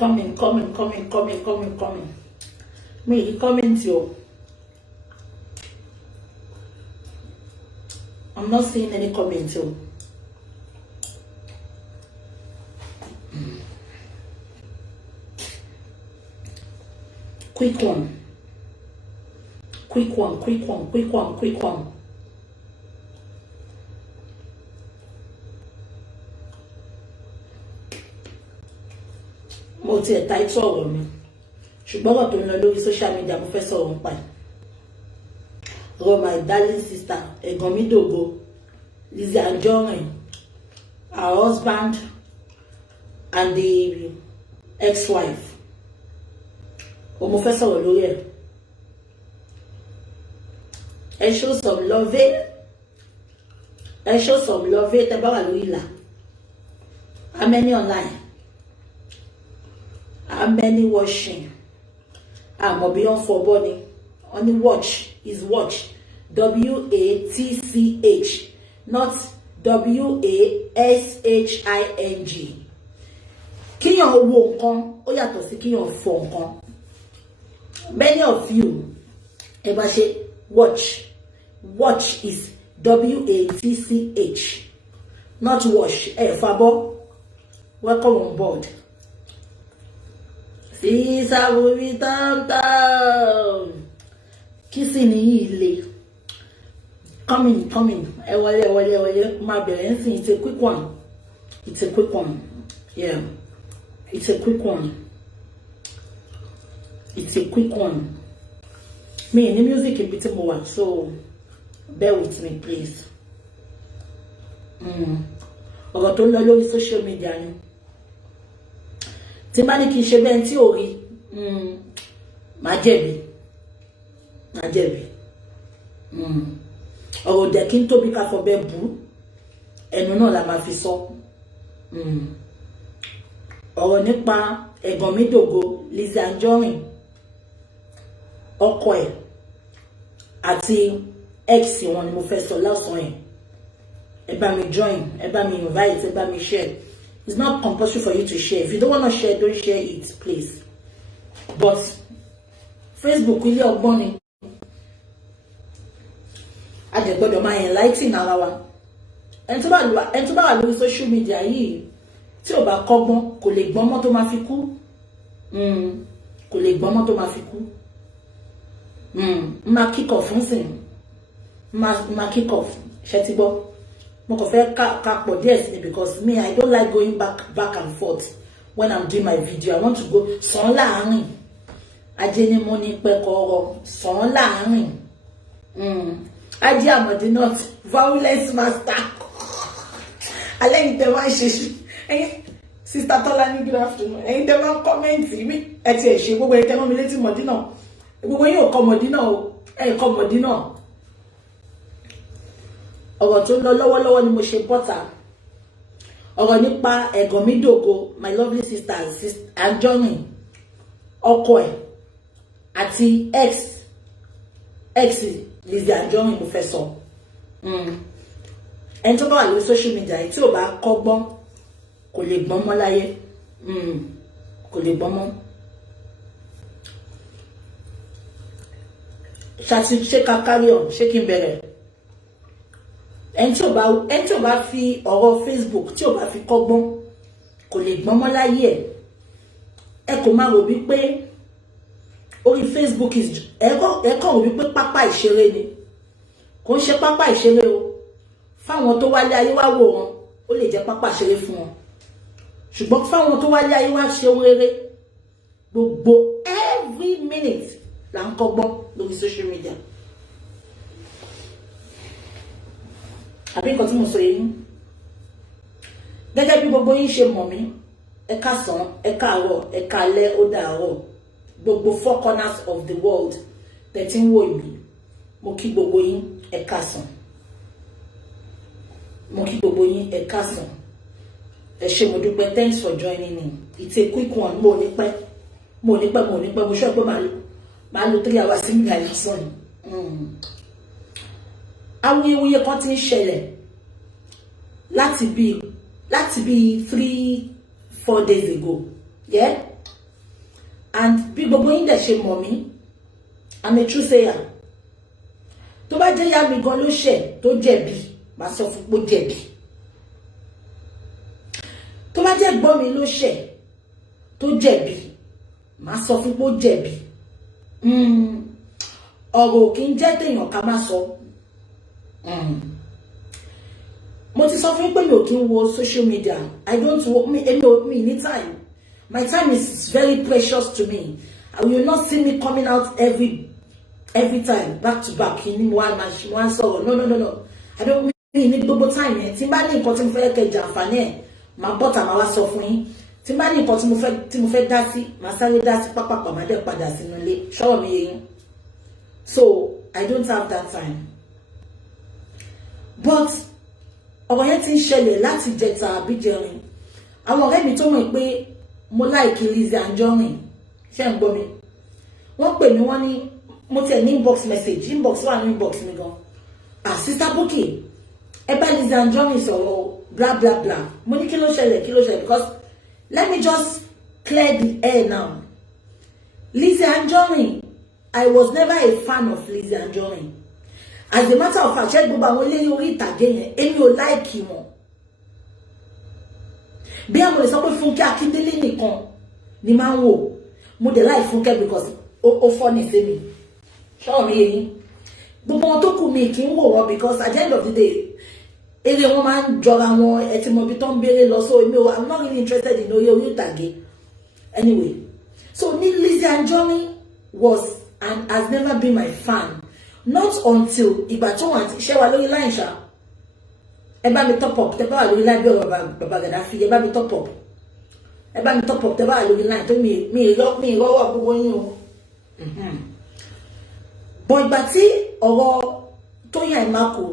Coming. Me, comment yo. I'm not seeing any comments yo. Quick one. Mo ti ẹ̀ title ọ̀rọ̀ mi ṣùgbọ́n ọ̀rọ̀ tó ń lọ lórí social media mo fẹ́ sọ̀rọ̀ nípa ẹ̀. ọ̀rọ̀ my darling sister ẹ̀gbọ́n mi dògo Lizzy Anjorin, her husband and the ex-wife. Mo fẹ́ sọ̀rọ̀ lórí ẹ̀. Ẹ show some love tẹ́ bá wà lórí ìlà. How many online? How many watching? Mo be on for body. Only watch is watch. WATCH, not WASHING. Kíyàn wo nǹkan ó yàtọ̀ sí kíyàn fọ nǹkan. Many of you ever say watch. Watch is WATCH, not wash. Fabo, welcome on board. Sisa will be down. Kissing ile. Coming. My bẹ̀rẹ̀ it's a quick one. Yeah. It's a quick one. Me and the music in bit more, so bear with me, please. Ọ̀rọ̀ tó ń lọ lórí social media ni. Tí bá ní kí n ṣe bẹ́ẹ̀ tí ò rí, má jẹ̀bi. Ọ̀rọ̀ dẹ̀ kí n tóbi ká fọ bẹ́ẹ̀ bú, ẹnu náà la máa fi sọ. Ọ̀rọ̀ nípa ẹ̀gbọ́n mi dògo Lizzy Anjorin, ọkọ ẹ̀ àti ex wọn ni mo fẹ́ sọ lásán yẹn. Ẹ bá mi join, ẹ bá mi invite, ẹ bá mi share. It's not compulsory for you to share. If you don't want to share, don't share it, please. But Facebook ilé ọgbọ́n ni. A dẹ̀ gbọ́dọ̀ máa enlighten ara wa. Ẹni tó bá wà lórí social media yìí tí ò bá kọ́gbọ́n kò lè gbọ́n mọ́ tó máa fi kú. Ma kick off nsìn. Ma kick off. Ṣé ti gbọ́? Mo kàn fẹ́ ká pọ̀ díẹ̀ sí because me I don't like going back and forth when I'm doing my video. I want to go sàn láàárín. Ajé ni mo ní pẹ́ kọ́rọ̀ sàn láàárín. Ajé Àmọ̀dí not violence master. Alẹ́ ìtẹ̀ wá ṣe Sister Tola ní good afternoon. Ẹ̀yin tẹ́ wá comment mi ẹ ti ẹ̀ ṣe gbogbo ẹ̀ tẹ́ mọ́ mi létí Mọ̀dínà. Gbogbo yín ò kọ́ Mọ̀dínà o. Ẹ kọ́ Mọ̀dínà. Ọ̀rọ̀ tó ń lọ lọ́wọ́lọ́wọ́ ni mo ṣe bọ́ta. Ọ̀rọ̀ nípa ẹ̀gbọ́n mi dògo, my lovely sister Anjorin, ọkọ ẹ̀ àti ex Lizzy Anjorin mo fẹ́ sọ. Ẹni tó bá wà lórí social media tí ò bá kọ́gbọ́n kò lè gbọ́n mọ́ láyé. Kò lè gbọ́n mọ́. Ṣé ká carry on? Ṣé kí n bẹ̀rẹ̀? Ẹni tí ò bá fi ọ̀rọ̀ Facebook tí ò bá fi kọ́gbọ́n kò lè gbọ́n mọ́ láyé ẹ̀. Ẹ kò máa rò wípé orí Facebook ẹ kàn rò wípé pápá ìṣeré ni. Kò ń ṣe pápá ìṣeré o. Fáwọn tó wálé ayé wá wò wọn ó lè jẹ́ pápá ìṣeré fún wọn. Ṣùgbọ́n fáwọn tó wálé ayé wá ṣe rere gbogbo every minute là ń kọ́gbọ́n lórí social media. Àbí nǹkan tí mo sọ yìí gẹ́gẹ́ bí gbogbo yín ṣe mọ̀ mí ẹ káàsán ẹ káàárọ̀ ẹ káalẹ́ ó dàárọ̀ gbogbo 4 corners of the world tẹ́ tí ń wò mí mo kí gbogbo yín ẹ káàsán ẹ ṣé mo dúpẹ́. Thanks for joining me. It's a quick one. Mo ní pẹ́ mo sọ pé máa lo 3 hours sí mi àìlọ́sàn ni. Awuyewuye kan tí ń ṣẹlẹ̀ láti bí 3-4 days ago. Yeah? and bí gbogbo yín dẹ̀ ṣe mọ̀ mí, I'm a true sayer. Tó bá jẹ́ ìyá mi gan ló ṣẹ̀ tó jẹ̀bi, màá sọ fún pé ó jẹ̀bi. Tó bá jẹ́ ẹ̀gbọ́n mi ló ṣẹ̀ tó jẹ̀bi, màá sọ fún pé ó jẹ̀bi. Ọ̀rọ̀ kì í jẹ́ téèyàn ká má sọ. Mo ti sọ fún yín pé mi ò kí ń wo social media. I don't wo me ní time. My time is very precious to me. And you will not see me coming out every time, back to back. One song. No. I don't need gbogbo time yẹn. Tí n bá ní nǹkan tí mo fẹ́ kẹ́ jàǹfààní ẹ̀, màá bọ́ta màá wá sọ fún yín. Tí n bá ní nǹkan tí mo fẹ́ dá sí, màá sáré dá sí pápápá, màá dẹ̀ padà sínú ilé. Ṣọ́rọ̀ mi yé yín. So I don't have that time. But ọ̀rọ̀ yẹn ti ń ṣẹlẹ̀ láti jẹta àbí jẹrin. Àwọn ọ̀rẹ́ mi tó mọ̀ pé mo like Lizzy Anjorin. Ṣé ń gbọ́ mi? Wọ́n pè mí, wọ́n ní mo tẹ̀ ní inbox message. Inbox wà ní inbox mi gan. Sister Bukky, ẹ bá Lizzy Anjorin sọ̀rọ̀ blah blah blah. Mo ní kí ló ṣẹlẹ̀ because let me just clear the air now. Lizzy Anjorin, I was never a fan of Lizzy Anjorin. As a matter of fact, ṣé gbogbo àwọn eléyìí orí ìtàgé yẹn, èmi ò like wọn. Bí àwọn lè sọ pé Fúnkẹ́ Akíndélé nìkan ni máa ń wò. Mo dẹ̀ like Fúnkẹ́ because ó funny sí mi. Ṣọ́ọ̀ mi yẹn. Gbogbo wọn tó kù mi kì í wò wọn because at the end of the day, eré wọn máa ń jọra wọn, ẹ ti mọ ibi tó ń béèrè lọ, so I'm not really interested in orí ìtàgé. Anyway, so Lizzy Anjorin was and has never been my fan. Not until ìgbà tó wọ́n ṣe wà lórí line ṣá. Ẹ bá mi top up, tẹ́ bá wà lórí line bí ọ̀rọ̀ bàbá Gaddafi, ẹ bá mi top up. Ẹ bá mi top up, tẹ́ bá wà lórí line tó mi rọ́wọ́ gbogbo yín o. But ìgbà tí ọ̀rọ̀ Tóyìn Àìmákò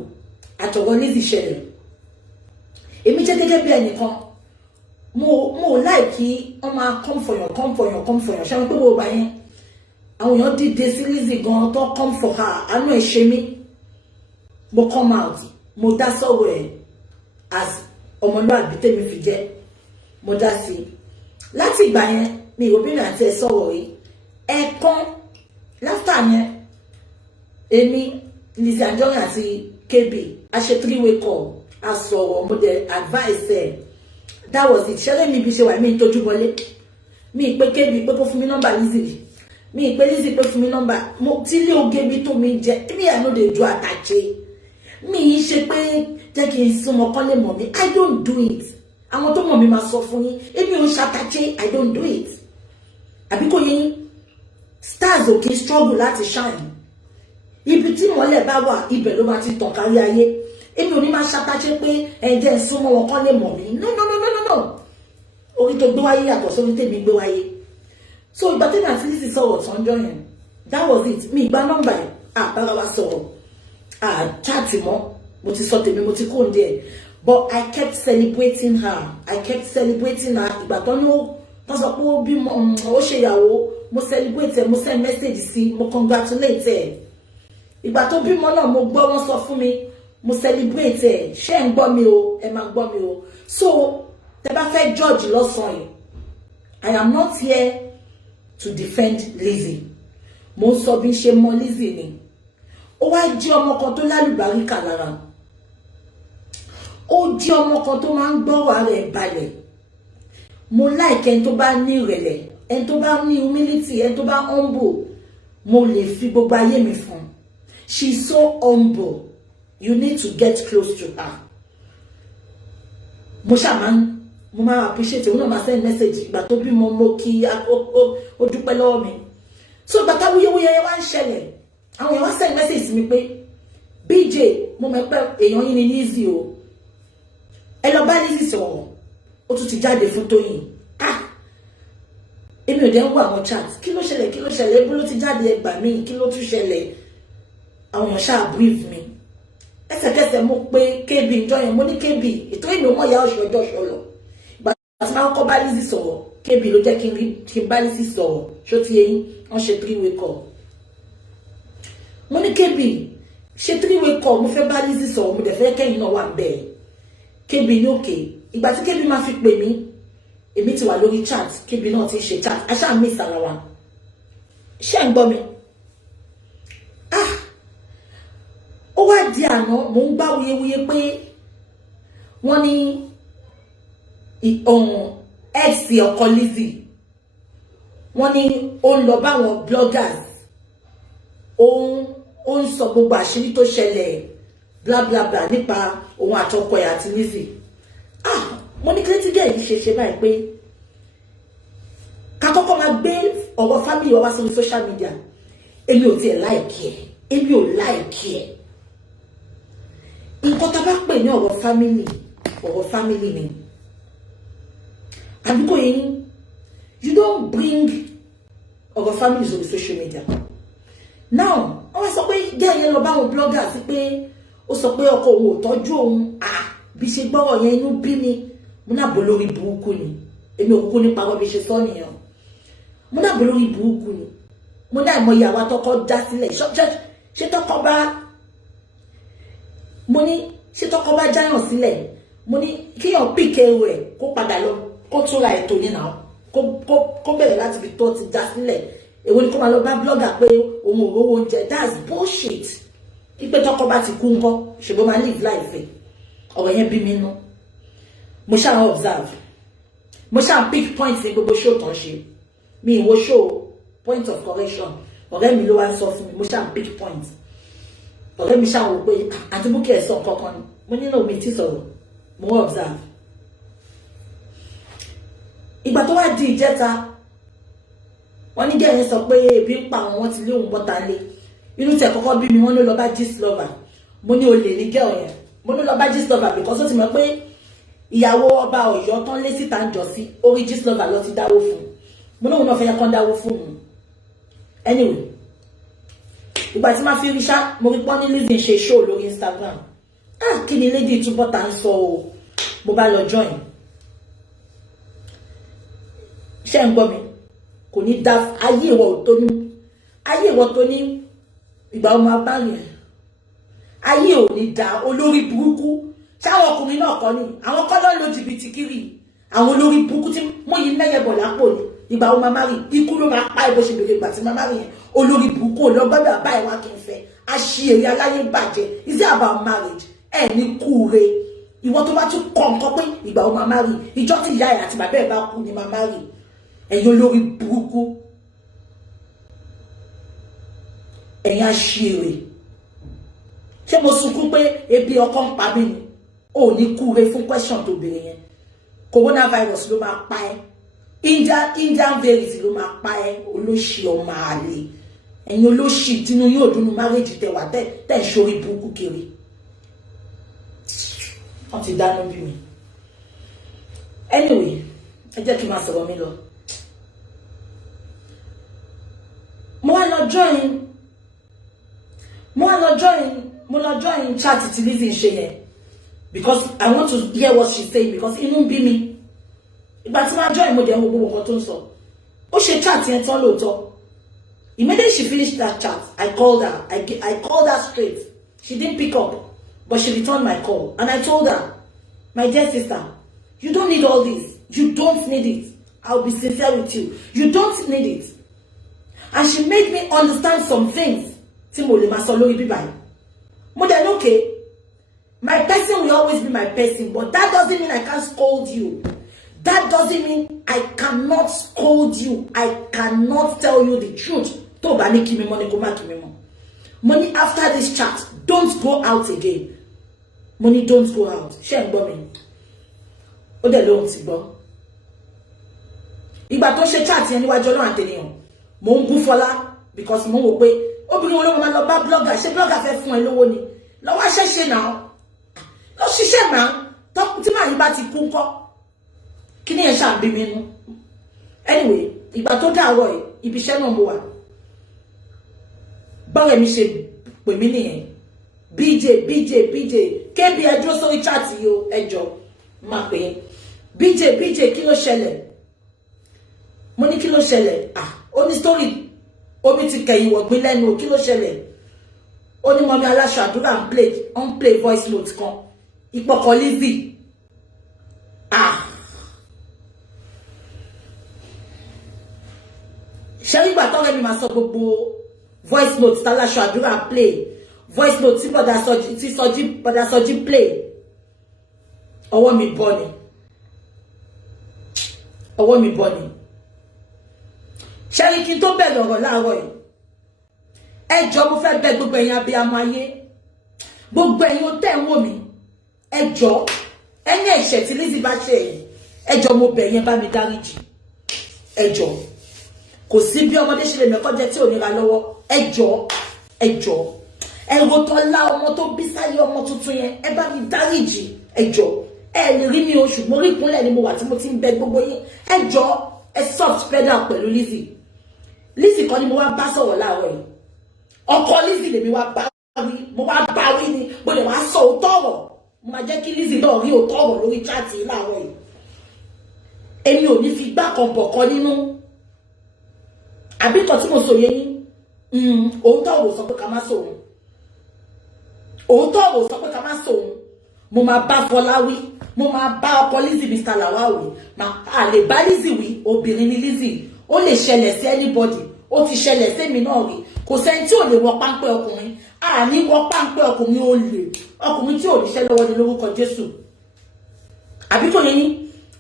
àtọ̀rọ̀ Lizzy ṣẹlẹ̀, èmi jẹ́ gẹ́gẹ́ bí ẹnìkan, mo like kí wọ́n máa come for your. Ṣé wọ́n pé wo bá yẹn? Àwọn èèyàn dìde sí Lizzy gan tó come for her. Àánú ẹ̀ ṣe mí. Mo come out. Mo dá sọ̀rọ̀ ẹ̀ as ọmọlúwàbí tèmi fi jẹ́. Mo dá sí. Láti ìgbà yẹn, mi ò bínú àti ẹ̀ sọ̀rọ̀ yìí. Ẹ̀ẹ̀kan láfta yẹn, èmi, Lizzy Anjorin àti KB, a ṣe 3-way call. A sọ̀rọ̀, mo dẹ̀ advice ẹ̀. That was it. Ṣẹ́lẹ̀ mi bí ṣe wà mí tójú bọlé. Mi pé KB pé kó fún mi nọ́mbà Lizzy. Mi pé Lizzy pé fún mi nọ́mbà. Mo tí lé oge bí tó mi jẹ. Mi I no dey do àtàché. Mi ṣe pé jẹ́ kí n súnmọ́ kán lè mọ̀ mí. I don't do it. Àwọn tó mọ̀ mí máa sọ fún yín. Èmi ò ń ṣàtàché. I don't do it. Àbí kò yé yín. Stars ò kí struggle láti shine. Ibi tí mọ́lẹ̀ bá wà, ibẹ̀ ló máa ti tàn kárí ayé. Èmi ò ní máa ṣàtàché pé ẹ jẹ́ súnmọ́ wọn kán lè mọ̀ mí. No. Orí tó gbé wáyé yàtọ̀ sórí tèmi gbé wáyé. So ìgbà tí màá ti Lizzy sọ̀rọ̀ tán jọ yẹn, that was it. Mi ìgbà nọ́mbà ẹ̀, bára wa sọ̀rọ̀, chat mọ́, mo ti sọ tèmi, mo ti kó ǹdí ẹ̀. But I kept celebrating her. Ìgbà tó ní wọ́n sọ pé ó bímọ, ó ṣe ìyàwó, mo celebrate ẹ̀, mo send message sí, mo congratulate ẹ̀. Ìgbà tó bímọ náà mo gbọ́ wọ́n sọ fún mi, mo celebrate ẹ̀. Ṣé ń gbọ́ mi o, ẹ máa gbọ́ mi o. So tẹ́ bá fẹ́ judge lọ́sàn yìí, I am not here to defend Lizzy. Mo sọ bí ṣe mọ Lizzy ni. Ó wá jẹ́ ọmọ kan tó lálùbáríkà lára. Ó jẹ́ ọmọ kan tó máa ń gbọ́rọ̀ rẹ̀ balẹ̀. Mo like ẹni tó bá ní ìrẹ̀lẹ̀, ẹni tó bá ní humility, ẹni tó bá humble. Mo lè fi gbogbo ayé mi fún. She's so humble. You need to get close to her. Mo máa appreciate òun náà máa send message ìgbà tó bí mo kí ó dúpẹ́ lọ́wọ́ mi. So bàtà wúyẹ́wúyẹ́ yẹn wá ń ṣẹlẹ̀. Àwọn èèyàn wá send message sí mi pé BJ, mo mọ̀ pé èèyàn yín ni Lizzy o. Ẹ lọ bá Lizzy sọ̀rọ̀. Ó tún ti jáde fún Tóyìn. Èmi ò dẹ̀ ń wo àwọn chat. Kí ló ṣẹlẹ̀? Bó ló ti jáde ẹgbà mi? Kí ló tún ṣẹlẹ̀? Àwọn èèyàn ṣáà brief mi. Ẹsẹ̀kẹsẹ̀ mo pé KB ìjọ yẹn, mo ní KB, ètò ìlú wọn ìyá ọ̀ṣọ́ ọjọ́ ṣọlọ. As máa kọ́ bá Lizzy sọ̀rọ̀, KB ló jẹ́ kí n bá Lizzy sọ̀rọ̀, ṣó ti yẹn, wọ́n ṣe 3-way call. Mo ní KB, ṣe 3-way call, mo fẹ́ bá Lizzy sọ̀rọ̀, mo dẹ̀ fẹ́ kẹ́yìn náà wà ń bẹ̀. KB ní òkè, ìgbà tí KB máa fi pè mí, èmi ti wà lórí chat, KB náà ti ṣe chat, aṣáà miss ara wa. ṣé ń gbọ́ mi ó wá di àná mò ń gbá wuyewuye pé wọ́n ní ex ọkọ Lizzy wọ́n ní ó ń lọ báwọn bloggers ó ń sọ gbogbo àṣírí tó ṣẹlẹ̀ bla bla bla nípa òun àtọkọ ẹ̀ àti Lizzy mo ní kílẹ̀ tí gẹ̀ yìí ṣe báyìí pé ká kọ́kọ́ máa gbé ọ̀rọ̀ family wa wá sórí social media èmi ò tiẹ̀ láìkí ẹ̀ èmi ò láìkí ẹ̀ nǹkan tá a bá pè ní ọ̀rọ̀ family ni àdúgbò yẹn you don't bring ọ̀rọ̀ family sórí social media now wọ́n sọ pé gẹ́ yẹn lọ bá àwọn bloggers sí pé ó sọ pé ọkọ òun ò tọ́jú òun bí ṣe gbọ́rọ̀ yẹn inú bí mi mo náà bò lórí burúkú ni èmi ò kúkú nípa wọ́n bí ṣe sọ nìyẹn mo náà bò lórí burúkú ni mo náà mọ ìyàwó àtọkọ dá sílẹ̀ ṣé tọkọ bá mo ní ṣé tọkọ bá jáyàn sílẹ̀ mo ní kíyàn pìkẹ́ rẹ̀ kó padà lọ kó túnra ètò ní náà kó bẹ̀rẹ̀ láti fi tó ti dá sílẹ̀ èwo ni kó máa lọ bá blogger pé òun ò rówó oúnjẹ that's bullshit pípẹ́ tọkọ bá ti kú ńkọ́ ṣùgbọ́n máa live life ọ̀rọ̀ yẹn bí mi nú mo ṣáà observe mo ṣáà pick points ní gbogbo show tó ń ṣe mi ìwo show point of correction ọ̀rẹ́ mi ló wá sọ fún mi mo ṣáà pick points ọ̀rẹ́ mi ṣáà wò pé àti búkẹ́ ẹ̀ sọ kankan ni mo nílò mi tí sọ̀rọ̀ mo observe ìgbà tó wá di ìjẹta wọ́n ní gẹ́yìn sọ pé ebi ń pa àwọn ti lé òun bọ́ta lé inú tẹ̀ kọ́kọ́ bí mi wọ́n ló lọ bá Gistlover mo ní olè ní gẹ́ ọ̀yẹn mo ní lọ bá Gistlover because ó ti mọ̀ pé ìyàwó ọba Ọ̀yọ́ tán lé síta ń jọ sí orí Gistlover lọ ti dáwó fún mo ní òun náà fẹ́ yẹ kán dáwó fún un anyway ìgbà tí máa fi rí ṣá mo rí pọ́n ní Lizzy ń ṣe show lórí Instagram kí ni lady túbọ̀ ta ń sọ o mo bá lọ join ṣé ń gbọ́ mi kò ní dá ayé ìwọ tó ní ìgbà ọmọ abáyé ayé ò ní dá olórí burúkú ṣáwọn ọkùnrin náà kọ́ ni àwọn kọ́ ló lo jìbìtì kiri àwọn olórí burúkú tí mo yí mẹ́yẹ bọ̀ lápò ni ìgbà ọmọ mari ikú ló máa pa ìbò ṣe bèrè ìgbà tí màmá rí yẹn olórí burúkú ò lọ gbọ́dọ̀ àbá ìwà kì í fẹ́ àṣìírí aláyé bàjẹ́ is it about marriage ẹ̀ ní kúure ìwọ tó bá tún kọ̀ nǹkan pé ìgbà ọmọ mari ìjọ tí ìyá ẹ̀ àti bàbá ẹ̀ bá kú ni màmá rí ẹ̀yin olórí burúkú ẹ̀yin àṣìírí ṣé mo sunkún pé ebi ọkọ ń pa mí ni ò ní kúure fún question tó béèrè yẹn coronavirus ló máa pa ẹ́ Indian virus ló máa pa ẹ́ olóṣì ọmọ àlè ẹ̀yin olóṣì tínú yóò dúnú marriage tẹwà tẹ́ ṣorí burúkú kiri wọ́n ti dáná bí mi anyway ẹ jẹ́ kí n máa sọ̀rọ̀ mi lọ mo lọ join chat tí Lizzy ṣe yẹn because I want to hear what she's saying because inú bí mi ìgbà tí máa join mo dẹ̀ gbogbo nǹkan tó ń sọ ó ṣe chat yẹn tán lóòótọ́ immediately she finished that chat I called her I called her straight she didn't pick up but she returned my call and I told her my dear sister you don't need all this you don't need it I'll be sincere with you you don't need it and she made me understand some things tí mo lè máa sọ lórí bíbá yìí mo dẹ̀ ní okay my person will always be my person but that doesn't mean I can't scold you that doesn't mean I cannot scold you I cannot tell you the truth tó bá ní kí mi mọ̀ ní kó má kí mi mọ̀ mo ní after this chat don't go out again mo ní don't go out ṣé ń gbọ́ mi ó dẹ̀ lóhun ti gbọ́ ìgbà tó ṣe chat yẹn níwájú Ọlọ́run àtẹnìyàn mo ń bú Fọlá because mo wò pé obìnrin olówó máa lọ bá blogger ṣé blogger fẹ́ fún ẹ lówó ni lọ́wọ́ ṣẹ̀ṣẹ̀ náà lọ ṣiṣẹ́ náà tí màá yí bá ti kú ńkọ́ kí ni ẹ ṣàbí mi nú anyway ìgbà tó dàárọ̀ ẹ̀ ibi iṣẹ́ náà mo wà bọ́ọ̀rẹ̀ mi ṣe pè mí nìyẹn BJ kébí ẹjọ́ sórí chat yìí o ẹjọ́ máa pè é BJ kí ló ṣẹlẹ̀ mo ní kí ló ṣẹlẹ̀ ó ní story omi ti kẹ̀yìn wọ̀gbìn lẹ́nu kí ló ṣẹlẹ̀ ó ní mọ́mí aláṣọ àdúrà ń play voice note kan ìpọ̀kọ̀ Lizzy Ṣé nígbà tó rẹ̀ mi máa sọ gbogbo voice note t'Aláṣọ Àdúrà play, voice note tí bọ̀dá Sọjí play. Ọwọ́ mi bọ́ ni. Ọwọ́ mi bọ́ ni. Ṣé ní kí n tó bẹ̀rẹ̀ ọ̀rọ̀ láàárọ̀ yìí? Ẹ jọ̀ọ́ mo fẹ́ bẹ̀ gbogbo ẹ̀yin abiyamọ ayé. Gbogbo ẹ̀yin tẹ́ ń wò mí. Ẹ jọ̀ọ́ ẹni ẹ̀ṣẹ̀ tí Lizzy bá ṣe yìí. Ẹ jọ̀ọ́ mo bẹ̀ yín bá mi dáríjì. Ẹ jọ̀ọ́. Kò sí bí ọmọdé ṣe lè mẹ́kọ́ jẹ́ tí ò ní ra lọ́wọ́. Ẹ jọ̀ọ́. Ẹ jọ̀ọ́. Ẹ ro tó lá ọmọ tó bí sáyé ọmọ tuntun yẹn. Ẹ bá mi dáríjì. Ẹ jọ̀ọ́. Ẹ lè rí mi o ṣùgbọ́n orí ìkúnlẹ̀ ni mo wà tí mo ti ń bẹ̀ gbogbo yín. Ẹ jọ̀ọ́. Ẹ soft pedal pẹ̀lú Lizzy. Lizzy kan ni mo wá bá sọ̀rọ̀ láàárọ̀ yìí. Ọkọ Lizzy lèmi wá bá wí. Mo wá bá wí ni. Mo lè wá sọ òótọ́ ọ̀rọ̀. Mo máa jẹ́ kí Lizzy náà rí òótọ́ ọ̀rọ̀ lórí chat yìí láàárọ̀ yìí. Èmi ò ní fi gbá kan bọ̀ kan nínú. Àbí kan tí mo sọ yé yín. Òótọ́ ọ̀rọ̀ sọ pé ká má sọ òun. Òótọ́ ọ̀rọ̀ sọ pé ká má sọ òun. Mo máa bá Fọlá wí. Mo máa bá ọkọ Lizzy Mr. Lawal wí. A lè bá Lizzy wí. Obìnrin ni Lizzy. Ó lè ṣẹlẹ̀ sí anybody. Ó ti ṣẹlẹ̀ sí mi náà rí. Kò sẹ́ni tí ò lè wọ páńpẹ́ ọkùnrin. A ní wọ páńpẹ́ ọkùnrin ó lè. Ọkùnrin tí ò ní ṣẹ́ lọ́wọ́ ni lórúkọ Jésù. Àbí kò yé yín?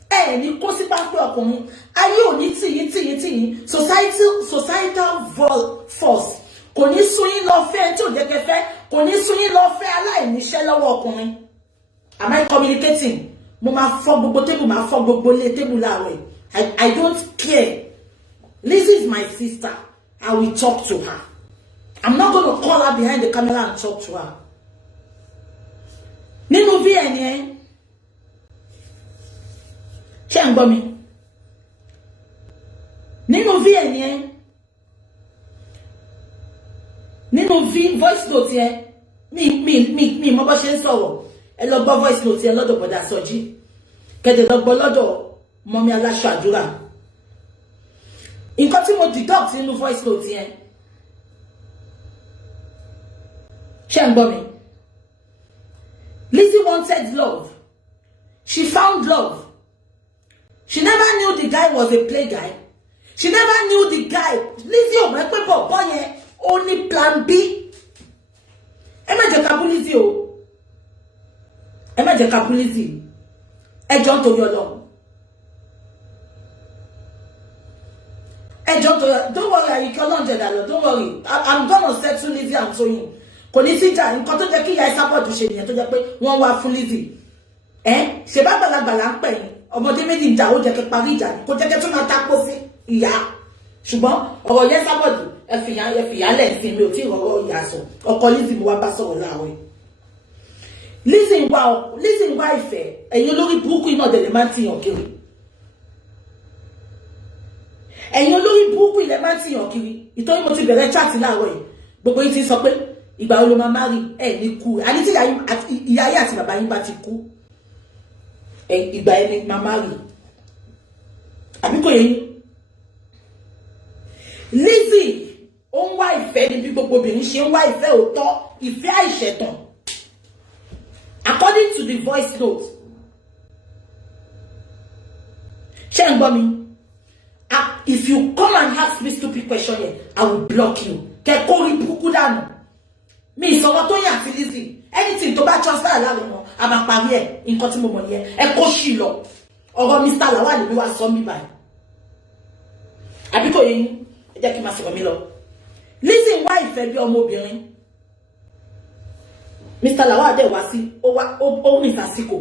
Ẹ ní kó sí páńpẹ́ ọkùnrin. Ayé ò ní tìyín. Societal force. Kò ní sún yín lọ fẹ́ tí ò jẹ́ kẹfẹ́. Kò ní sún yín lọ fẹ́ aláìníṣẹ́ lọ́wọ́ ọkùnrin. Am I communicating? Mo máa fọ́ gbogbo table, máa fọ́ gbogbo lé table láàárọ̀. I don't care. Lizzy is my sister. I will talk to her. I'm not going to call her behind the camera and talk to her. Nínú VN yẹn. Ṣé ń gbọ́ mi? Nínú VN yẹn. Nínú voice note yẹn. Mi mo bá ṣe ń sọ̀rọ̀. Ẹ lọ gbọ́ voice note yẹn lọ́dọ̀ bọ̀dá Sọjí. Kẹ́dẹ̀ lọ gbọ́ lọ́dọ̀ mọ́mí Aláṣọ Àdúrà. Nǹkan tí mo deduct nínú voice note yẹn. Ṣé ń gbọ́ mi? Lizzy wanted love. She found love. She never knew the guy was a play guy. She never knew the guy. Lizzy ò mọ̀ pé bọ̀bọ́ yẹn ó ní plan B. Ẹ má jẹ́ ká bú Lizzy o. Ẹ má jẹ́ ká bú Lizzy. Ẹ jọ̀ọ́ nítorí Ọlọ́run. Ẹ jọ̀ọ́ nítorí Ọlọ́run. Don't worry, you can learn that. Don't worry. I'm gonna settle Lizzy and Toyin. Kò ní sí jà nǹkan tó jẹ́ kí ìyá Ìsápọ̀jù ṣe nìyẹn tó jẹ́ pé wọ́n wá fún Lizzy. Ṣe bá gbàlagbà là ń pè yín. Ọmọdé méjì ń jà ó jẹ́ kí parí ìjà ni. Kò jẹ́ kí tó máa tápó sí ìyá. Ṣùgbọ́n ọ̀rọ̀ yẹn Ìsápọ̀jù ẹ fìyà lẹ̀ sí mi ò tí ì rọ̀rọ̀ ìyá sọ. Ọkọ Lizzy mo wá bá sọ̀rọ̀ láàárọ̀. Lizzy ń wá ìfẹ́. Ẹ̀yin olórí burúkú iná dẹ̀ lè máa ń tìyàn kiri. Ẹ̀yin olórí burúkú ilẹ̀ máa ń tìyàn kiri. Ìtorí mo ti bẹ̀rẹ̀ chat láàárọ̀ yìí. Gbogbo yín ti sọ pé ìgbà wo ló máa marry ẹ̀ ní kú. Àní tí ìyá ayé àti bàbá yín bá ti kú. Ìgbà yẹn ni máa marry. Àbí kò yé yín? Lizzy ó ń wá ìfẹ́ ní bí gbogbo obìnrin ṣe ń wá ìfẹ́ òótọ́, ìfẹ́ àìṣẹ̀tàn. According to the voice note. Ṣé ń gbọ́ mi? If you come and ask me stupid question here, I will block you. Kẹ́ kó rí burúkú dànù. Mi ìsọ̀rọ̀ Tóyìn àti Lizzy. Anything tó bá transfer láàrin wọn, a máa parí ẹ̀. Nǹkan tí mo mọ̀ nìyẹn. Ẹ kó ṣì lọ. Ọ̀rọ̀ Mr. Lawal lèmi wá sọ mí báyìí. Àbí kò yé yín? Ẹ jẹ́ kí n máa sọ̀rọ̀ mi lọ. Lizzy ń wá ìfẹ́ bí ọmọbìnrin. Mr. Lawal dẹ̀ wá sí, ó rìn sásìkò.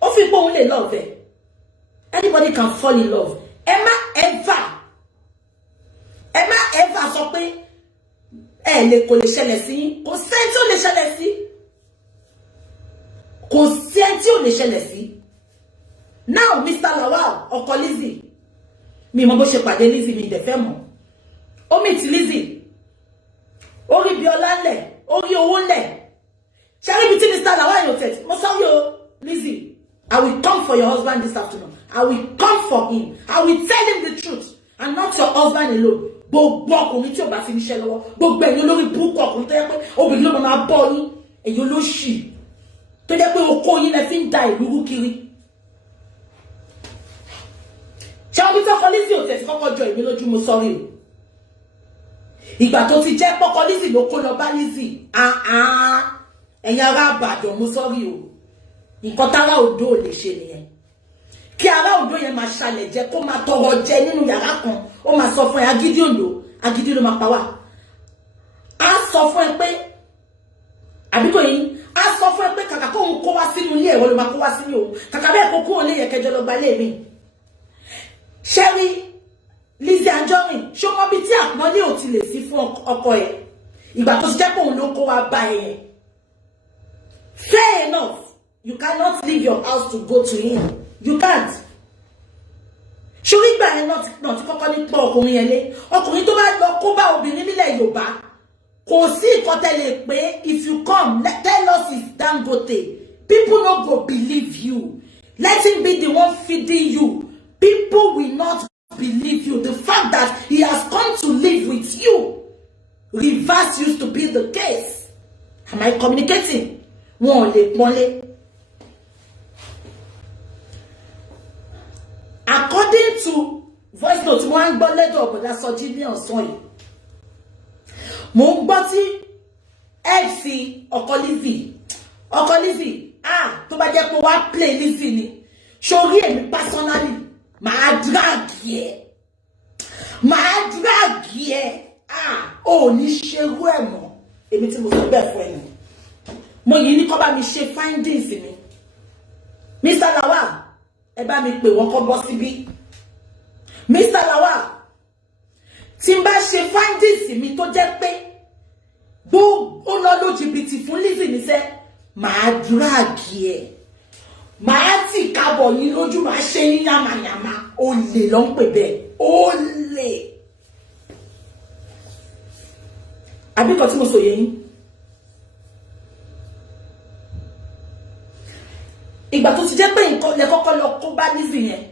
Ó fi pé òun lè love ẹ̀. Anybody can fall in love. Ẹ má ever sọ pé kò lè ṣẹlẹ̀ sí. Kò sẹ́ni tí ó lè ṣẹlẹ̀ sí. Kò sẹ́ni tí ó lè ṣẹlẹ̀ sí. Now Mr. Lawal ọkọ Lizzy. Mi mọ̀ bó ṣe pàdé Lizzy mi dẹ̀ fẹ́ mọ̀. Ó meet Lizzy. Ó rí bí ọlá ńlẹ̀, ó rí owó ńlẹ̀. Ṣé ibi tí Mr. Lawal yóò tẹ̀? Mo sọ yo Lizzy, I will come for your husband this afternoon. I will come for him. I will tell him the truth. And not your husband alone. Gbogbo ọkùnrin tí ò bá fi níṣẹ́ lọ́wọ́. Gbogbo ẹ̀yin olórí burúkú ọkùnrin tó yẹ pé obìnrin ló máa bọ́ yín. Ẹ̀yin olóṣì. Tó jẹ́ pé oko yín lẹ fi ń da ìlú rú kiri. Ṣé omi tó kọ Lizzy ò tẹ̀sí kọ́kọ́ jọ èmi lójú mo sọ́rí o. ìgbà tó ti jẹ́ pọ́kọ Lizzy ló kó lọ bá Lizzy ẹ̀yin ará Ìbàdàn mo sọ́rí o nǹkan tára Oǹdó ò lè ṣe nìyẹn kí ará Oǹdó yẹn máa ṣàlẹ̀ jẹ kó máa tọrọ jẹ nínú yàrá kan ó máa sọ fún ẹ agídí Oǹdó agídí ló máa pa wá á sọ fún ẹ pé àbíkò yìí á sọ fún ẹ pé kàkà kó òun kó wá sínú ilé ẹ̀wọ́ ló máa kó wá sínú òun kàkà bẹ́ẹ̀ kó kó òun lè yẹ kẹjọ lọ gba ilé mi ṣẹ́rí Lizzy Anjorin ṣó mọ́ bí tí àpọ́nlé ò ti lè sí fún ọkọ ẹ̀ ìgbà tó ti jẹ́ pé òun ló kó wá bá ẹ̀ yẹn fair enough you cannot leave your house to go to him you can't ṣorí ìgbà yẹn náà ti kọ́kọ́ ní pọ̀ ọkùnrin yẹn lé ọkùnrin tó bá lọ kó bá obìnrin nílẹ̀ Yorùbá kò sí ìkọ́tẹ̀lẹ̀ pé if you come tell us it's Dangote people no go believe you let him be the one feeding you people will not believe you the fact that he has come to live with you reverse used to be the case am I communicating wọn ò lè pọ́nlé. According to voice note mo ń gbọ́ lẹ́dọ̀ ọ̀bọ̀dá Sọjí ní ọ̀sán yìí mo ń gbọ́ tí FC ọkọ Lizzy tó bá jẹ́ pé wá play Lizzy ni sórí èmi personally máa drag ẹ ò ní ṣerú ẹ̀ mọ́ èmi tí mo sọ bẹ́ẹ̀ fún ẹ nù mo yìí ní kó bá mi ṣe findings mi Mr. Lawal ẹ bá mi pè wọ́n kó bọ́ síbí Mr. Lawal tí n bá ṣe findings mi tó jẹ́ pé bó ó lọ ló jìbìtì fún Lizzy níṣẹ́ máa drag ẹ máa tì kábọ̀ yín lójú máa ṣe yín yàmàyàmà olè ló ń pè bẹ́ẹ̀ olè àbíkọ tí mo sọ yẹ yín ìgbà tó ti jẹ́ pé nǹkan lẹ kọ́kọ́ lọ kó bá Lizzy yẹn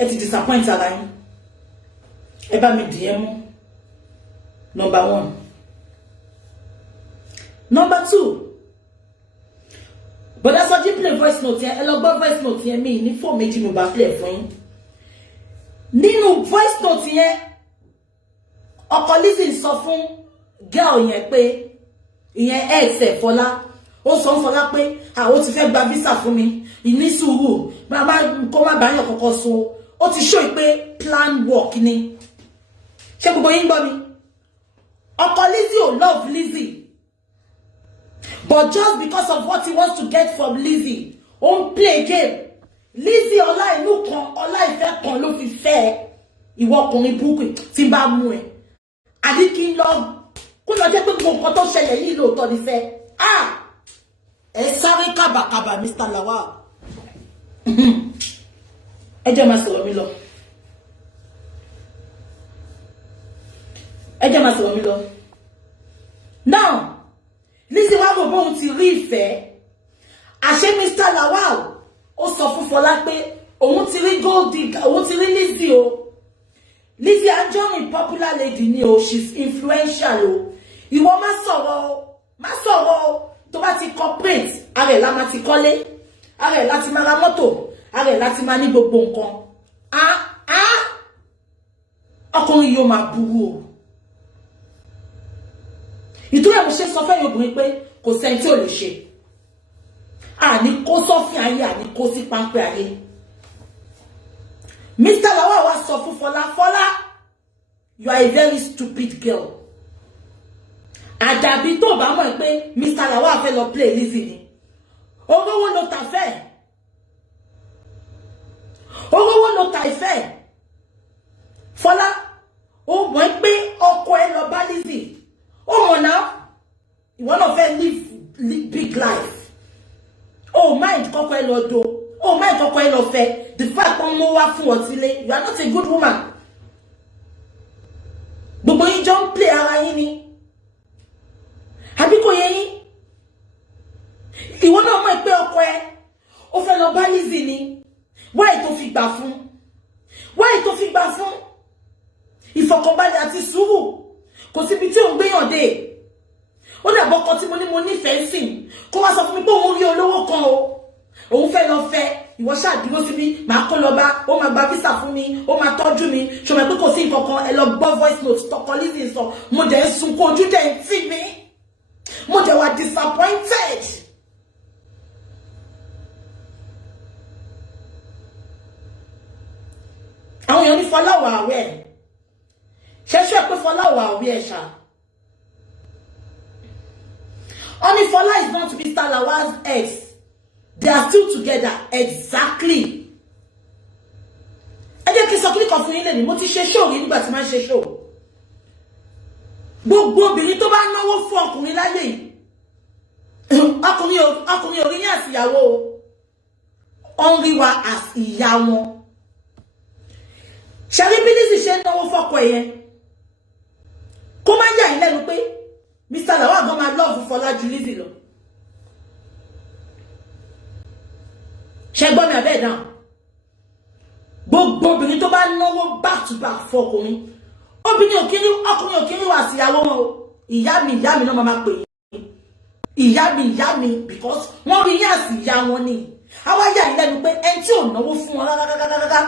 ẹ ti disappoint ara yín ẹ bá mi dìé mú number 1 number 2 bọ́dá Sọjí play voice note yẹn ẹ lọ gbọ́ voice note yẹn mi ní fóònù méjì mo bá play fún yín nínú voice note yẹn ọkọ Lizzy sọ fún girl yẹn pé ìyẹn ex ẹ̀ Fọlá ó sọ fún Fọlá pé àwọn ti fẹ́ gba visa fún mi ìní sùúrù bàbá kó má bàyàn kọ́kọ́ so ó ti show pé plan work ni ṣé gbogbo yín gbọ́ mi ọkọ Lizzy ò love Lizzy but just because of what he wants to get from Lizzy ó ń play game Lizzy ọlá inú kan ọlá ìfẹ́ kan ló fi fẹ́ ìwọ ọkùnrin burúkú tí bá mú ẹ àdí kí n lọ kó lọ jẹ́ pé gbogbo nǹkan tó ṣẹlẹ̀ yìí lóòótọ́ ni fẹ́ ẹ sáré kábàkábà Mr. Lawal ẹ jẹ́ máa sọ̀rọ̀ mi lọ now Lizzy wá rò bóun ti rí ìfẹ́ àṣé Mr. Lawal ó sọ fún Fọlá pé òun ti rí gold digger òun ti rí Lizzy o Lizzy Anjorin popular lady ni o she's influential o ìwọ má sọ̀rọ̀ o tó bá ti corporate ààrẹ la máa ti kọ́lé ààrẹ láti máa ra mọ́tò ààrẹ láti máa ní gbogbo nǹkan ọkùnrin yóò máa burú o ìtúrò mo ṣe sọ fẹ́yìn obìnrin pé kò sẹ́ni tí ò lè ṣe àní kó sọ́fìn ayé àní kó sí páńpẹ́ ayé Mr. Lawal wá sọ fún Fọlá you are a very stupid girl àdàbí tó bá mọ̀ pé Mr. Lawal fẹ́ lọ play Lizzy ni owó ló ta fẹ́ owó ló ta ìfẹ́ Fọlá ó mọ̀ pé ọkọ ẹ lọ bá Lizzy ó mọ̀ náà ìwọ náà fẹ́ live big life oh mind kọ́kọ́ ẹ lọ do oh mind kọ́kọ́ ẹ lọ fẹ́ the fact pé mo wá fún ọ sílé you are not a good woman gbogbo yín jọ ń play ara yín ni àbí kò yé yín ìwọ náà mọ̀ pé ọkọ ẹ ó fẹ́ lọ bá Lizzy ni why tó fi gbà fún ìfọ̀kànbalẹ̀ àti sùúrù kò síbi tí òun gbéyàn dé ó dàbọ̀ kan tí mo nífẹ̀ẹ́ sí kó wá sọ fún mi pé òun rí olówó kan o òun fẹ́ lọ fẹ́ ìwọ ṣáà dúró síbí màá kó lọ bá ó máa gba visa fún mi ó máa tọ́jú mi ṣọmọ pé kò sí nǹkan kan ẹ lọ gbọ́ voice note tọkọ Lizzy sọ mo dẹ̀ ń sunkún ojú dẹ̀ ń tì mí mo dẹ̀ wà disappointed. àwọn èèyàn ní Fọláwà àwẹ̀ ṣẹ́ṣẹ́ pé Fọláwà àwẹ̀ ẹ̀ṣà only Fola is not Mr. Lawal's ex. They are still together. Exactly. Ẹ jẹ́ kí n sọ kílíkan fún yín lẹ́nu mo ti ṣe show yìí nígbà tí máa ń ṣe show. Gbogbo obìnrin tó bá náwó fún ọkùnrin láyé yìí ọkùnrin ò rí ní àsìyàwó ó ń rí wa as ìyá wọn. Ṣàrí bí Lizzy ṣe ń náwó fọ́kọ ẹ̀ yẹn kó má yà yín lẹ́nu pé Mr. Lawal gan máa love Fọlá ju Lizzy lọ. Ṣé gbọ́ mi abẹ́ dáhùn? Gbogbo obìnrin tó bá náwó back to back fọkùnrin ọkùnrin òkìrí wà síyàwó wọn o. Ìyá mi náà máa pè yín. Ìyá mi because wọ́n rí yín àsì ìyá wọn ni. Àwa yà yín lẹ́nu pé ẹni tí ò náwó fún wọn rárá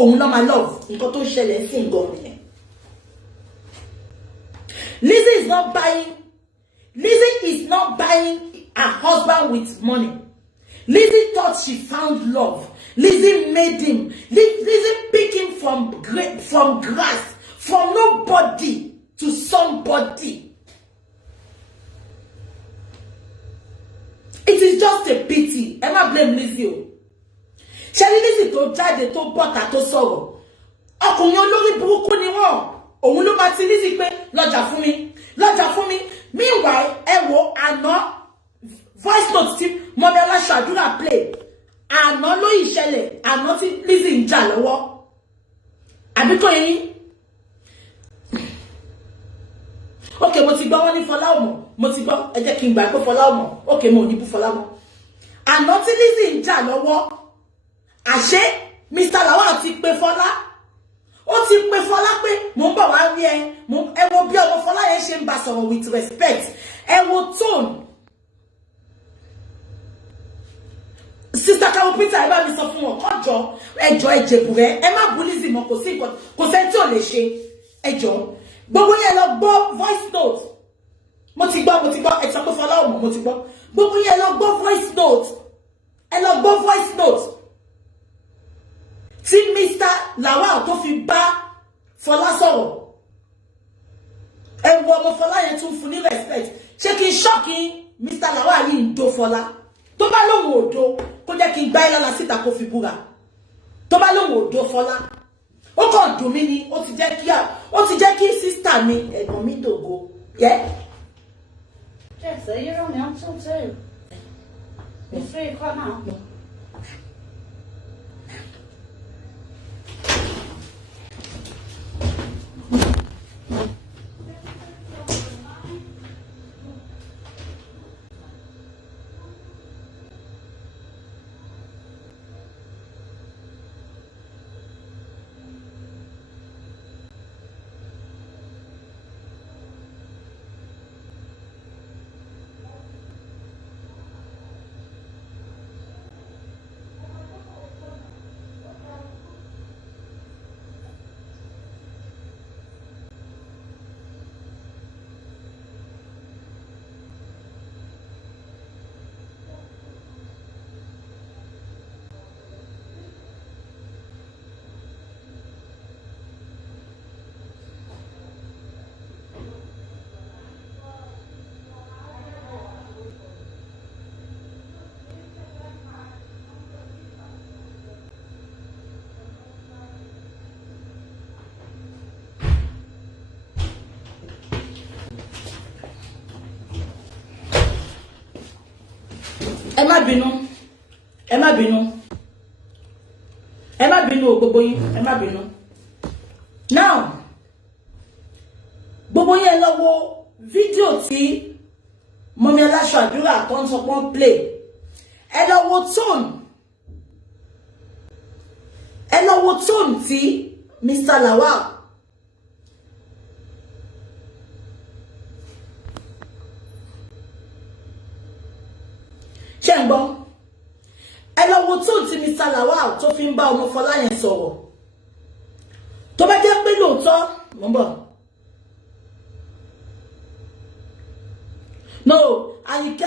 òun ló máa love nǹkan tó ṣẹlẹ̀ sí nǹkan nìyẹn. Lizzy is not buying her husband with money. Lizzy thought she found love. Lizzy made him. Lizzy picked him from grass, from nobody to somebody. It is just a pity. Emma blame Lizzy. Ṣé Lizzy tó jáde tó bọ́ta tó sọ̀rọ̀. Ọkùnrin olórí burúkú ni wọ́n. Òun ló máa ti Lizzy pé lọ́jà fún mi. Meanwhile, ẹ wo àná voice note tí Mọ́mí Aláṣàdúrà play. Àná ló ìṣẹ̀lẹ̀, àná tí Lizzy ń jà lọ́wọ́. Àbí kò yín? Okay, mo ti gbọ́ wọ́n ní Fọlá ò mọ̀. Mo ti gbọ́, ẹ jẹ́ kí n gbà pé Fọlá ò mọ̀. Okay, mo ní bú Fọlá mọ̀. Àná tí Lizzy ń jà lọ́wọ́. Àṣé Mr. Lawal ti pe Fọlá. Ó ti pe Fọlá pé mo ń bọ̀ wá rí ẹ. Ẹ wo bí ọmọ Fọlá yẹn ṣe ń bá sọ̀rọ̀ with respect. Ẹ wo tone. Sister Carol Peter ẹ bá mi sọ fún wọn kọjọ ẹjọ ẹjẹbù rẹ ẹ má bú Lizzy mọ́ kò sí nǹkan kò sẹ́ni tí ò lè ṣe ẹjọ gbogbo yẹn lọ gbọ́ voice note mo ti gbọ́ ẹ sọ pé Fọlá ò mọ̀ mo ti gbọ́ gbogbo yẹn lọ gbọ́ voice note ẹ lọ gbọ́ voice note tí Mr. Lawal tó fi bá Fọlá sọ̀rọ̀ ẹ wo ọmọ Fọlá yẹn tún fún ní respect ṣé kí n ṣọ́ọ̀kì Mr. Lawal yìí ń do Fọlá tó bá lóhùn òdo kó jẹ́ kí n gbá ilá síta kó fi búra tó bá lóhùn òdo Fọlá ó kàn dùn mí ni ó ti jẹ́ kí sísítà mi ẹ̀gbọ́n mi dògo yẹ. Jesse, you're only on till 2. It's 3 o'clock now. ẹ má bínú gbogbo yín ẹ má bínú now gbogbo yín ẹ lọ wo fídíò tí Mọ́mí Aláṣàdúrà tó ń sọ pọ́n play ẹ lọ wo tone tí Mr. Lawal ṣé ń gbọ́ ẹ lọ wo tó ti Mr. Lawal tó fi ń bá ọmọ Fọláyẹn sọ̀rọ̀ tó bá jẹ́ pé lóòótọ́ mo ń bọ̀. No, and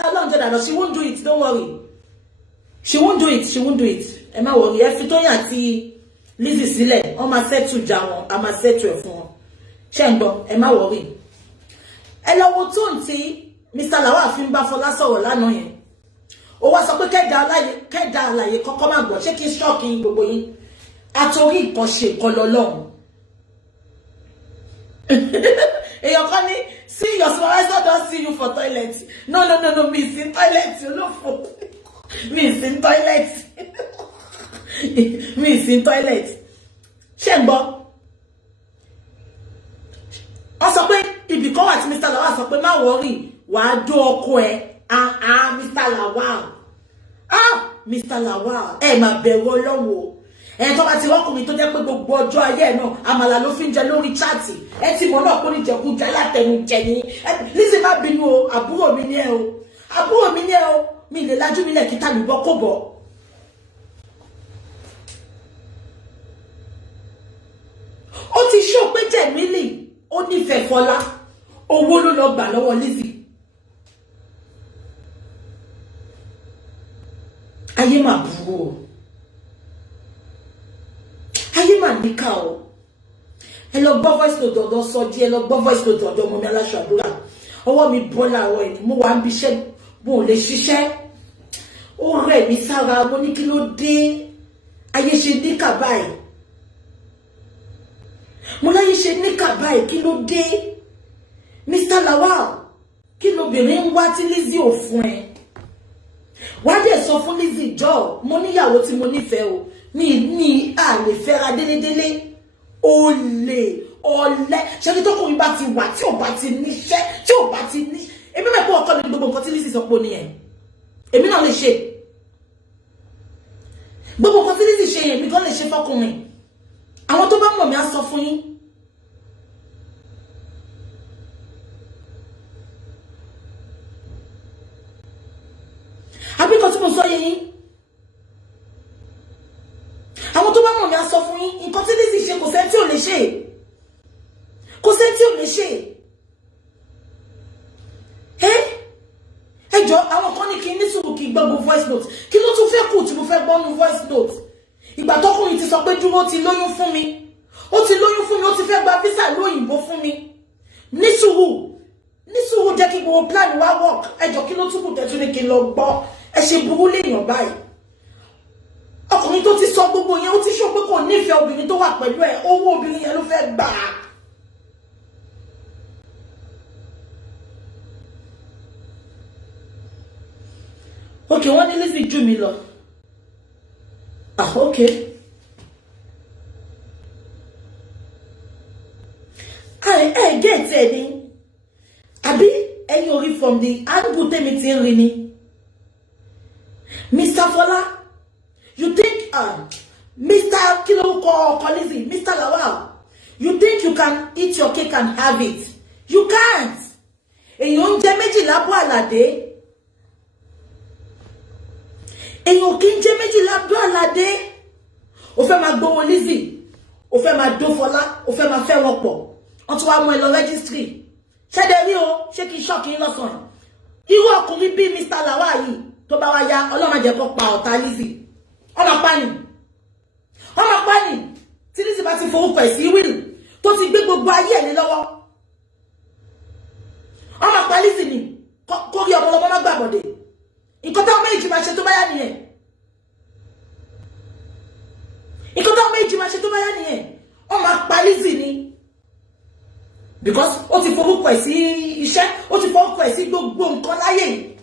she won't do it, don't worry. She won't do it, she won't do it. Ẹ má worry, ẹ fi Tóyìn àti Lizzy sílẹ̀, wọ́n máa settle jà wọn, a máa settle ẹ̀ fún wọn. Ṣé ń gbọ́, ẹ má worry. Ẹ lọ wo tó tí Mr. Lawal fi ń bá Fọlá sọ̀rọ̀ lánàá yẹn. Ó wá sọ pé kẹ́dà àlàyé kọ́kọ́ má gbọ́, ṣé kí n ṣọ́ọ̀kì gbogbo yín. Àtòrí nǹkan ṣe nǹkan lọ́lọ́run. Èèyàn kan ní, see your supervisor don't see you for toilet. No, me is in toilet, you know. Me is in toilet. Me is in toilet. Ṣé ń gbọ́? Wọ́n sọ pé ibì kan wà tí Mr. Lawal sọ pé má worry, wàá dó ọkọ ẹ. Mr. Lawal. Mr. Lawal. Ẹ má bẹ̀rù Ọlọ́run. Ẹ tó bá ti rọ́kùnrin tó jẹ́ pé gbogbo ọjọ́ ayé ẹ̀ náà àmàlà ló fi ń jẹ lórí chaati. Ẹ ti mọ̀ náà kó ní jẹkújẹ látẹnujẹ ni. Lizzy má bínú o, àbúrò mi ni ẹ o. Àbúrò mi ni ẹ o. Mi lè lajú mi lẹ̀ kí tàbí bọ́ kó bọ̀. Ó ti ṣó pé Jẹ̀mílì ó nífẹ̀ẹ́ Fọlá. Owó ló lọ gbà lọ́wọ́ Lizzy. Ayé mà burú o. Ayé mà níkà o. Ẹ lọ gbọ́ voice note ọ̀dọ̀ Sọjí, ẹ lọ gbọ́ voice note ọ̀dọ̀ ọmọ mi aláṣọ àdúrà. Ọwọ́ mi bọ́ láàárọ̀ ẹ̀ ni mo wà ń bíṣẹ́, mo ò lè ṣiṣẹ́. Ó rẹ̀ mí sára, mo ní kí ló dé? Ayé ṣe níkà báyìí. Mo láyé ṣe níkà báyìí, kí ló dé? Mr. Lawal, kí lobìnrin ń wá tí Lizzy ò fún ẹ? Wá dẹ̀ sọ fún Lizzy jọ, mo níyàwó tí mo nífẹ̀ẹ́ o. Mi à lè fẹ́ra délédélé. Olè, ọ̀lẹ. Ṣé kí tọkùnrin bá ti wà tí ò bá ti níṣẹ́, tí ò bá ti ní. Èmi mẹ́pọ̀ ọkọ ní gbogbo nǹkan tí Lizzy sọ pé ó ní ẹ̀. Èmi náà lè ṣe. Gbogbo nǹkan tí Lizzy ṣe yẹn, èmi gan lè ṣe fọkùnrin. Àwọn tó bá mọ̀ mí á sọ fún yín. Àbí nǹkan tí mo sọ yé yín. Àwọn tó bá mọ̀ mí á sọ fún yín. Nǹkan tí Lizzy ṣe kò sẹ́ni tí ò lè ṣe. Kò sẹ́ni tí ò lè ṣe. Ẹjọ́ àwọn kan ní kí n ní sùúrù kí gbọ́ gbogbo voice note. Kí ló tún fẹ́ kù tí mo fẹ́ gbọ́ nu voice note? Ìgbà tọkùnrin ti sọ pé dúró ti lóyún fún mi. Ó ti lóyún fún mi, ó ti fẹ́ gba visa lóyìnbó fún mi. Ní sùúrù jẹ́ kí gbogbo plan wá work. Ẹjọ́ kí ló tún kù tẹ́tún ní kí n lọ gbọ́. Ẹ ṣe burú léèyàn báyìí. Ọkùnrin tó ti sọ gbogbo yẹn, ó ti sọ pé kò nífẹ̀ẹ́ obìnrin tó wà pẹ̀lú ẹ̀. Owó obìnrin yẹn ló fẹ́ gbà á. Okay, wọ́n ní Lizzy jù mí lọ. Okay. I get it. Àbí ẹ̀yin orí from the angle tèmi ti ń rí ni. Mr. Fọlá, you think Mr. kí ló kọ Lizzy, Mr. Lawal, you think you can eat your cake and have it? You can't. Èyàn ń jẹ méjì lábọ́ àlàdé. Èyàn kì í jẹ méjì lábọ́ àlàdé. Ó fẹ́ máa gbowó Lizzy, ó fẹ́ máa dó Fọlá, ó fẹ́ máa fẹ́ wọn pọ̀. Wọ́n tún wá mú ẹ lọ registry. Ṣé dé rí o? Ṣé kí n ṣọ́ọ̀kì yín lọ́sàn-án? Irú ọkùnrin bí Mr. Lawal yìí tó bá wá yá, Ọlọ́run má jẹ́ kó pa ọ̀tá Lizzy. Ọmọ pani. Tí Lizzy bá ti forúkọ ẹ̀ sí wíìlì tó ti gbé gbogbo ayé ẹ̀ ní lọ́wọ́. Ọmọ pa Lizzy ni kó rí ọmọlọmọ má gbàbọ̀dé. Nǹkan táwọn méjì máa ṣe tó bá yá nìyẹn. Ọmọ pa Lizzy ni. Because ó ti forúkọ ẹ̀ sí iṣẹ́, ó ti forúkọ ẹ̀ sí gbogbo nǹkan láyé yìí.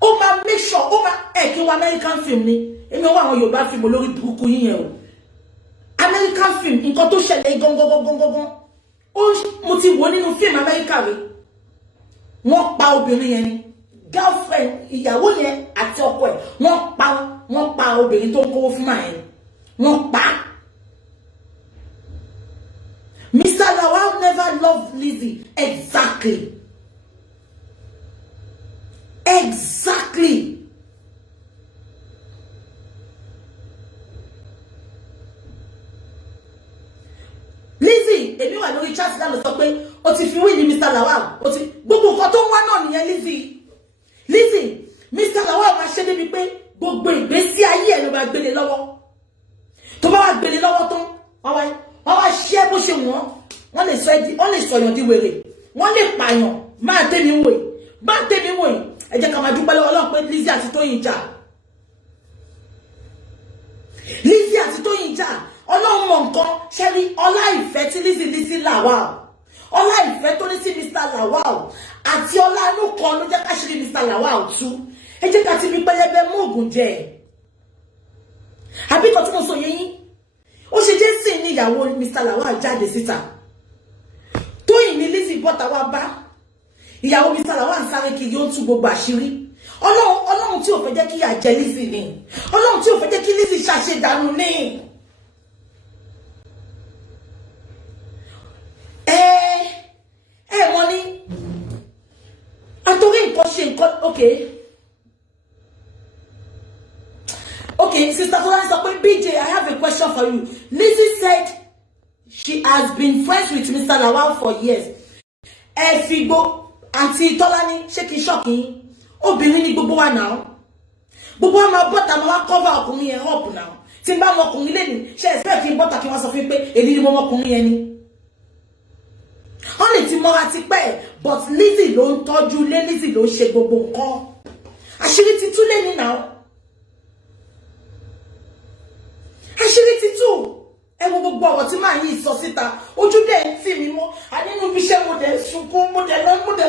Ó máa make sure, ó máa kí wọ́n American film ni. Èmi wọ́n àwọn Yorùbá film olórí burúkú yín yẹn o. American film, nǹkan tó ṣẹlẹ̀ gangan. Mo ti wò nínú film America rẹ̀. Wọ́n pa obìnrin yẹn ni. Girlfriend, ìyàwó yẹn àti ọkọ ẹ̀. Wọ́n pa obìnrin tó ń kówó fún màá yẹn. Wọ́n pa. Mr. Lawal never loved Lizzy. Exactly. èmi wà lórí chat lánàá sọ pé ó ti fi wí ní Mr. Lawal ó ti gbogbo nǹkan tó ń wá náà nìyẹn Lizzy Mr. Lawal máa ṣe débi pé gbogbo ìgbésí ayé ẹ̀ ló máa gbélé lọ́wọ́ tó bá wá gbélé lọ́wọ́ tán wọ́n wá ṣe bó ṣe wọ́n lè sọ̀yàn di wèrè wọ́n lè pààyàn máa tẹ́mi wò yìí ẹ jẹ́ ká máa dúpẹ́ lọ́wọ́ Ọlọ́run pé Lizzy àti Tóyìn jà Ọlọ́run mọ̀ nǹkan ṣẹ́rí ọlá ìfẹ́ tí Lizzy Lawal ọlá ìfẹ́ tó ní sí Mr. Lawal àti ọlá inú kan ló jẹ́ ká ṣe Mr. Lawal tú ẹ jẹ́ ká ti fi pẹlẹbẹ mú ògùn jẹ àbí kan tí mo sọ yẹn ó ṣe jẹ́ sí ní ìyàwó Mr. Lawal jáde síta Tóyìn ní Lizzy bọ́ta wá bá ìyàwó Mr. Lawal ń sáré kiri ó ń tú gbogbo àṣírí Ọlọ́run tí ò fẹ́ jẹ́ kí ìyà jẹ Lizzy ni Ọlọ́run tí ò fẹ́ jẹ́ kí Lizzy ṣàṣedànù ni. Money. Àtòrí nǹkan ṣe nǹkan okay Sister Tolani sọ pé BJ, I have a question for you. Lizzy said she has been friends with Mr. Lawal for years. Ẹ fi Auntie Tolani ṣé kí ṣọ́ọ̀kì obìnrin ni gbogbo wa náà gbogbo wa máa bọ́ta máa cover ọkùnrin yẹn up náà tí n bá mọ ọkùnrin lẹ́nu ṣe expect kí n bọ́ta kí wọ́n sọ fún pé èmi ni mo mọ ọkùnrin yẹn ni wọ́n lè ti mọ́ra ti pẹ́ but Lizzy ló ń tọ́jú lé Lizzy ló ń ṣe gbogbo nǹkan àṣírí ti tú lẹ́ni náà àṣírí ti tú ẹ wo gbogbo ọ̀rọ̀ tí màá yìí sọ síta ojú dẹ̀ ń tì mí mọ́ ànínú ibi iṣẹ́ mo dẹ̀ sunkún mo dẹ̀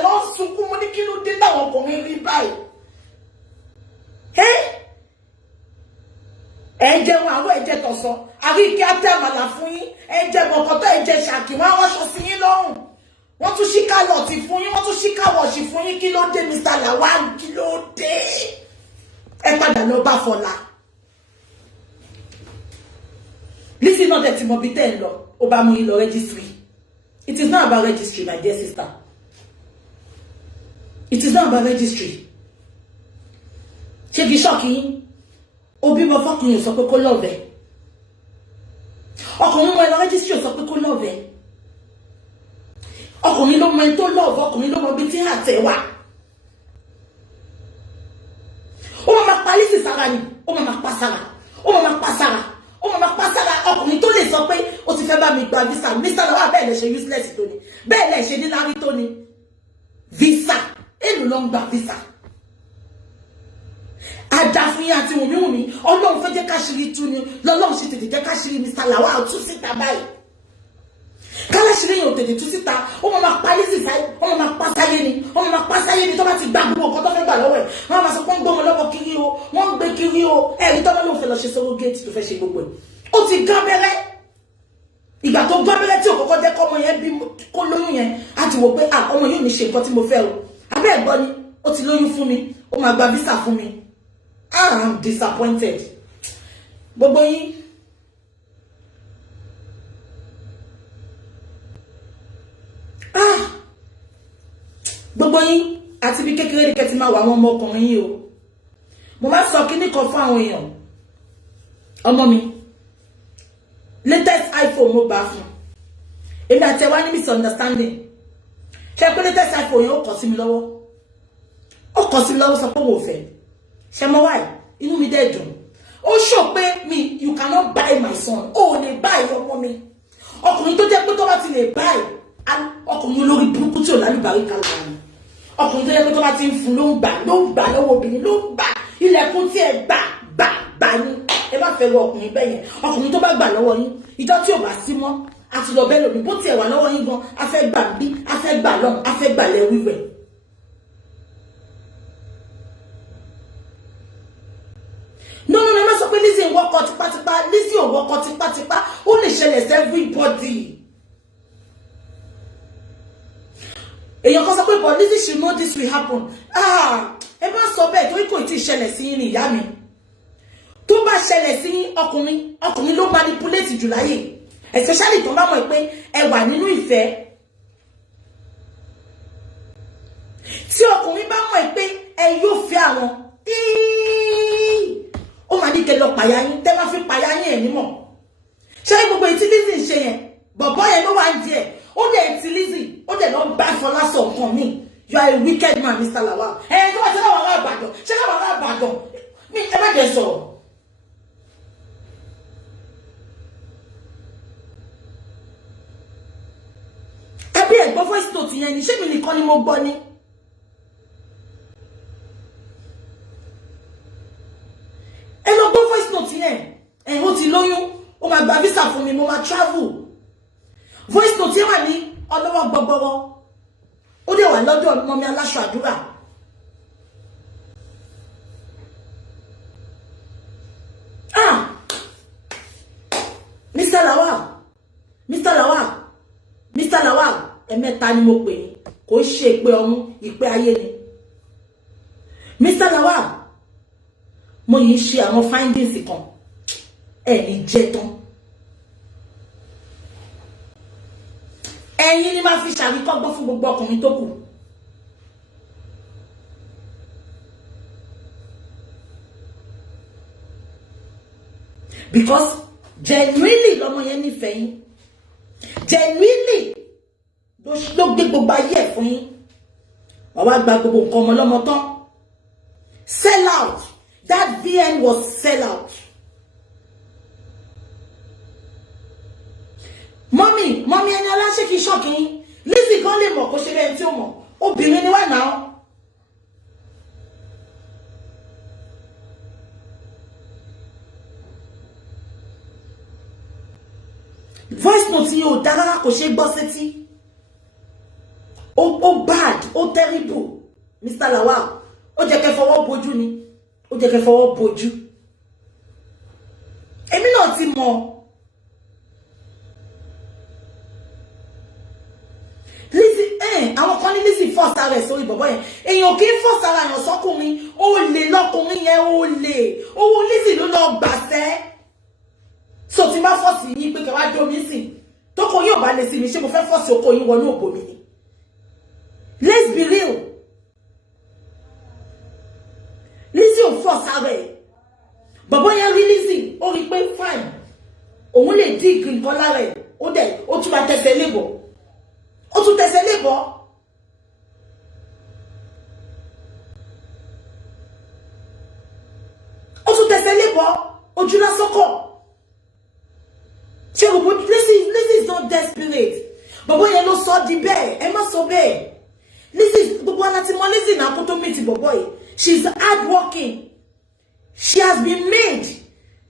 lọ sunkún mo ní kí ló dé táwọn ọkùnrin rí báyìí ẹ jẹun àwọn ẹ̀jẹ̀ tọ̀sán àrí kí á tẹ́ àmàlà fún yín ẹ jẹ bọ̀kọ̀tọ̀ ẹ jẹ ṣàkì wọ́n á wáṣọ sí yín lọ́rùn wọ́n tún ṣí kálọ̀tì fún yín wọ́n tún ṣí káwọ̀ṣì fún yín kí ló dé Mr. Lawal kí ló dé ẹ padà lọ bá Fọlá Lizzy náà dẹ̀ ti mọ bí tẹ́ ẹ lọ ó bá mú yín lọ registry. It is not about registry, my dear sister. It is not about registry. Ṣé kìí ṣọ́ọ̀kì yín òbí mo fọkùnrin sọ pé kó lọ́ọ̀bẹ ọkùnrin mọ ẹ lọ registry sọ pé kó lọ́ọ̀bẹ ọkùnrin ló mọ ẹ tó lọ́ọ̀bẹ ọkùnrin ló mọ bí tí àtẹ wà ó máa pa Lizzy sára ni ó máa pa sára ó máa pa sára ó máa pa sára ọkùnrin tó lè sọ pé ó ti fẹ́ bá mi gba visa Mr. Lawal bẹ́ẹ̀ lè ṣe useless tó ni bẹ́ẹ̀ lè ṣe níláárí tó ni visa èlò ló ń gba visa àdàfin àti wùmíwùmí Ọlọ́run fẹ́ jẹ́ káṣírí tú ni lọ́lọ́run sì tètè jẹ́ káṣírí Mr. Lawal tú síta báyìí káláṣírí yóò tètè tú síta ó máa pa Lizzy sáyé ó máa pa sáyé ni ó máa pa sáyé ni tó bá ti gbá gbogbo nǹkan tó fẹ́ gbà lọ́wọ́ ẹ̀ wọ́n máa sọ pé wọ́n gbọ́ wọn lọ́wọ́ kiri o wọ́n gbé kiri o ẹ̀rí tọ́lọ́ ló ń fẹ́ lọ ṣe sọ́wọ́ géètì tó fẹ́ ṣe gbogbo ẹ̀ ó ti gán abẹ́rẹ́ ìgbà tó gán abẹ́rẹ́ tí òkọ́kọ́ jẹ́ kọ́ ọmọ yẹn bí kó lóyún yẹn á ti wò pé ọmọ yóò ní ṣe nǹkan tí mo fẹ́ o abẹ́ ẹ̀gbọ́n ni ó ti lóyún fún mi ó máa gba visa fún mi I'm disappointed. Gbogbo yín. Gbogbo yín àti bí kékeré ní kẹ́tì máa wà àwọn ọmọkùnrin yìí o. Mo máa sọ kíní kan fún àwọn èèyàn. Ọmọ mi. Latest iPhone mo bá fún. Èmi àti ẹ wá ní misunderstanding. Ṣé pé latest iPhone yẹn ó kọ sí mi lọ́wọ́? Ó kọ sí mi lọ́wọ́ sọ pé mo fẹ́. Ṣé mo wáyé inú mi dẹ̀ dùn ó sọ pé you cannot buy my son ó lè buy ọmọ mi ọkùnrin tó jẹ́ pé tó bá ti lè buy ọkùnrin olórí burúkú tí ò lálùbárí kalẹ̀ ni ọkùnrin tó jẹ́ pé tó bá ti ń fún ló ń gbà lọ́wọ́ obìnrin ló ń gbà ilẹ̀kùn tí ẹ gbà ní ẹ bá fẹ́ wọ ọkùnrin bẹ́ẹ̀ yẹn ọkùnrin tó bá gbà lọ́wọ́ yín ìjọ tí ò bá sí mọ́ àti lọ bẹ́ẹ̀ lómi bó tiẹ̀ wà lọ́wọ́ yín gan afẹ́ gbà bí afẹ́ gbà lọ́hùn afẹ́ gbà lẹ́ wíwẹ̀. No, ẹ má sọ pé Lizzy ń wọ́kọ̀ tipátipá Lizzy ò wọ́kọ̀ tipátipá ó lè ṣẹlẹ̀ sí everybody. Èèyàn kan sọ pé but Lizzy should know this will happen. Ẹ má sọ bẹ́ẹ̀ torí kò tí ì ṣẹlẹ̀ sí yín ní ìyá mi. Tó bá ṣẹlẹ̀ sí ọkùnrin ló manipulate jù láyé especially tó bá mọ̀ pé ẹ wà nínú ìfẹ́. Tí ọkùnrin bá mọ̀ pé ẹ yóò fẹ́ àwọn ó máa ní kẹ́ lọ pàyà yín tẹ́ máa fi pàyà yín ẹ̀ nímọ̀ ṣé gbogbo èyí tí Lizzy ń ṣe yẹn Bọ̀bọ́ yẹn ló wà díẹ̀. Ó dẹ̀ ti Lizzy. Ó dẹ̀ lọ bá Fọlá sọ nǹkan mi. You are a wicked man, Mr. Lawal. Tó bá ṣe ká wà lábàdàn. Ṣé ká wà lábàdàn? Mi ẹ má jẹ́ sọ̀rọ̀. Ẹbí ẹ̀gbọ́n voice note yẹn ni ṣé mi nìkan ni mo gbọ́ ni? Ẹ lọ gbọ́ voice note yẹn. Ó ti lóyún. Ó máa gba visa fún mi, mo máa travel. Voice note yẹn wà ní ọlọ́wọ́ gbọgbọrọ. Ó dẹ̀ wà lọ́dọ̀ mọ́mí aláṣọ àdúrà. Mr. Lawal, Mr. Lawal, Mr. Lawal, ẹ̀mẹ́ta ni mo pè ní. Kò ṣe ìpè ọ̀run, ìpè ayé ni. Mr. Lawal, mo yìí ṣe àwọn findings kan. Ní jẹ́ tán. Ẹ̀yin ni máa fi ṣàríkọ́gbọ́n fún gbogbo ọkùnrin tó kù. Because genuinely lọ́mọ yẹn nífẹ̀ẹ́ yín. Genuinely ló gbé gbogbo ayé ẹ̀ fún yín. Wàá gba gbogbo nǹkan ọmọ lọ́mọ tán. Sell out. That VN was sell out. Mọ́mí ẹni aláṣẹ kìí ṣọ́ọ̀kì yín. Lizzy gan lè mọ̀ kó ṣe bẹ́ẹ̀ tí ó mọ̀. Obìnrin ni wà náà. Voice note yìí ò dára rárá, kò ṣe gbọ́ sétí. Ó bad, ó terrible. Mr. Lawal, ó jẹ́ kẹ́ fọwọ́ bojú ni. Ó jẹ́ kẹ́ fọwọ́ bojú. Èmi náà ti mọ̀. Lizzy, àwọn kan ní Lizzy force ara ẹ̀ sórí bọ̀bọ̀ yẹn. Èèyàn kì í force ara yàn sọ́kùnrin. Ó lè lọ́kùnrin yẹn, ó lè. Owó Lizzy ló lọ gbàṣẹ́. So tí bá force yín pé kẹ́ wá jó mi sìn. Tóko yóò bá lè sí mi, ṣé mo fẹ́ force oko yín wọnú òbò mi ni? Let's be real. Lizzy ò force ara ẹ̀. Bọ̀bọ̀ yẹn rí Lizzy, ó rí pé fine. Òun lè dig nǹkan lára ẹ̀. Ó tún máa tẹsẹ̀ lébọ̀. Ó tún tẹsẹ̀ lébọ̀. Ó tún tẹsẹ̀ lébọ̀. Ojú lásán kọ̀. Ṣé gbogbo Lizzy is not desperate. Bọ̀bọ̀ yẹn ló sọ di bẹ́ẹ̀. Ẹ má sọ bẹ́ẹ̀. Lizzy, gbogbo ara ti mọ Lizzy náà kó tó meet bọ̀bọ̀ yìí. She is hardworking. She has been made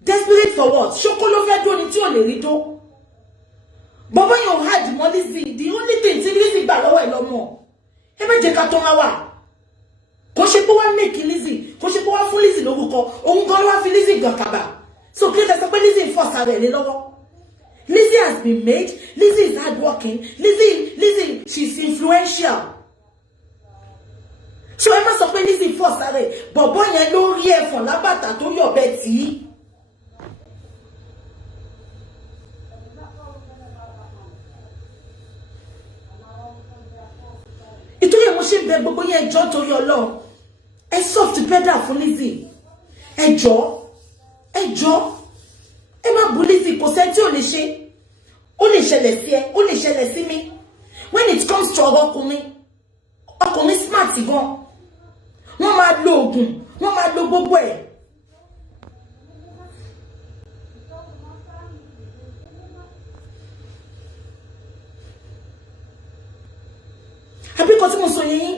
desperate for what? Ṣókó ló fẹ́ dóni tí ò lè rí tó. Bọ̀bọ̀ yẹn ò hard mọ́ Lizzy. The only thing tí Lizzy gbà lọ́wọ́ ẹ̀ lọ́mọ. Ẹ má jẹ́ ká tán wá wà. Kò ṣe pé wá make Lizzy. Kò ṣe pé wá fún Lizzy lórúkọ. Òun gan ló wá fi Lizzy gan kàbà. So kí lè sọ pé Lizzy force ara ẹ̀ lé lọ́wọ́. Lizzy has been made. Lizzy is hardworking. Lizzy, she's influential. So ẹ má sọ pé Lizzy force ara ẹ̀. Bọ̀bọ̀ yẹn ló rí ẹ̀fọ̀n lábàtà tó yọ̀bẹ tì í. Ìtòyè mo ṣe bẹ̀ gbogbo yẹn ẹjọ́ torí Ọlọ́run. Ẹ soft pedal fún Lizzy. Ẹjọ́. Ẹ má bú Lizzy, kò sẹ́ tí ò lè ṣe. Ó lè ṣẹlẹ̀ sí ẹ, ó lè ṣẹlẹ̀ sí mi. When it comes to ọkùnrin smart gan. Wọ́n máa lo oògùn, wọ́n máa lo gbogbo ẹ̀. Àbí kò tí mo sọ yín.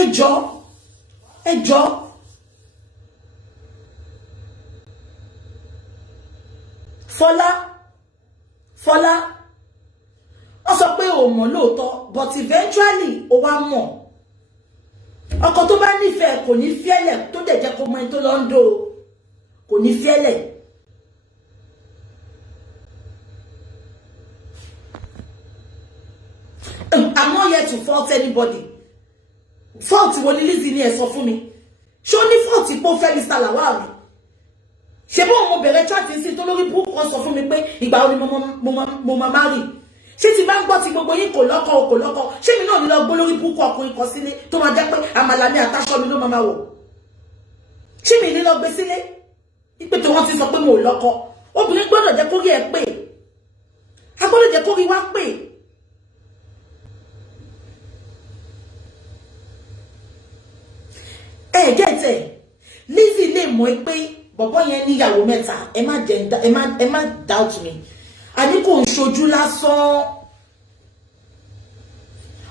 Ẹjọ́. Fọlá. Ó sọ pé ó mọ̀ lóòótọ́, but eventually ó wá mọ̀. Ọkọ tó bá nífẹ̀ẹ́ kò ní fiẹ́lẹ̀ tó dẹ̀ jẹ́ kó mọ ẹni tó lọ ń dó. Kò ní fiẹ́lẹ̀. I'm not here to fault anybody. Fault wo ni Lizzy ní ẹ sọ fún mi. Ṣé ó ní fault pé ó fẹ́ Mr. Lawal ni? Ṣé bó mo bẹ̀rẹ̀ chat sí tó lórí book kan sọ fún mi pé ìgbà wo ni mo máa marry. Ṣé tí bá ń gbọ́ ti gbogbo yín kò lọ́kọ. Ṣé mi náà ní lọ gbọ́ lórí book ọkùnrin kan sílé tó máa jẹ́ pé àmàlà mi àtàṣọ mi ló máa wọ̀. Ṣé mi ní lọ gbé sílé? Ipe tó wọ́n ti sọ pé mo lọ́kọ. obìnrin gbọ́dọ̀ jẹ́ kó rí ẹ pé a gbọ́dọ̀ jẹ́ kó rí wá pé gẹ́tẹ̀ Lizzy lè mọ̀ pé bọ̀bọ́ yẹn níyàwó mẹ́ta ẹ má doubt me àní kò ń ṣojú lásán.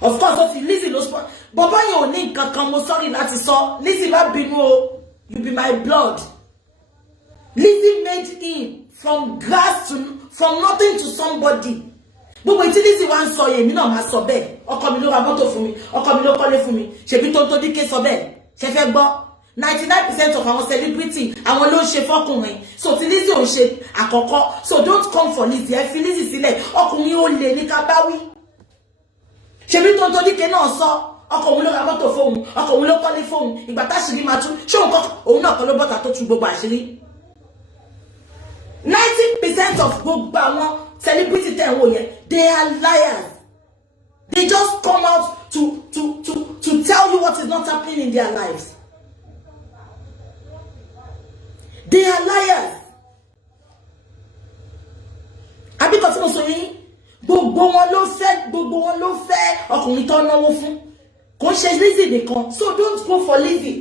Of course, ó ti Lizzy ló sọ bọ̀bọ́ yẹn ò ní nǹkan kan mo sorry láti sọ Lizzy bá bínú o you be my blood. Lizzy made him from grass to from nothing to somebody. Gbogbo tí Lizzy wá ń sọ yẹn mi náà máa sọ bẹ́ẹ̀ ọkọ mi ló ra mọ́tò fún mi ọkọ mi ló kọ́lé fún mi ṣebí tó díké sọ bẹ́ẹ̀ ṣe fẹ́ gbọ́ 99% of our celebrity àwọn ló ń ṣe fọ́kùnrin so tí Lizzy ò ń ṣe àkọ́kọ́ so don't come for Lizzy ẹ fi Lizzy sílẹ̀ ọkùnrin ó lè ní ká bá wí ṣebí tó díké náà sọ ọkọ òun ló ra mọ́tò fóun ọkọ òun ló kọ́lé fóun ìgbà táṣìírí máa tú ṣé òun náà kọ́ ló bọ́ta tó tú gbogbo àṣírí 90% of gbogbo àwọn celebrity tẹ̀ ń wò yẹn they are liars. They just come out to tell you what is not happening in their lives. They are liars. Àbíkọ́ tí mo sọ yín gbogbo wọn ló fẹ́ ọkùnrin tó náwó fún kò ń ṣe Lizzy nìkan so don't go for Lizzy.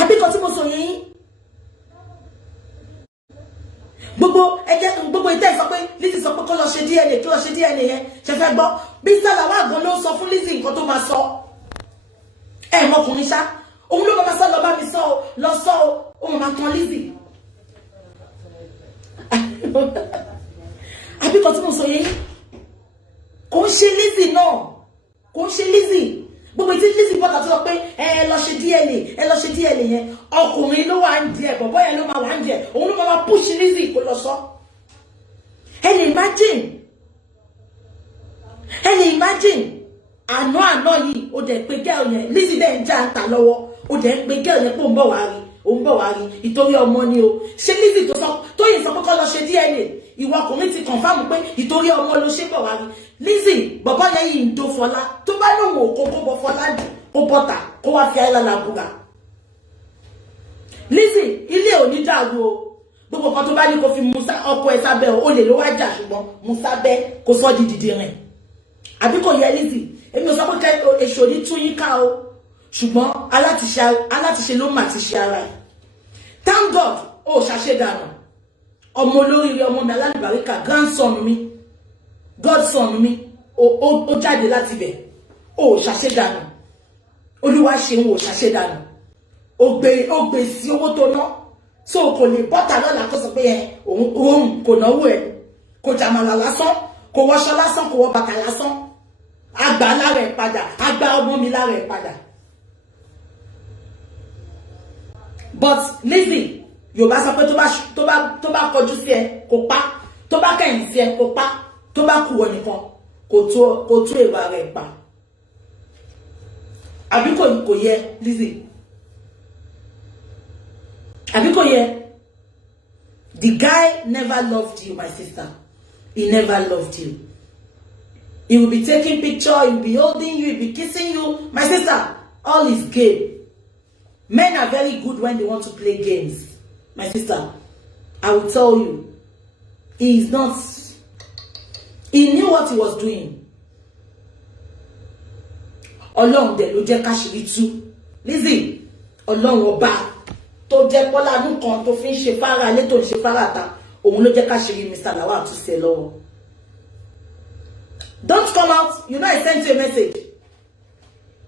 Àbíkọ́ tí mo sọ yín gbogbo ìtẹ́ sọ pé Lizzy sọ pé kó lọ ṣe DNA yẹn ṣe fẹ́ gbọ́ bí Salawa gan ló sọ fún Lizzy nǹkan tó máa sọ mọkùnrin ṣá òun ló máa sọ lọ bá mi sọ o lọ sọ o òun máa tán Lizzy. Àbíkọ́ tí mo sọ yẹn kò ń ṣe Lizzy náà kò ń ṣe Lizzy gbogbo tí Lizzy bọ́ta tó sọ pé ẹ lọ ṣe DNA yẹn ọkùnrin ló wà ń jẹ bọ̀bọ́ yẹn ló máa wà ń jẹ òun ló máa push Lizzy kó lọ sọ. ẹ lè imagine àná yìí ó dẹ̀ pé girl yẹn Lizzy dẹ̀ ń já ń ta lọ́wọ́ ó dẹ̀ ń pé girl yẹn pé ó ń bọ̀ wá rí ìtorí ọmọ ni o ṣé Lizzy tó yìí sọ pé kó lọ ṣe DNA ìwọ ọkùnrin ti confirm pé ìtorí ọmọ ló ṣe bọ̀ wá rí Lizzy bọ̀bọ́ yẹn yìí ń do Fọlá tó bá lóun ò kó bọ̀ Fọlá kó bọ́ta kó wá fi ayélujára búra. Lizzy ilé ò ní dàrú o gbogbo kan tó bá ní kó fi ọkọ ẹ sábẹ́ o lè ló wá jà ṣùgbọ́n Musábẹ́ kó sọ di dìde rìn àbí kò yẹ Lizzy èmi ò sọ pé èso ní tún yín ká o ṣùgbọ́n alátiṣe ló mà ti ṣe ara ẹ̀. Thank God ó ṣàṣedànù ọmọ olóríire ọmọ mi alálùbáríkà grandson mi godson mi ó jáde láti bẹ̀ ó ṣàṣedànù Olúwa ṣeun ó ṣàṣedànù ó gbé sí owó tó ná so kò lè bọ́ta lọ́la kó sọ pé òun kò náwó ẹ̀ kò jàmàlà lásán kò wọṣọ lásán kò wọ bàtà lásán àgbà lára ẹ̀ padà àgbà ọmọ mi lára ẹ̀ padà. But Lizzy Yorùbá sọ pé tó bá kọjú sí ẹ kó pa tó bá kẹ̀yìn sí ẹ kó pa tó bá kú wọ nìkan kò tó èrò ara ẹ̀ pa àbí kò yẹ Lizzy àbí kò yẹ. The guy never loved you, my sister. He never loved you. He will be taking picture, he will be holding you, he will be kissing you. My sister, all is game. Men are very good when they want to play games. My sister, I will tell you, he is not. He knew what he was doing. Ọlọ́run dẹ̀ ló jẹ́ káṣírí tú. Lizzy, Ọlọ́run ọba tó jẹ́ Bọ́lá nǹkan tó fi ń ṣe fara lé tó ń ṣe fara ta òun ló jẹ́ káṣírí Mr. Lawal tún ṣe lọ́wọ́. Don't come out. You know I sent you a message.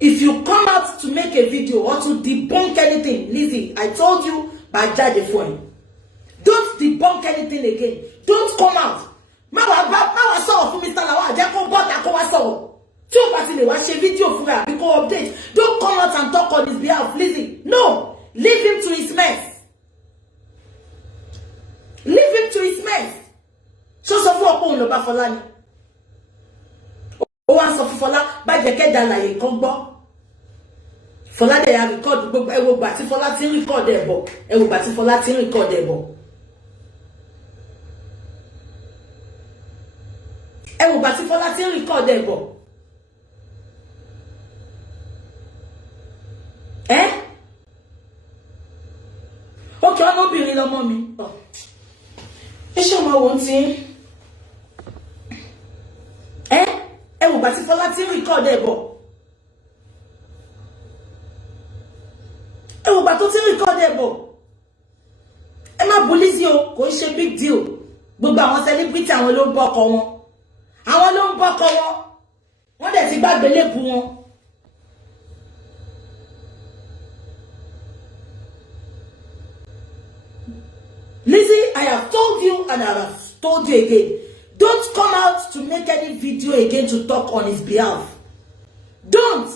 If you come out to make a video or to debunk anything, Lizzy, I told you by judge phone. Don't debunk anything again. Don't come out. Má wá sọ̀rọ̀ fún Mr. Lawal jẹ́ kó bọ́ta kó wá sọ̀rọ̀. Tí o bá ti lè wá ṣe video fún rẹ̀ àbí kó update. Don't come out and talk on his behalf, Lizzy. No. Leave him to his mess. Leave him to his mess. Ṣó sọ fún ọ̀pọ̀ òun ló bá Fọlá ni. Ó wá sọ fún Fọlá bá jẹ́ kẹ́dà láyé kan gbọ́. Fọlá dẹ̀ ya record gbogbo ẹwọ gbà tí Fọlá ti ń record ẹ̀ bọ̀. Ẹwọ gbà tí Fọlá ti ń record ẹ̀ bọ̀. Ẹwọ gbà tí Fọlá ti ń record ẹ̀ bọ̀. Okay, I no be in the mommy. Oh. Ṣé ma wọ́n ti ẹ wò bá ti Fọlá ti record ẹ̀ bọ̀. Ẹ wò bá tó ti record ẹ̀ bọ̀. Ẹ má bu Lizzy o, kò ṣe big deal. Gbogbo àwọn celebrity àwọn ló ń bọ́kọ wọn. Àwọn ló ń bọ́kọ wọn. Wọ́n dẹ̀ ti gbàgbé lébu wọn. Lizzy, I have told you and I have told you again. Don't come out to make any video again to talk on his behalf. Don't.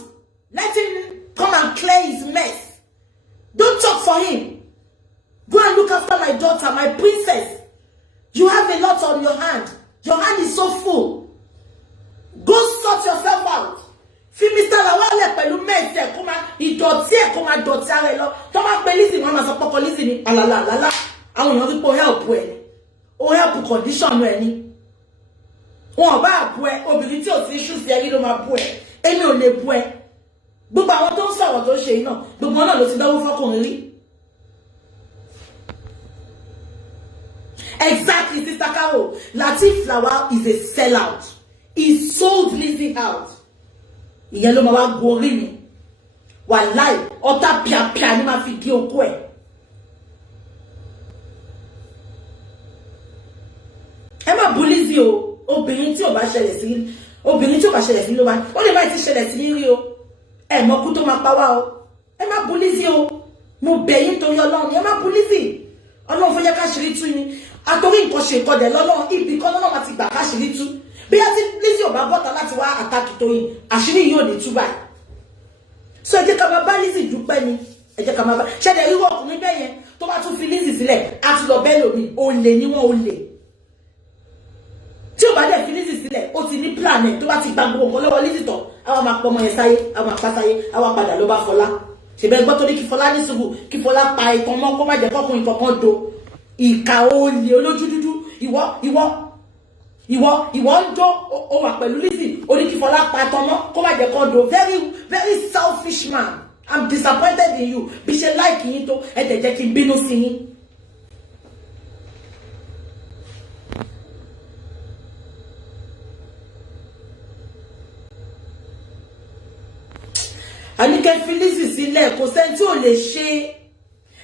Let him come and clear his mess. Don't talk for him. Go and look after my daughter, my princess. You have a lot on your hand. Your hand is so full. Go sort yourself out. Fi Mr. Lawal pẹ̀lú mess ẹ kó máa ìdọ̀tí ẹ kó máa dọ̀tí ara ẹ lọ. Tó máa pe Lizzy wọ́n máa sọ pọ́kọ Lizzy ni alala. Àwọn èèyàn wípé o help ẹ. O help condition ẹ ni. Wọ́n bá bu ẹ, obìnrin tí ò sí issue sí ẹ rí ló máa bu ẹ. Èmi ò lè bu ẹ. Gbogbo àwọn tó ń sọ̀rọ̀ tó ṣe iná, gbogbo náà ló ti dáwó fọ́kùnrin rí. Exactly, Sister Carol. Lateef Lawal is a sellout. He sold Lizzy out. Ìyẹn ló máa wá gorí mi. Wàláì, ọ̀tá pìàpìà ni máa fi gé okó ẹ̀. Ẹ má bu Lizzy o. Obìnrin tí ò bá ṣẹlẹ̀ sí ló wá. Ó lè má ti ṣẹlẹ̀ sí rí o. Ẹ mọ̀ kú tó máa pa wá o. Ẹ má bu Lizzy o. Mo bẹ̀ yín torí Ọlọ́run. Ẹ má bu Lizzy. Ọlọ́run fẹ́ jẹ́ ká ṣírí tú ni. Àtòrí nǹkan ṣe ìkọdẹ̀ lọ́lọ́run ibì kan lọ́nà máa ti gbà ká ṣírí tú. Bí a ti Lizzy ò bá bọ́ta láti wá àtàkì Tóyìn, àṣírí yóò ní tú báyìí. So ẹ jẹ́ ká máa bá Lizzy dúpẹ́ ni. Ẹ jẹ́ ká máa bá. Ṣẹ̀dẹ̀ irú ọkùnrin bẹ́ẹ̀ yẹn tó bá tún fi Lizzy sílẹ̀, á tún lọ bẹ́ẹ̀ lómi. Olè ni wọ́n olè. Tí ò bá dẹ̀ fi Lizzy sílẹ̀, ó ti ní plan ẹ̀ tó bá ti gba gbogbo nǹkan lọ́wọ́ Lizzy tán. Àwa máa pọ̀ ọmọ yẹn sáyé, àwa máa pa sáyé, àwa padà ló bá Fọlá. Ṣèbẹ̀ gbọ́ tó ní kí Fọlá ní sùúrù, kí Fọlá pa ìtàn mọ́ kó má jẹ́ kọ́kùnrin kankan do. Ìkà olè olójú dúdú, ìwọ ń dó ó wà pẹ̀lú Lizzy, ó ní kí Fọlá pa ìtàn mọ́ kó má jẹ́ kó do. Very selfish man. I'm disappointed in you. Bí ṣe like yín tó, ẹ dẹ̀ jẹ́ kí n bínú sí yín. Àníkẹ́ fi Lizzy sílẹ̀, kò sẹ́ni tí ò lè ṣe.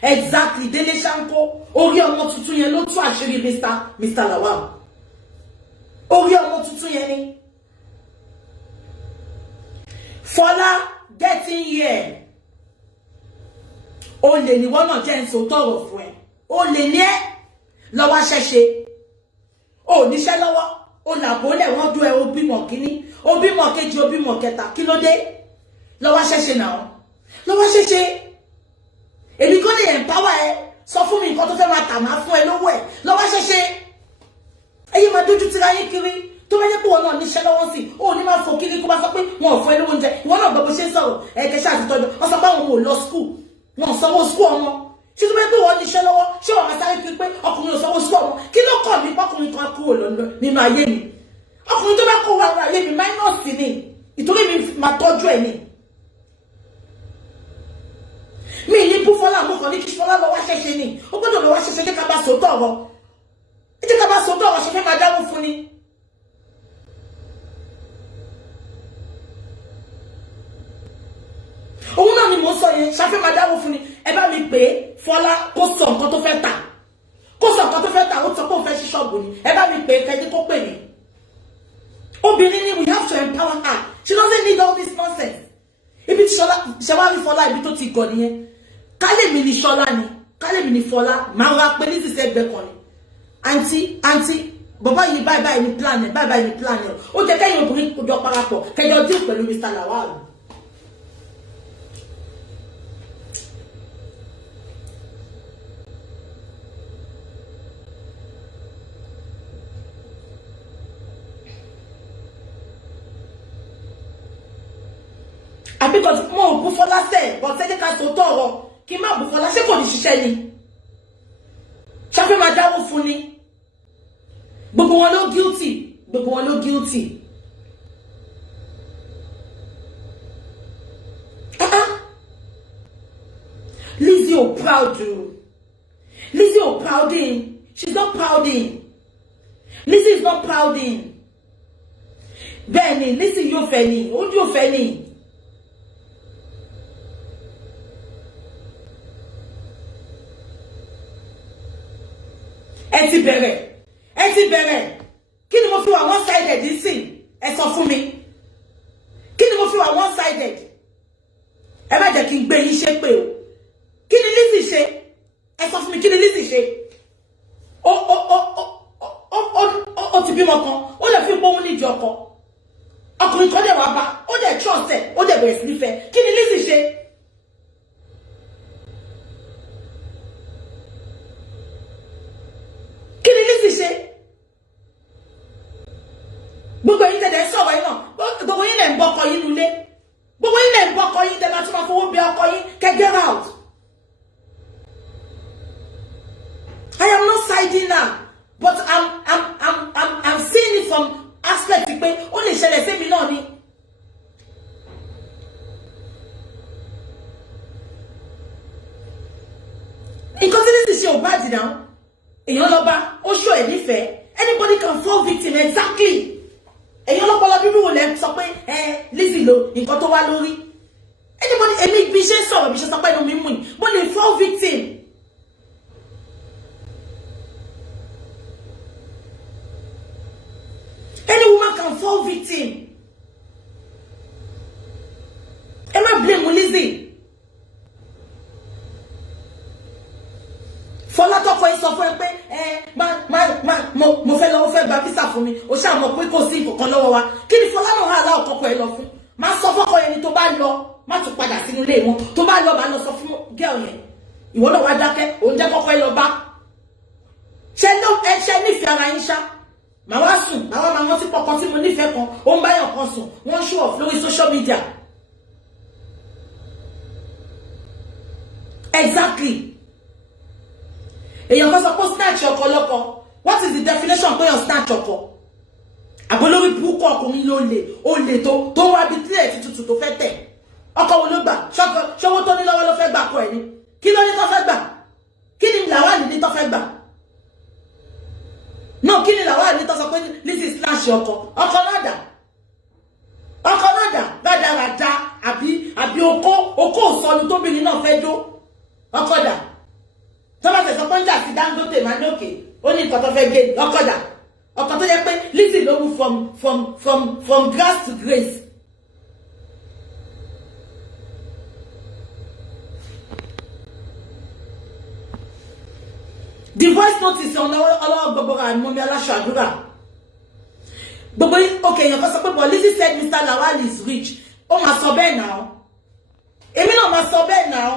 Exactly, Dele Shanko. Orí ọmọ tuntun yẹn ló tú àṣírí Mr. Lawal. Orí ọmọ tuntun yẹn ni. Fọlá getting here. O lè ní wọ́n náà jẹ́ ń sọ tọrọ fún ẹ. O lè ní ẹ́ lọ́wọ́ ṣẹ́ṣe. O níṣẹ́ lọ́wọ́. O làbólẹ̀ wọ́n dún ẹ o bímọ kíní. O bímọ kejì, o bímọ kẹta. Kí ló dé? Lọ́wọ́ ṣẹ́ṣe náà. Lọ́wọ́ ṣẹ́ṣe. Èmi kò lè empower ẹ. Sọ fún mi nǹkan tó fẹ́ máa tà máa fún ẹ lówó ẹ. Lọ́wọ́ ṣẹ́ṣe. Ẹ̀yin máa dójú tira yín kiri. Tó bá jẹ́ pé wọn náà níṣẹ́ lọ́wọ́ sí, ó ní máa fò kiri kó bá sọ pé wọn ò fún ẹ lówó oúnjẹ. Ìwọ náà gbọ́ bó ṣe ń sọ̀rọ̀. Ẹ̀kẹ́ṣẹ́ àti tọ́jú. Wọ́n sọ pé àwọn ò lọ school. Wọn ò sanwó school ọmọ. Ṣé tó bá jẹ́ pé wọ́n níṣẹ́ lọ́wọ́, ṣé wọ́n máa sáré kiri pé ọkùnrin ò sanwó school ọmọ? Kí ló kọ̀ mí pọ́kùnrin kan kúrò nínú ayé mi? Ọkùnrin tó bá kó wà nínú ayé mi minus ni. Ìtorí mi máa tọ́jú ẹ̀ ni. Mi ní bú Fọlá mú kan ní kí Fọlá lọ wá ṣẹṣẹ ni. Ó gbọ́dọ̀ lọ wá ṣẹṣẹ jẹ́ ká bá sòótọ́ ọ̀rọ̀. Jẹ́ ká bá sòótọ́ ọ̀rọ̀ ṣe fẹ́ máa dáwó fún ni. Òun náà ni mò ń sọ yẹn, ṣàfẹ́ máa dáwó fún ni. Ẹ bá mi pè é Fọlá kó sọ nǹkan tó fẹ́ tà. Kó sọ nǹkan tó fẹ́ tà, ó sọ pé òun fẹ́ ṣí ṣọ́ọ̀bù ni. Ẹ bá mi pè é kẹ́ni kó pè mí. Obìnrin ni we have to empower her. She doesn't need all this nonsense. Ibi tí Ṣọlá rí Fọlá ibi tó ti gọ̀ nìyẹn. Kálẹ̀ mi ni Ṣọlá ni. Kálẹ̀ mi ni Fọlá. Màá ra pé ní ti sẹ́gbẹ́ kan ni. Àǹtí, bàbá yìí báyìí ni plan ẹ̀, báyìí ni plan ẹ̀. Ó jẹ́ kẹ́yìn obìnrin jọ parapọ̀, kẹjọ dín pẹ̀lú Mr. Lawal. Because mo bu Fọlá sẹ́, but ṣé ká tó tọ̀rọ̀ kí má bu Fọlá, ṣé kò ní ṣiṣẹ́ ni? Ṣàfẹ́ máa dáwó fún ni. Gbogbo wọn ló guilty. Gbogbo wọn ló guilty. Lizzy ò proud o. ò prouding. She's not prouding. Lizzy is not prouding. Benny, Lizzy yóò fẹ́ ni. Ó yóò fẹ́ ni. Ẹ ti bẹ̀rẹ̀. Kí ni mo fi wà one sided this thing? Ẹ sọ fún mi. Kí ni mo fi wà one sided? Ẹ má jẹ́ kí n gbé yín ṣépè o. Kí ni Lizzy ṣe? Ẹ sọ fún mi, kí ni Lizzy ṣe? Ó ti bímọ kan, ó lè fi pọ́n ní ìjọ ọkọ. Ọkùnrin kan dẹ̀ wá bá, ó dẹ̀ trust ẹ̀, ó dẹ̀ bẹ̀rẹ̀ sí nífẹ̀ẹ́. Kí ni Lizzy ṣe? Kí ni Lizzy ṣe? Gbogbo yín tẹ̀lé sọ̀rọ̀ yín náà, gbogbo yín lè ń bọ́ ọkọ yín nulẹ̀. Gbogbo yín lè ń bọ́ ọkọ yín tẹ̀lé àti máa fowó bẹ ọkọ yín kẹ́ get out. I am not siding now, but I'm seeing it from aspect pé ó lè ṣẹlẹ̀ sí mi náà ni. Nǹkan tí Lizzy ṣe ò bá dì náà. Èèyàn lọ bá, ó ṣó ẹ̀ nífẹ̀ẹ́. Anybody can fall victim exactly. Èèyàn lọ́pọ̀lọ́ bíbí wò lẹ́ sọ pé Lizzy lo nǹkan tó wá lórí. Anybody, èmi bí ṣe sọ̀rọ̀ bí ṣe sọ pé inú mi mú ni. Mo lè fall victim. Any woman can fall victim. Ẹ má blame Lizzy. Fọlá tọkọ yìí sọ fún ẹ pé mo fẹ́ lọ fẹ́ gba visa fún mi. O ṣáà mọ̀ pé kò sí nǹkan lọ́wọ́ wa. Kí ni Fọlá náà hàn láwọn kọkọ ẹ lọ fún? Má sọ fọ́kọ yẹn ni tó bá lọ, má tún padà sínú ilé wọn. Tó bá lọ bá lọ sọ fún girl yẹn. Ìwọ náà wá dákẹ́, òun jẹ́ kọ́kọ́ ẹ lọ bá. Ṣé nífẹ̀ẹ́ ara yín ṣá? Màá wá sùn, màá wá máa rántí pọkàn tí mo nífẹ̀ẹ́ kan, ó ń báyọ̀ kan sùn, wọ́n show off lórí social media. Exactly. Èèyàn kan sọ pé snatch ọkọ lọ́kọ. What is the definition pé yàn snatch ọkọ? Àbólórí burúkú ọkùnrin ló lè tó wá bí tílẹ̀ tútù tó fẹ́ tẹ̀. Ọkọ wo ló gbà? Ṣọwọ́ tó ní lọ́wọ́ ló fẹ́ gbà kọ ẹ̀ ni. Kí ló ní tó fẹ́ gbà? Kí ni Lawal ní tó fẹ́ gbà? No, kí ni Lawal ní tó sọ pé Lizzy snatch ọkọ? Ọkọ náà dà rádaràda àbí okó òsọnù tóbìnrin náà fẹ́ dó. Ọkọ dà. Tọ́lá tẹ̀sán pọ́njà sí Dangote máa ní òkè, ó ní nǹkan tó fẹ́ gé ọkọ dà. Ọkọ tó yẹ pé Lizzy ló mú from grass to grace. The voice notice on ọlọ́wọ́ gbogbo àmọ́mí aláṣọ àdúrà. Gbogbo okay, èèyàn kan sọ pé but Lizzy said Mr. Lawal is rich. Ó máa sọ bẹ́ẹ̀ náà. Èmi náà máa sọ bẹ́ẹ̀ náà.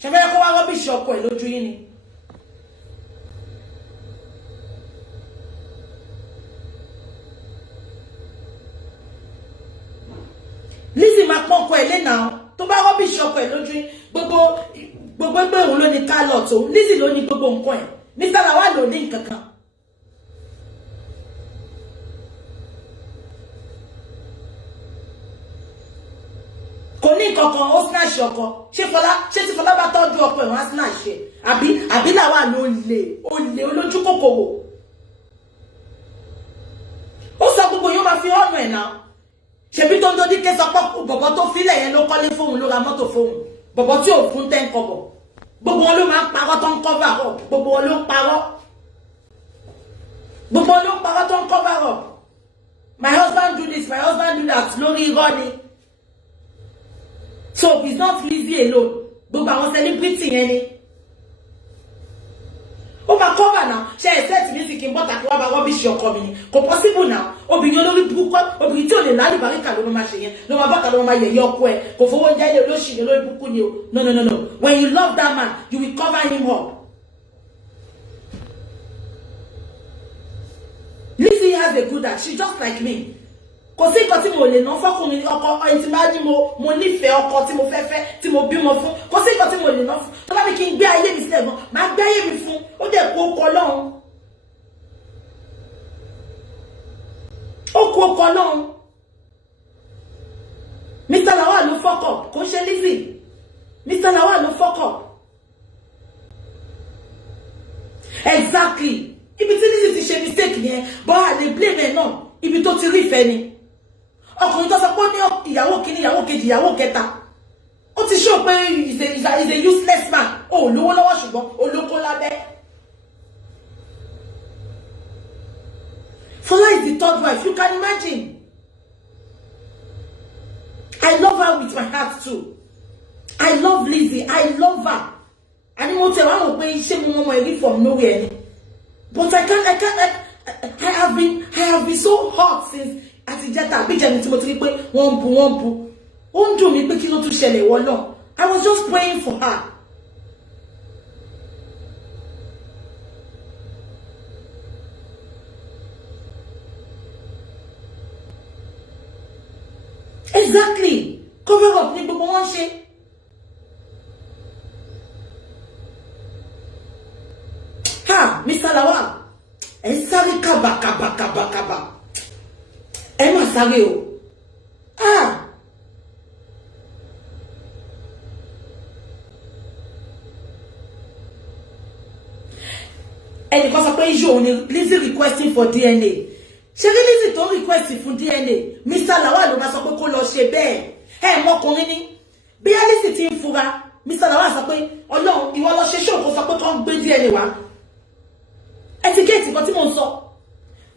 Ṣé fẹ́ kó wá rọ́bìṣì ọkọ ẹ̀ lójú yín ni? Lizzy máa pọ́n ọkọ ẹ̀ lé náà. Tó bá rọ́bìṣì ọkọ ẹ̀ lójú yín, gbogbo ẹgbẹ́ òun ló ní kálọ̀ tó. Lizzy ló ní gbogbo nǹkan ẹ̀. Mr. Lawal ló ní nǹkan kan. Kò ní nǹkan kan, ó snatch ọkọ. Ṣé tí Fọlá bá tọ́jú ọkọ ẹ̀ wọ́n á snatch ẹ̀? Àbí Lawal ló lè olójú kòkòrò. Ó sọ gbogbo yóò máa fi ọ̀nà ẹ̀ náà. Ṣebí tó ń dódí ké sọ pé bọ̀bọ̀ tó filẹ̀ yẹn ló kọ́lé fóun ló ra mọ́tò fóun. Bọ̀bọ̀ tí ò fún 10 kọ́bọ̀. Gbogbo wọn ló máa ń parọ́ tó ń cover up. Gbogbo wọn ló ń parọ́. Gbogbo wọn ló ń parọ́ tó ń cover up. My husband do this, my husband do that. Lórí irọ́ ni. So it's not Lizzy alone. Gbogbo àwọn celebrity yẹn ni. Ó máa cover now. Ṣé ẹ̀sẹ̀ tí Lizzy kí n bọ́ta kí wọ́n bá rọ́bìṣì ọkọ mi ni? Kò possible now. Obìnrin olórí burúkú, obìnrin tí ò lè láàrín baríkà ló máa ṣe yẹn. Ló máa bọ́ta ló máa yẹ̀yẹ́ ọkọ ẹ̀. Kò fowó oúnjẹ ilé olóṣì ní olórí burúkú ni o. No. When you love that man, you will cover him up. Lizzy has a good heart. She's just like me. Kò sí nǹkan tí mo lè ná fọ́kùnrin ọkọ ẹni tí bá ní mo nífẹ̀ẹ́ ọkọ tí mo fẹ́ tí mo bímọ fún. Kò sí nǹkan tí mo lè ná fún. Tó bá ní kí n gbé ayé mi sílẹ̀ gan, máa gbé ayé mi fún. Ó dẹ̀ kó ọkọ lọ́hùn. Ó kó ọkọ lọ́hùn. Mr. Lawal ló fuck up. Kò ṣe Lizzy. Mr. Lawal ló fuck up. yẹn but a lè blame ẹ̀ náà ibi tó ti rí ìfẹ́ ni ọkùnrin tó sọ pé ó ní ìyàwó kìíní ìyàwó kejì ìyàwó kẹta ó ti show pé is a useless man ó lówó lọ́wọ́ ṣùgbọ́n olóko lábẹ́. Fola is the third wife. You can imagine. I love her with my heart too. I love Lizzie. I love her. And I'm not from nowhere. But I have been so hot since Atijata. I was just praying for her. Exactly. Cover up ni gbogbo wọn ṣe. Ha, Mr. Lawal. Ẹ sáré kaba. Ẹ má sáré o. Ah. Ẹnìkan sọ pé issue òun ni Lizzie requesting for DNA. Ṣé Lizzie tó request fún DNA, Mr. Lawal ló máa sọ pé kó lọ ṣe bẹ́ẹ̀. Mọ́kùnrin ni. Bí Lizzie ti ń fura, Mr. Lawal sọ pé Ọlọ́run ìwọ lọ ṣe show kó sọ pé kó gbé DNA wá. Etiquette kan tí mo sọ.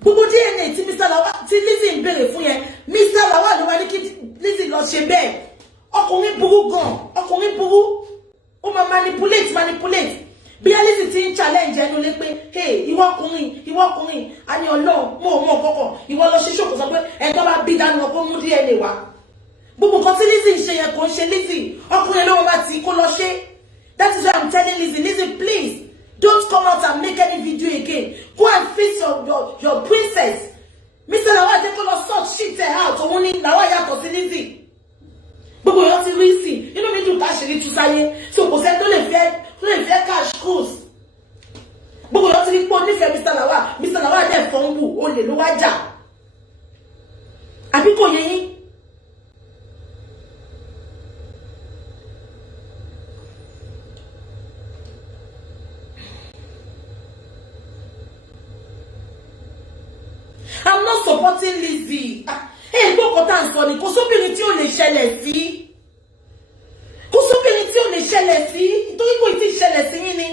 Gbogbo DNA tí Mr. Lawal tí Lizzie ń béèrè fún yẹn, Mr. Lawal ló wá ní kí Lizzie lọ ṣe bẹ́ẹ̀. Ọkùnrin burú gan, ọkùnrin burú. Ó máa manipulate. Bí Lizzie ti ń challenge ẹnu lé pé hey ìwọ ọkùnrin a ní Ọlọ́run mo mọ̀ kọ́kọ́ ìwọ lọ ṣe ṣòkò sọ pé ẹ̀tọ́ bá bí dánú ọkọ mú DNA wá gbogbo nǹkan tí Lizzie ń ṣe yẹn kò ń ṣe Lizzie ọkùnrin lọ́wọ́ bá ti kó lọ ṣe. That is why I'm telling Lizzie please don't come out and make any video again. Go and face your princess. Mr. Lawal jẹ́ kó lọ sort shit out òun ni Lawal yàtọ̀ sí Lizzie gbogbo yẹn ti rí sí inú mi dùn káṣírí tú sáyé tí kò sẹ́ni tó lè fẹ́ cash cruise gbogbo yẹn ti rí pé onífẹ̀ẹ́ Mr. Lawal dẹ̀ fọ́nbù olè ló wá jà àbí kò yẹ yín. I'm not supporting Lizzie. Gbogbo tá ń sọ ni kò sóbìnrin tí ò lè ṣẹlẹ̀ sí. Kò sóbìnrin tí ò lè ṣẹlẹ̀ sí. Nítorí kò tí ì ṣẹlẹ̀ sí yín ni.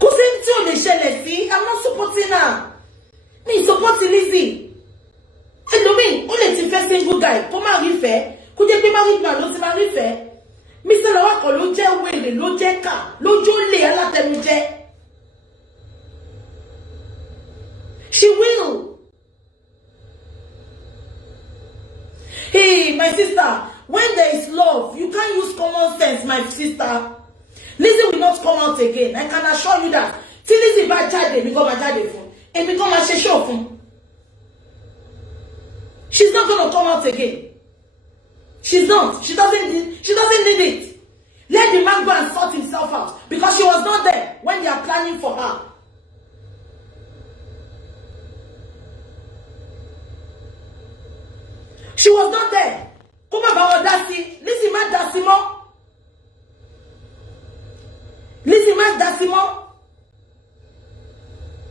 Kò sẹ́ni tí ò lè ṣẹlẹ̀ sí. I'm not supporting her. Me supporting Lizzie. Ẹlòmíì ó lè ti fẹ́ single guy kó má rí fẹ́ kó jẹ́ pé married man ló ti má rí fẹ́. Mr. Lawal kọ́ ló jẹ́ wèrè ló jẹ́ kà lójú lè alátẹnujẹ. She will. Hey, my sister, when there is love, you can't use common sense, my sister. Lizzie will not come out again. I can assure you that. Till Lizzie bá jáde, èmi kọ́ máa jáde fún. Èmi kọ́ máa ṣe show fún. She's not going to come out again. She's not. She doesn't need it. Let the man go and sort himself out. Because she was not there when they are planning for her. She was not there. Come about Dasi. Lizzie má Dasi mọ́. Lizzie má Dasi mọ́.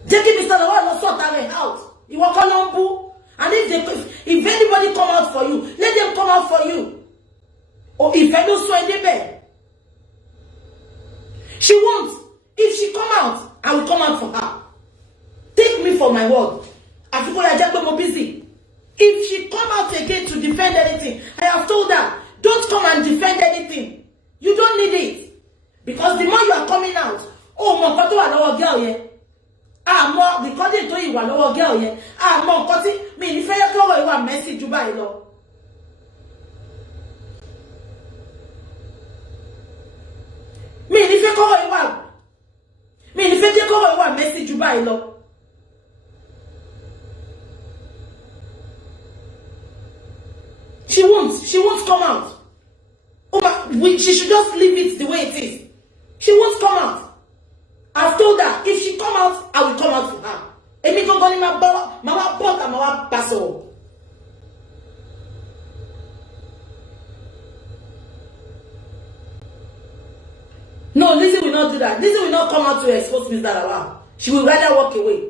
Jẹ́ kí Mr. Lawal lọ sort her out. Ìwọ kọ́ ló ń bú. And if anybody come out for you, let them come out for you. Or if I don't swear in bed. She won't. If she come out, I will come out for her. Take me for my word. I feel like I'm busy. If she come out again to defend anything, I have told her, don't come and defend anything. You don't need it. Because the more you are coming out, oh, my God, I know a girl here. Àmọ́ recording tó ìwà lọ́wọ́ girl yẹn àmọ́ nǹkan tí mi ní fẹ́ kọ́rọ̀ ìwà messy jù báyìí lọ. Mi ní fẹ́ jẹ́ kọ́rọ̀ ìwà messy jù báyìí lọ. She won't come out. She should just leave it the way it is. She won't come out. I've told her, if she come out, I will come out for her. Èmi gangan ni máa wá bọ́ta máa wá bá sọ̀rọ̀. No, Lizzy will not do that. Lizzy will not come out to expose Mr. Lawal. She will rather walk away.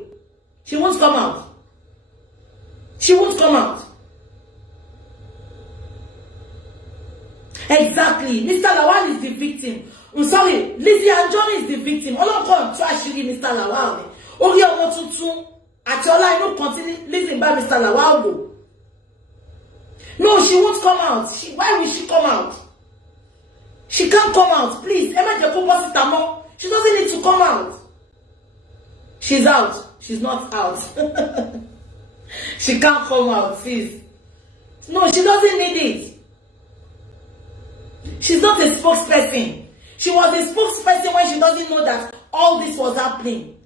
She won't come out. She won't come out. Exactly. Mr. Lawal is the victim. I'm sorry. Lizzy Anjorin is the victim. All of them try to Mr. Lawal. Orí ọmọ tuntun àti ọlá inú continue Lizzy by Mr. Lawal go. No, she won't come out. Why will she come out? She can't come out. Please. She doesn't need to come out. She's out. She's not out. She can't come out, sis. No, she doesn't need it. She's not a spokesperson. She was a spokesperson when she doesn't know that all this was happening.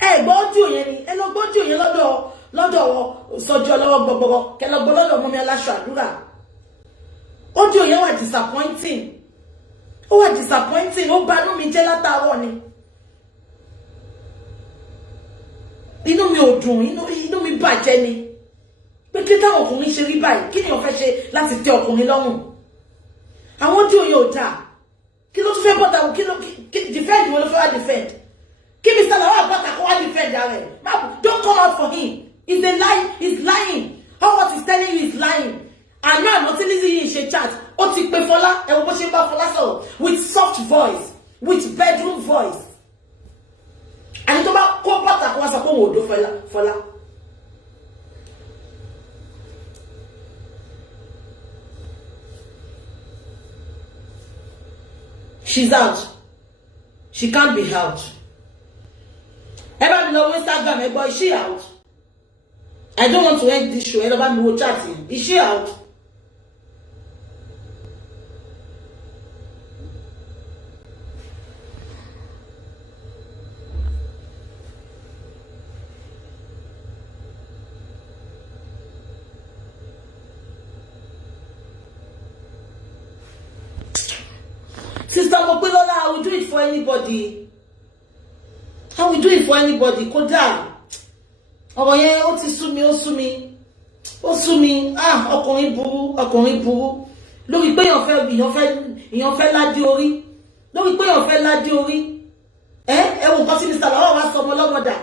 Hey, gbọ́dọ̀ yẹn ni. Ẹ lọ gbọ́dọ̀ yẹn lọ́dọ̀ sọ́jọ́ lọ́wọ́ gbogbo. Kẹ lọ gbọ́ lọ́dọ̀ Mọ́mì Aláṣọ Àdúrà. Audio yẹn wà disappointing. Ó wà disappointing. Ó banú mi jẹ́ látàárọ̀ ni. Inú mi ò dùn, inú mi bàjẹ́ ni. Pé kí táwọn ọkùnrin ṣe rí báyìí, kí ni ó fẹ́ ṣe láti tẹ́ ọkùnrin lọ́rùn? Àwọn audio yẹn ò dáa. Kí ló tún fẹ́ bọ́ta, kí defend wo ló fẹ́ wá defend? Kí Mr. Lawal bọ́ta kó wá defend ara ẹ̀. Don't come out for him. He's a lie. He's lying. All what he's telling you is lying. And now not Lizzy yìí ṣe chat. Ó ti pe Fọlá, ẹ wo bó ṣe bá Fọlá sọ̀rọ̀ with soft voice, with bedroom voice. And tó bá kó bọ́ta kó wá sọ pé òun ò dó Fọlá. She's out. She can't be out. Ever been on Instagram, boy, is she out? I don't want to end this show. Ever been chatting? Is she out? Sister Mopelola, I will do it for anybody. I will do it for anybody. Kódà. Ọ̀rọ̀ yẹn ó ti sú mi, ó sú mi. Ó sú mi. Ọkùnrin burú. Lórí pé èèyàn fẹ́ ládé orí. Lórí pé èèyàn fẹ́ ládé orí. Ẹ wo nǹkan tí Mr. Lawal wá sọ ọmọ lọ́mọdà.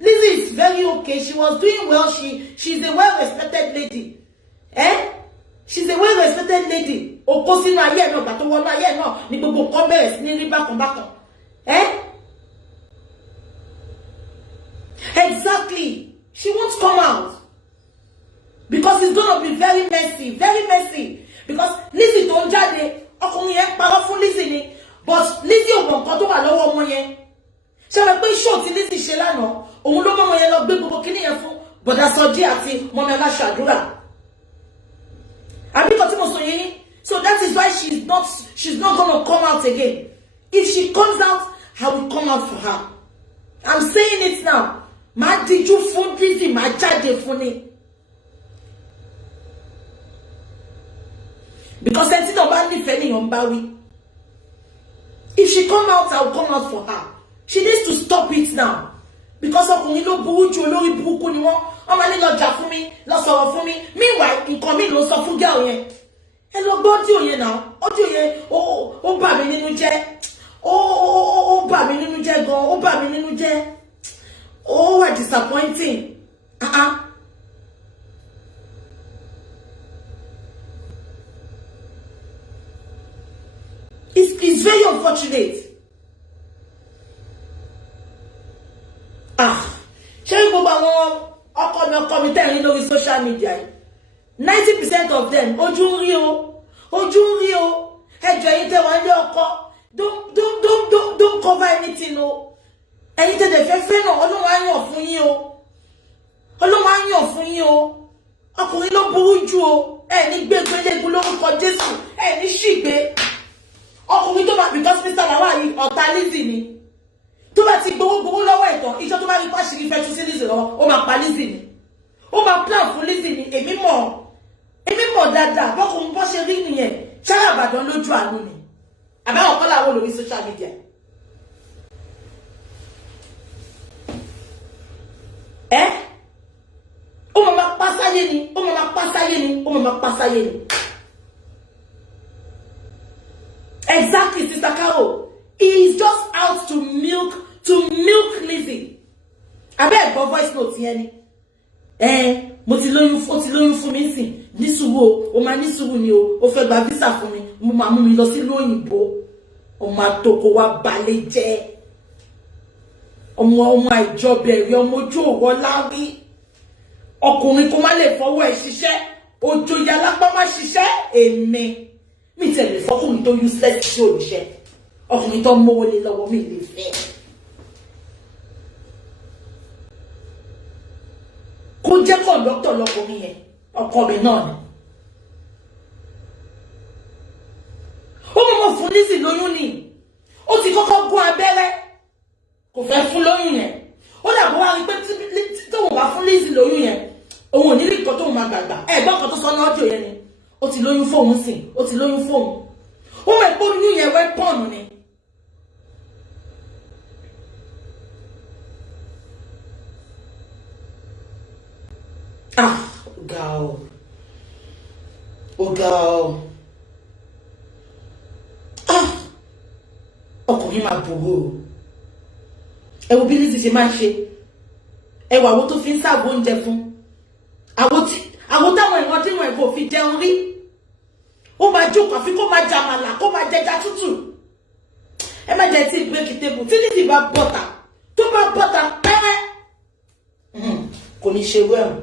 Lizzy is very okay. She was doing well. She's a well-respected lady. She's a well-respected lady. Oko sínú ayé náà, gbà tó wọnú ayé náà ní gbogbo nǹkan bẹ̀rẹ̀ sí ní rí bákan. Exactly. She won't come out. Because it's going to be very messy. Very messy. Because Lizzy tó ń jáde, ọkùnrin yẹn parọ́ fún Lizzy ni. But Lizzy ò mọ̀ nǹkan tó wà lọ́wọ́ ọmọ yẹn. Ṣé wọ́n pé show tí Lizzy ṣe lánàá, òun ló mọ́ ọmọ yẹn lọ gbé gbogbo kíní yẹn fún Bọ̀dá Sọjí àti Mọ́mì Aláṣọ Àdúrà. Àbí kan tí mo sọ yẹn. So that is why she's not going to come out again. If she comes out, I will come out for her. I'm saying it now. Ma diju fún Lizzy, ma jáde fún ni. Because ẹni tí náà bá nífẹ̀ẹ́ níyàn bá wí. If she come out, I will come out for her. She needs to stop it now. Because ọkùnrin ló burú jù, olórí burúkú ni wọ́n. Ọmọ ní lọ jà fún mi, lọ sọ̀rọ̀ fún mi. Meanwhile, nǹkan mi ló sọ fún girl yẹn. Ẹ lọ gbọ́ audio yẹn náà. Audio yẹn ó bà mí nínú jẹ́. Ó bà mí nínú jẹ́ gan. Ó bà mí nínú jẹ́. Oh, what disappointing. It's very unfortunate. Ṣé gbogbo àwọn ọkọ mi tẹ̀rín lórí social media 90% of them ojú ń rí o. Ẹjọ́ yín tẹ́ wá ní ọkọ. Don't cover anything o. Ẹ̀yin tẹ́ dẹ̀ fẹ́ náà Ọlọ́run á yàn fún yín o. Ọlọ́run á yàn fún yín o. Ọkùnrin ló burú jù o. Ẹ ní gbégbélégún lórúkọ Jésù. Ẹ ní ṣìgbé. Ọkùnrin tó bá because Mr. Lawal yìí ọ̀tá Lizzy ni. Tó bá ti gbowó lọ́wọ́ ìtàn, ìjọ tó bá rí pàṣírí fẹ́ tú sí Lizzy lọ́wọ́, ó máa pa Lizzy ni. Ó máa plan fún Lizzy ni. Èmi mọ̀ dáadáa. Bọ́kùnrin bọ́ ṣe rí nìyẹn. Ṣáà Ìbàdàn lójú àánú ni. Àbáwọn kọ́lá wo lórí social media. ó máa pásáyé ni, ó máa pásáyé ni. Exactly, Sister Carol. He is just out to milk Lizzie. I beg your voice note yẹn ni. Mo ti lóyún fún mi nsìn. Ní sùúrù o máa ní sùúrù ni o. Ó fẹ́ gba visa fún mi. Mo máa mú mi lọ sí ìlú òyìnbó. Ó máa tó kó wá balẹ̀ jẹ́. Ọmọ àìjọbẹ̀rẹ̀ ọmọ ojú òwò láwí. Ọkùnrin kó má lè fọwọ́ ẹ̀ ṣiṣẹ́. Òjòyà lápá má ṣiṣẹ́. Èmi. Mi tẹ̀lé fọkùnrin tó useless sí òrìṣẹ́. Ọkùnrin tó mówó lé lọ́wọ́ mi lè fẹ́. Kó jẹ́ kọ̀ńdọ́tọ̀ lọ́kùnrin yẹn. Ọkọ mi náà ni. Ó mọ̀ fún Lizzy lóyún ni. Ó ti kọ́kọ́ gún abẹ́rẹ́. Kò fẹ́ fún lóyún yẹn. Ó dàbọ̀ wá rí pé tóun bá fún Lizzy lóyún yẹn. Òun ò ní rí nǹkan tóun máa gbàgbà. Ẹ̀gbọ́n kan tó sọ náà jò yẹn ni. Ó ti lóyún fóun sìn. Ó ti lóyún fóun. Ó mọ̀ pé oyún yẹn wẹ́pọ̀nù ni. Ó ga o. Ọkùnrin máa bòwò o. Ẹ wo bí Lizzy ṣe máa ń ṣe. Ẹ wo àwọn tó fi ń sáàbò oúnjẹ fún. Àwọn táwọn ìwọ̀n tí wọ́n kò fi jẹun rí. Ó máa jókòó àfi kó máa jàmàlà, kó máa jẹja tútù. Ẹ má jẹ́ tí break table. Tí Lizzy bá bọ́ta, tó bá bọ́ta pẹ́rẹ́. Kò ní ṣe wẹ́rùn.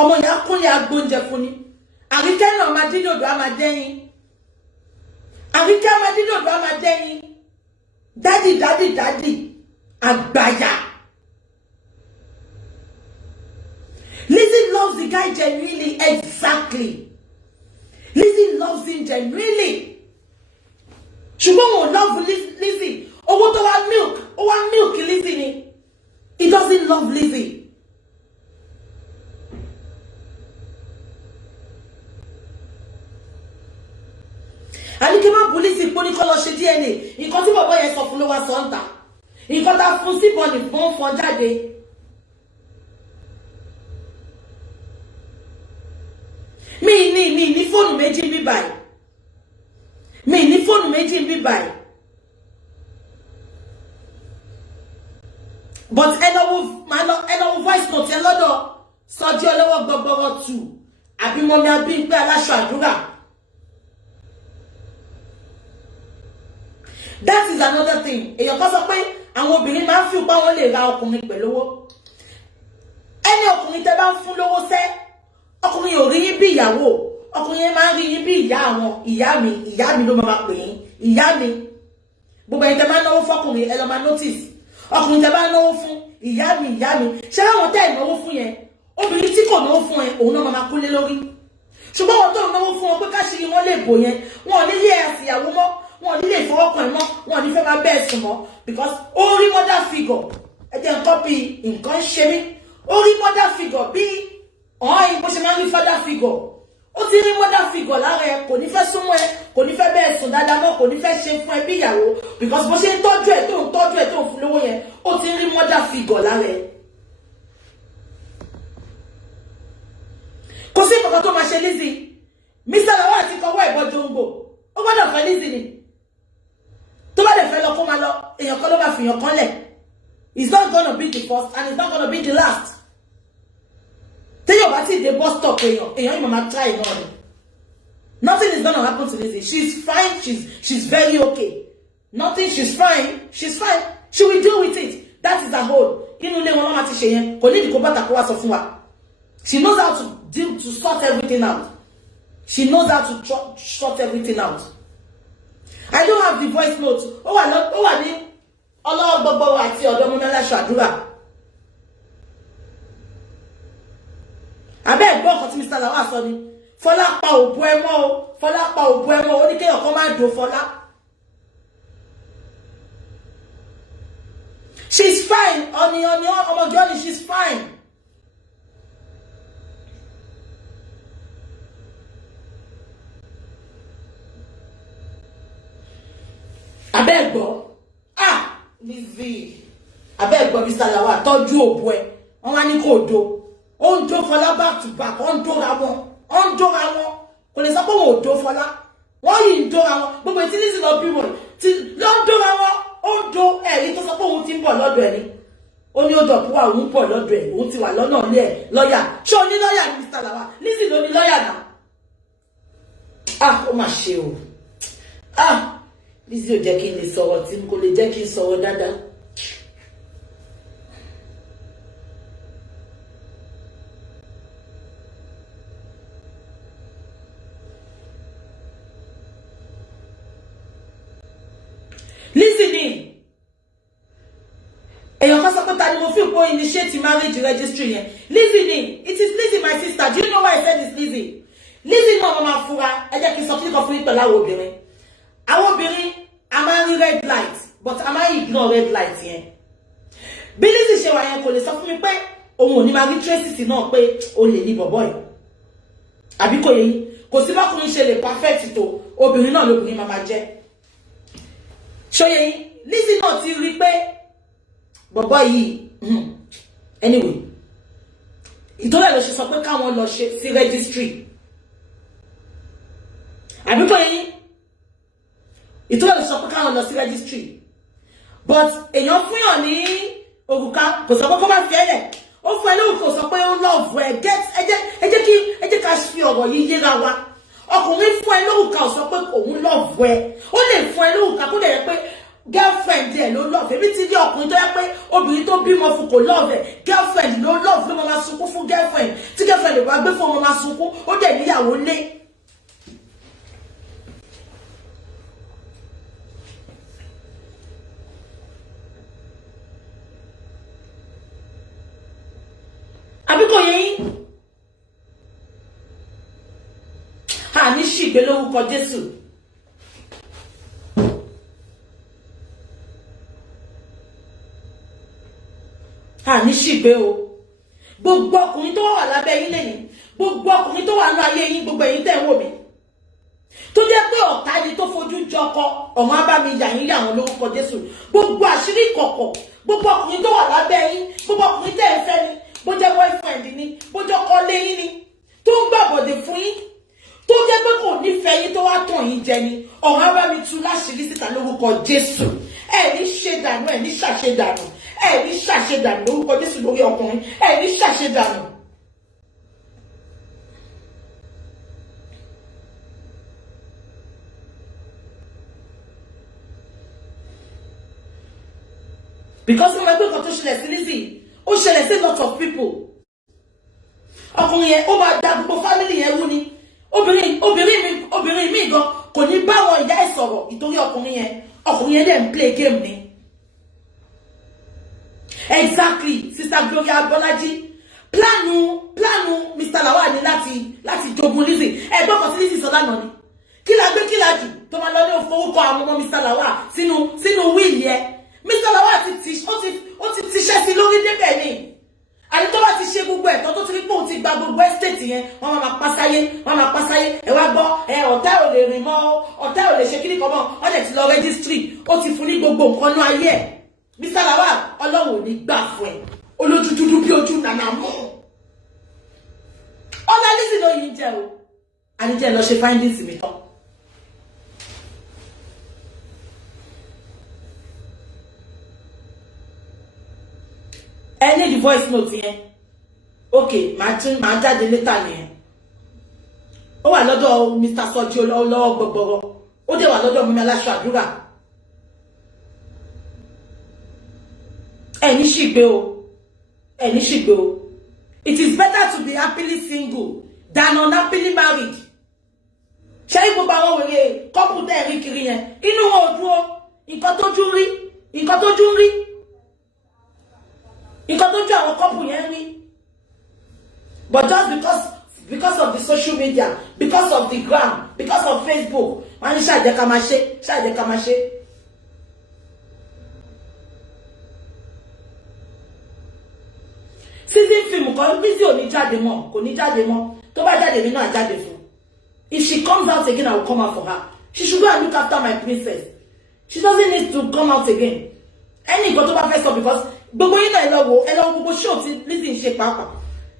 Ọmọ yẹn kúnlẹ̀ agbóúnjẹ fún ni. Àríkẹ́ náà máa dín dòdò á máa dẹ́yìn. Àríkẹ́ máa dín dòdò á máa dẹ́yìn. Dádì. Àgbàyà. Lizzy loves the guy genuinely. Exactly. Lizzy loves him genuinely. Ṣùgbọ́n wọn love Lizzy. Owó tó wá milk Lizzy ni. He doesn't love Lizzy. Àníkẹ́ má police ipò ní kó lọ ṣe DNA. Nǹkan tí bàbá yẹn sọ fún ló wá sọ ń tà. Nǹkan tá fún síbọn ní fún fọn jáde. Mi ní fóònù méjì ń bí báyìí. Mi ní fóònù méjì ń bí báyìí. But ẹ lọ wo voice note ẹ lọ́dọ̀ Sọjí Ọlọ́wọ́ Gbọgbọrọ 2 àbí Mọ́mí Abímpé Aláṣọ Àdúrà. That is another thing. Èyàn kan sọ pé àwọn obìnrin máa ń fi pa wọn lè ra ọkùnrin pẹ̀lú owó. Ẹni ọkùnrin tẹ́ bá ń fún lówó sẹ́, ọkùnrin ò rí yín bí ìyàwó. Ọkùnrin yẹn máa ń rí yín bí ìyá àwọn. Ìyá mi ló máa pè yín. Ìyá mi. Gbogbo ẹni tẹ́ máa náwó fọ́kùnrin ẹ lọ máa notice. Ọkùnrin tẹ́ bá náwó fún ìyá mi. Ṣé àwọn tẹ́ ìnáwó fún yẹn? Obìnrin tí kò náwó fún ẹ, òun náà máa kúlé lórí. Ṣùgbọ́n wọn tó náwó fún wọn pé káṣírí wọn lè bò yẹn. Wọn ò ní lé àsìyàwó mọ́. Wọn ò ní lè fọwọ́kàn ẹ̀ mọ́. Wọn ò ní fẹ́ máa bẹ́ẹ̀ sùn mọ́. Because ó rí mother figure. Ẹ jẹ́ nǹkan bí nǹkan ṣe mí. Ó rí mother figure bí ọ̀hún bó ṣe máa ń rí father figure. Ó ti rí mother figure lára ẹ. Kò ní fẹ́ súnmọ́ ẹ. Kò ní fẹ́ bẹ́ẹ̀ sùn dáadáa mọ́. Kò ní fẹ́ ṣe fún ẹ bí ìyàwó. Because bó ṣe ń tọ́jú ẹ̀ tó ń fún lówó yẹn. Ó ti rí mother figure lára ẹ. Kò sí nǹkan tó máa ṣe Lizzy. Mr. Lawal ti kọwọ́ ẹ̀bọ jòǹgbò. Ó gbọ́dọ̀ fẹ́ Lizzy ni. Tó bá dẹ̀ fẹ́ lọ kó máa lọ, èèyàn kan ló máa fìyàn kan lẹ̀. It's not gonna be the first and it's not gonna be the last. Téèyàn bá ti dé bus stop èèyàn yìí máa try náà ni. Nothing is gonna happen to Lizzy. She's fine. She's very okay. Nothing. She's fine. She will deal with it. That is her whole. Inú ilé wọn ló máa ti ṣe yẹn. Kò ní ìdíkó bàtà kó wá sọ fún wa. She knows how to sort everything out. She knows how to sort everything out. I don't have the voice notes. Ó wà ní Ọlọ́wọ́ Gbọgbọrọ àti ọ̀dọ̀ Mọ́mí Aláṣọ Àdúrà. Abẹ́ ẹ̀gbọ́n kan tí Mr. Lawal sọ ni. Fọlá pa òbú ẹ mọ́ o. Fọlá pa òbú ẹ mọ́ o. Ó ní kéèyàn kan máa dò Fọlá. She's fine. Ọmọ Johnny, she's fine. abẹ́gbọ́ Lizzy abẹ́gbọ́ Mr. Lawal tọ́jú òbú ẹ wọ́n wá ní kò do ó ń do Fọlá back to back ó ń dóra wọn kò lè sọ pé wọn ò do Fọlá wọ́n yìí ń dóra wọn gbogbo tí Lizzy lọ bí wọn ti lọ ń dóra wọn ó ń do ẹ̀rí tó sọ pé òun ti ń bọ̀ lọ́dọ̀ ẹ̀ ni ó ní ó dọ̀pọ̀ wà òun pọ̀ lọ́dọ̀ ẹ̀ òun ti wà lọ́nà ilé ẹ̀ lọ́yà ṣé o ní lọ́yà ní Mr. Lawal Lizzy ló ní lọ́yà náà ó mà ṣe o Lizzy ò jẹ́ kí n lè sọ̀rọ̀ tí n kò lè jẹ́ kí n sọ̀rọ̀ dáadáa. Lizzy ni èèyàn kan sọ pé ta ni mo fi kó initiate marriage registry yẹn Lizzy ni it is Lizzy my sister. Do you know why I said it's Lizzy? Lizzy náà mo máa fura ẹ jẹ́ kí n sọ kíkọ́ fún yín pẹ̀lú àwọn obìnrin a máa ń rí red light but a máa ń ignore red light yẹn. Bí Lizzy ṣe wà yẹn kò lè sọ fún mi pé òun ò ní máa rí tracy náà pé o lè ní bọ̀bọ̀ yìí àbí kò yẹ yín kò sí bákùnrin ṣe lè perfect tó obìnrin náà lóbìnrin máa jẹ́ ṣóyẹ yín Lizzy náà ti rí pé bọ̀bọ̀ yìí anyway ìtọ́lá lọ ṣe sọ pé káwọn lọ ṣe sí registry àbí kò yẹ yín ìtọ́lá lọ sọ pé káwọn lọ sí registry but èèyàn fún yàn ní òrùka kò sọ pé kó má fi ẹ̀lẹ̀ ó fún ẹ lóòrùka kò sọ pé ó love ẹ ẹ jẹ́ ká fi ọ̀rọ̀ yìí yéra wa ọkùnrin fún ẹ lóòrùka ò sọ pé òun love ẹ ó lè fún ẹ lóòrùka kó dẹ̀ yẹ pé girlfriend ẹ ló love èmi ti rí ọkùnrin tó yẹ pé obìnrin tó bímọ fún kò love ẹ girlfriend ló love ló máa sunkún fún girlfriend tí girlfriend ẹ bá gbé fún ọmọ máa sunkún ó dẹ̀ níyàwó lé. àbíkò yẹn ní ṣìgbé lórúkọ Jésù. Ní ṣìgbé o. Gbogbo ọkùnrin tó wà lábẹ́ yín lẹ́yìn, gbogbo ọkùnrin tó wà ní ayé yín, gbogbo ẹ̀yin tẹ́ ń wò mí. Tó jẹ́ pé ọ̀tá ni tó fojú jọkọ, ọmọ á bá mi yà yín yà wọ́n lórúkọ Jésù. Gbogbo àṣírí ìkọ̀kọ̀, gbogbo ọkùnrin tó wà lábẹ́ yín, gbogbo ọkùnrin tẹ́ ẹ fẹ́ ni, bó jẹ́ boyfriend ni, bó jẹ́ ọkọ lé yín ni, tó ń gbàbọ̀dè fún yín, tó jẹ́ pé kò nífẹ̀ẹ́ yín tó wá tàn yín jẹ ni, ọ̀rọ̀ á bá mi tú láṣìírí síta lórúkọ Jésù. Ẹ ní ṣe dànù, ẹ ní ṣàṣe dànù, ẹ ní ṣàṣe dànù lórúkọ Jésù lórí ọkùnrin, ẹ ní ṣàṣe dànù. Because mo mọ̀ pé nǹkan tó ṣẹlẹ̀ sí Lizzy, ó ṣẹlẹ̀ sí lot of people. Ọkùnrin yẹn ó máa da gbogbo family yẹn rú ni. Obìnrin mi gan kò ní bá wọn ìyá ẹ̀ sọ̀rọ̀ ìtorí ọkùnrin yẹn dẹ̀ ń play game ni. Exactly, Sister Gloria Bolaji. Planu Mr. Lawal ni láti jogun Lizzy. Ẹgbọ́n kan sí Lizzy sọ lánàá ni. Kí la gbé kí la jù tó máa lọ ní òfowókọ àwọn ọmọ Mr. Lawal sínú wíìlì ẹ. Mr. Lawal ó ti tíṣẹ́ sí lórí débẹ̀ ni. Àní tó bá ti ṣe gbogbo ẹ̀tọ́ tó ti rí pé òun ti gba gbogbo estate yẹn, wọ́n máa pásáyé, ẹ wá gbọ́, ọ̀tá ò lè rìn mọ́, ọ̀tá ò lè ṣe kíní kan mọ́, wọ́n dẹ̀ ti lọ registry, ó ti fún ní gbogbo nǹkan ní ayé ẹ̀. Mr. Lawal, Ọlọ́run ò ní gbà fún ẹ, olójú dúdú bí ojú nànà mú. Ọlá Lizzy ló yín jẹ́ o, àníjẹ́ lọ ṣe findings mi tán. Ẹ ní the voice note yẹn. Okay, màá jáde later nìyẹn. Ó wà lọ́dọ̀ Mr. Soji olówó gbọgbọrọ. Ó dẹ̀ wà lọ́dọ̀ Mumi Aláṣọ Àdúrà. Ẹ ní ṣìgbé o. It is better to be happily single than unhappily married. Ṣé gbogbo àwọn wèrè couple tẹ́ rí kiri yẹn? Inú wọn ò dúró. Nǹkan tójú ń rí. Nǹkan tójú àwọn couple yẹn rí. But just because of the social media, because of the gram, because of Facebook, wọ́n ní ṣáàjẹ́ ká máa ṣe. Season film kan Lizzy ò ní jáde mọ́, kò ní jáde mọ́. Tó bá jáde nínú àjáde fún. If she comes out again, I will come out for her. She should go and look after my princess. She doesn't need to come out again. Any got over first up because gbogbo yin na ẹ lọ gbogbo show ti Lizzy ṣe papa.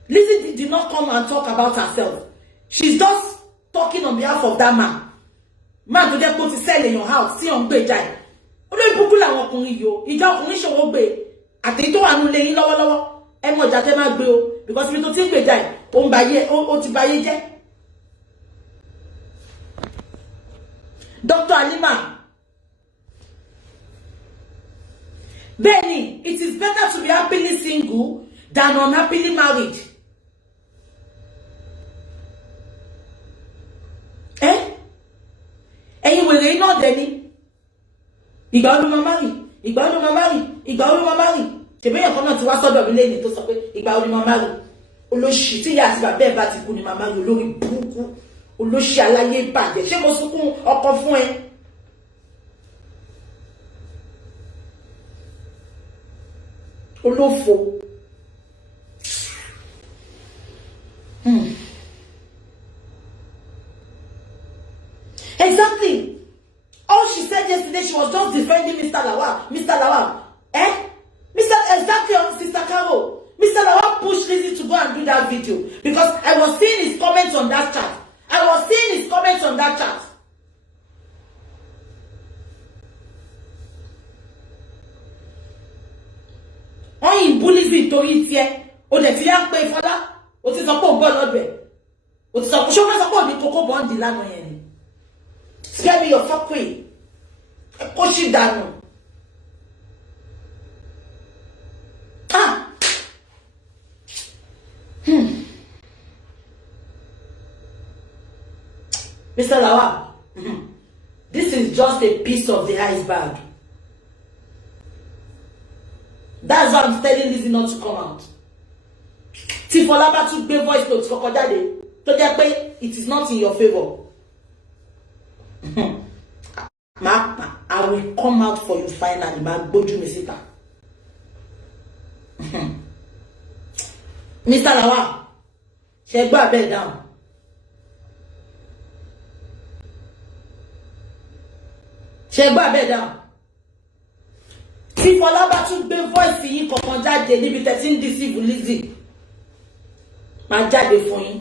Lizzy did not come and talk about herself. She's just talking on behalf of that man. Man tó jẹ́ kó ti sell in your house, tí on gbé jai. Olórí burúkú làwọn ọkùnrin yìí o. Ìjà ọkùnrin ṣòwò gbé. Àti tó wà nú lé yín lọ́wọ́lọ́wọ́. Ẹ mọ̀ ìjà tẹ́ máa gbé o because ibi tó ti gbé jai, ó ń bayé, ó ti bayé jẹ́. Dr. Halima. Benny, it is better to be happily single than unhappily married. Ẹ̀yin wèrè iná dẹ̀ ni. Ìgbà wo ló máa marry? Ìgbà wo ló máa marry? Ìgbà wo ló máa marry? Ṣèbí èèyàn kan náà ti wá sọ́dọ̀ mi lẹ́yìn tó sọ pé ìgbà wo ló máa marry? Olóṣì tí ìyá àti bàbá ẹ̀ bá ti kú ni máa marry olórí burúkú. Olóṣì aláyé bàjẹ́. Ṣé mo sunkún ọkọ fún ẹ? Olófo. Exactly. All she said yesterday, she was just defending Mr. Lawal. Mr. Lawal. Exactly, Sister Carol. Mr. Lawal pushed Lizzy to go and do that video. Because I was seeing his comments on that chat. On yìí bú Lizzy torí tiẹ̀. O lè fi á pé Fọlá. O ti sọ pé o gbọ́ lọ́dọ̀ ẹ̀. O ti sọ pé ṣé o máa sọ pé o ní kókó bọ́ǹdì lánàá yẹn ni. Scare me your fuck way. Kó ṣì dànù. Mr. Lawal, this is just a piece of the iceberg. That's why I'm telling Lizzy not to come out. Tí Fọlá bá tún gbé voice note kọ́kọ́ jáde, tó jẹ́ pé it is not in your favor. I will come out for you finally. Ma gbójú mi síta. Mr. Lawal, ṣé gbọ́ abẹ́ down. Ṣé gbọ́ abẹ́ down. Tí Fọlá bá tún gbé voice yìí kankan jáde níbi tẹ́ ti ń deceive Lizzy, máa jáde fún yín.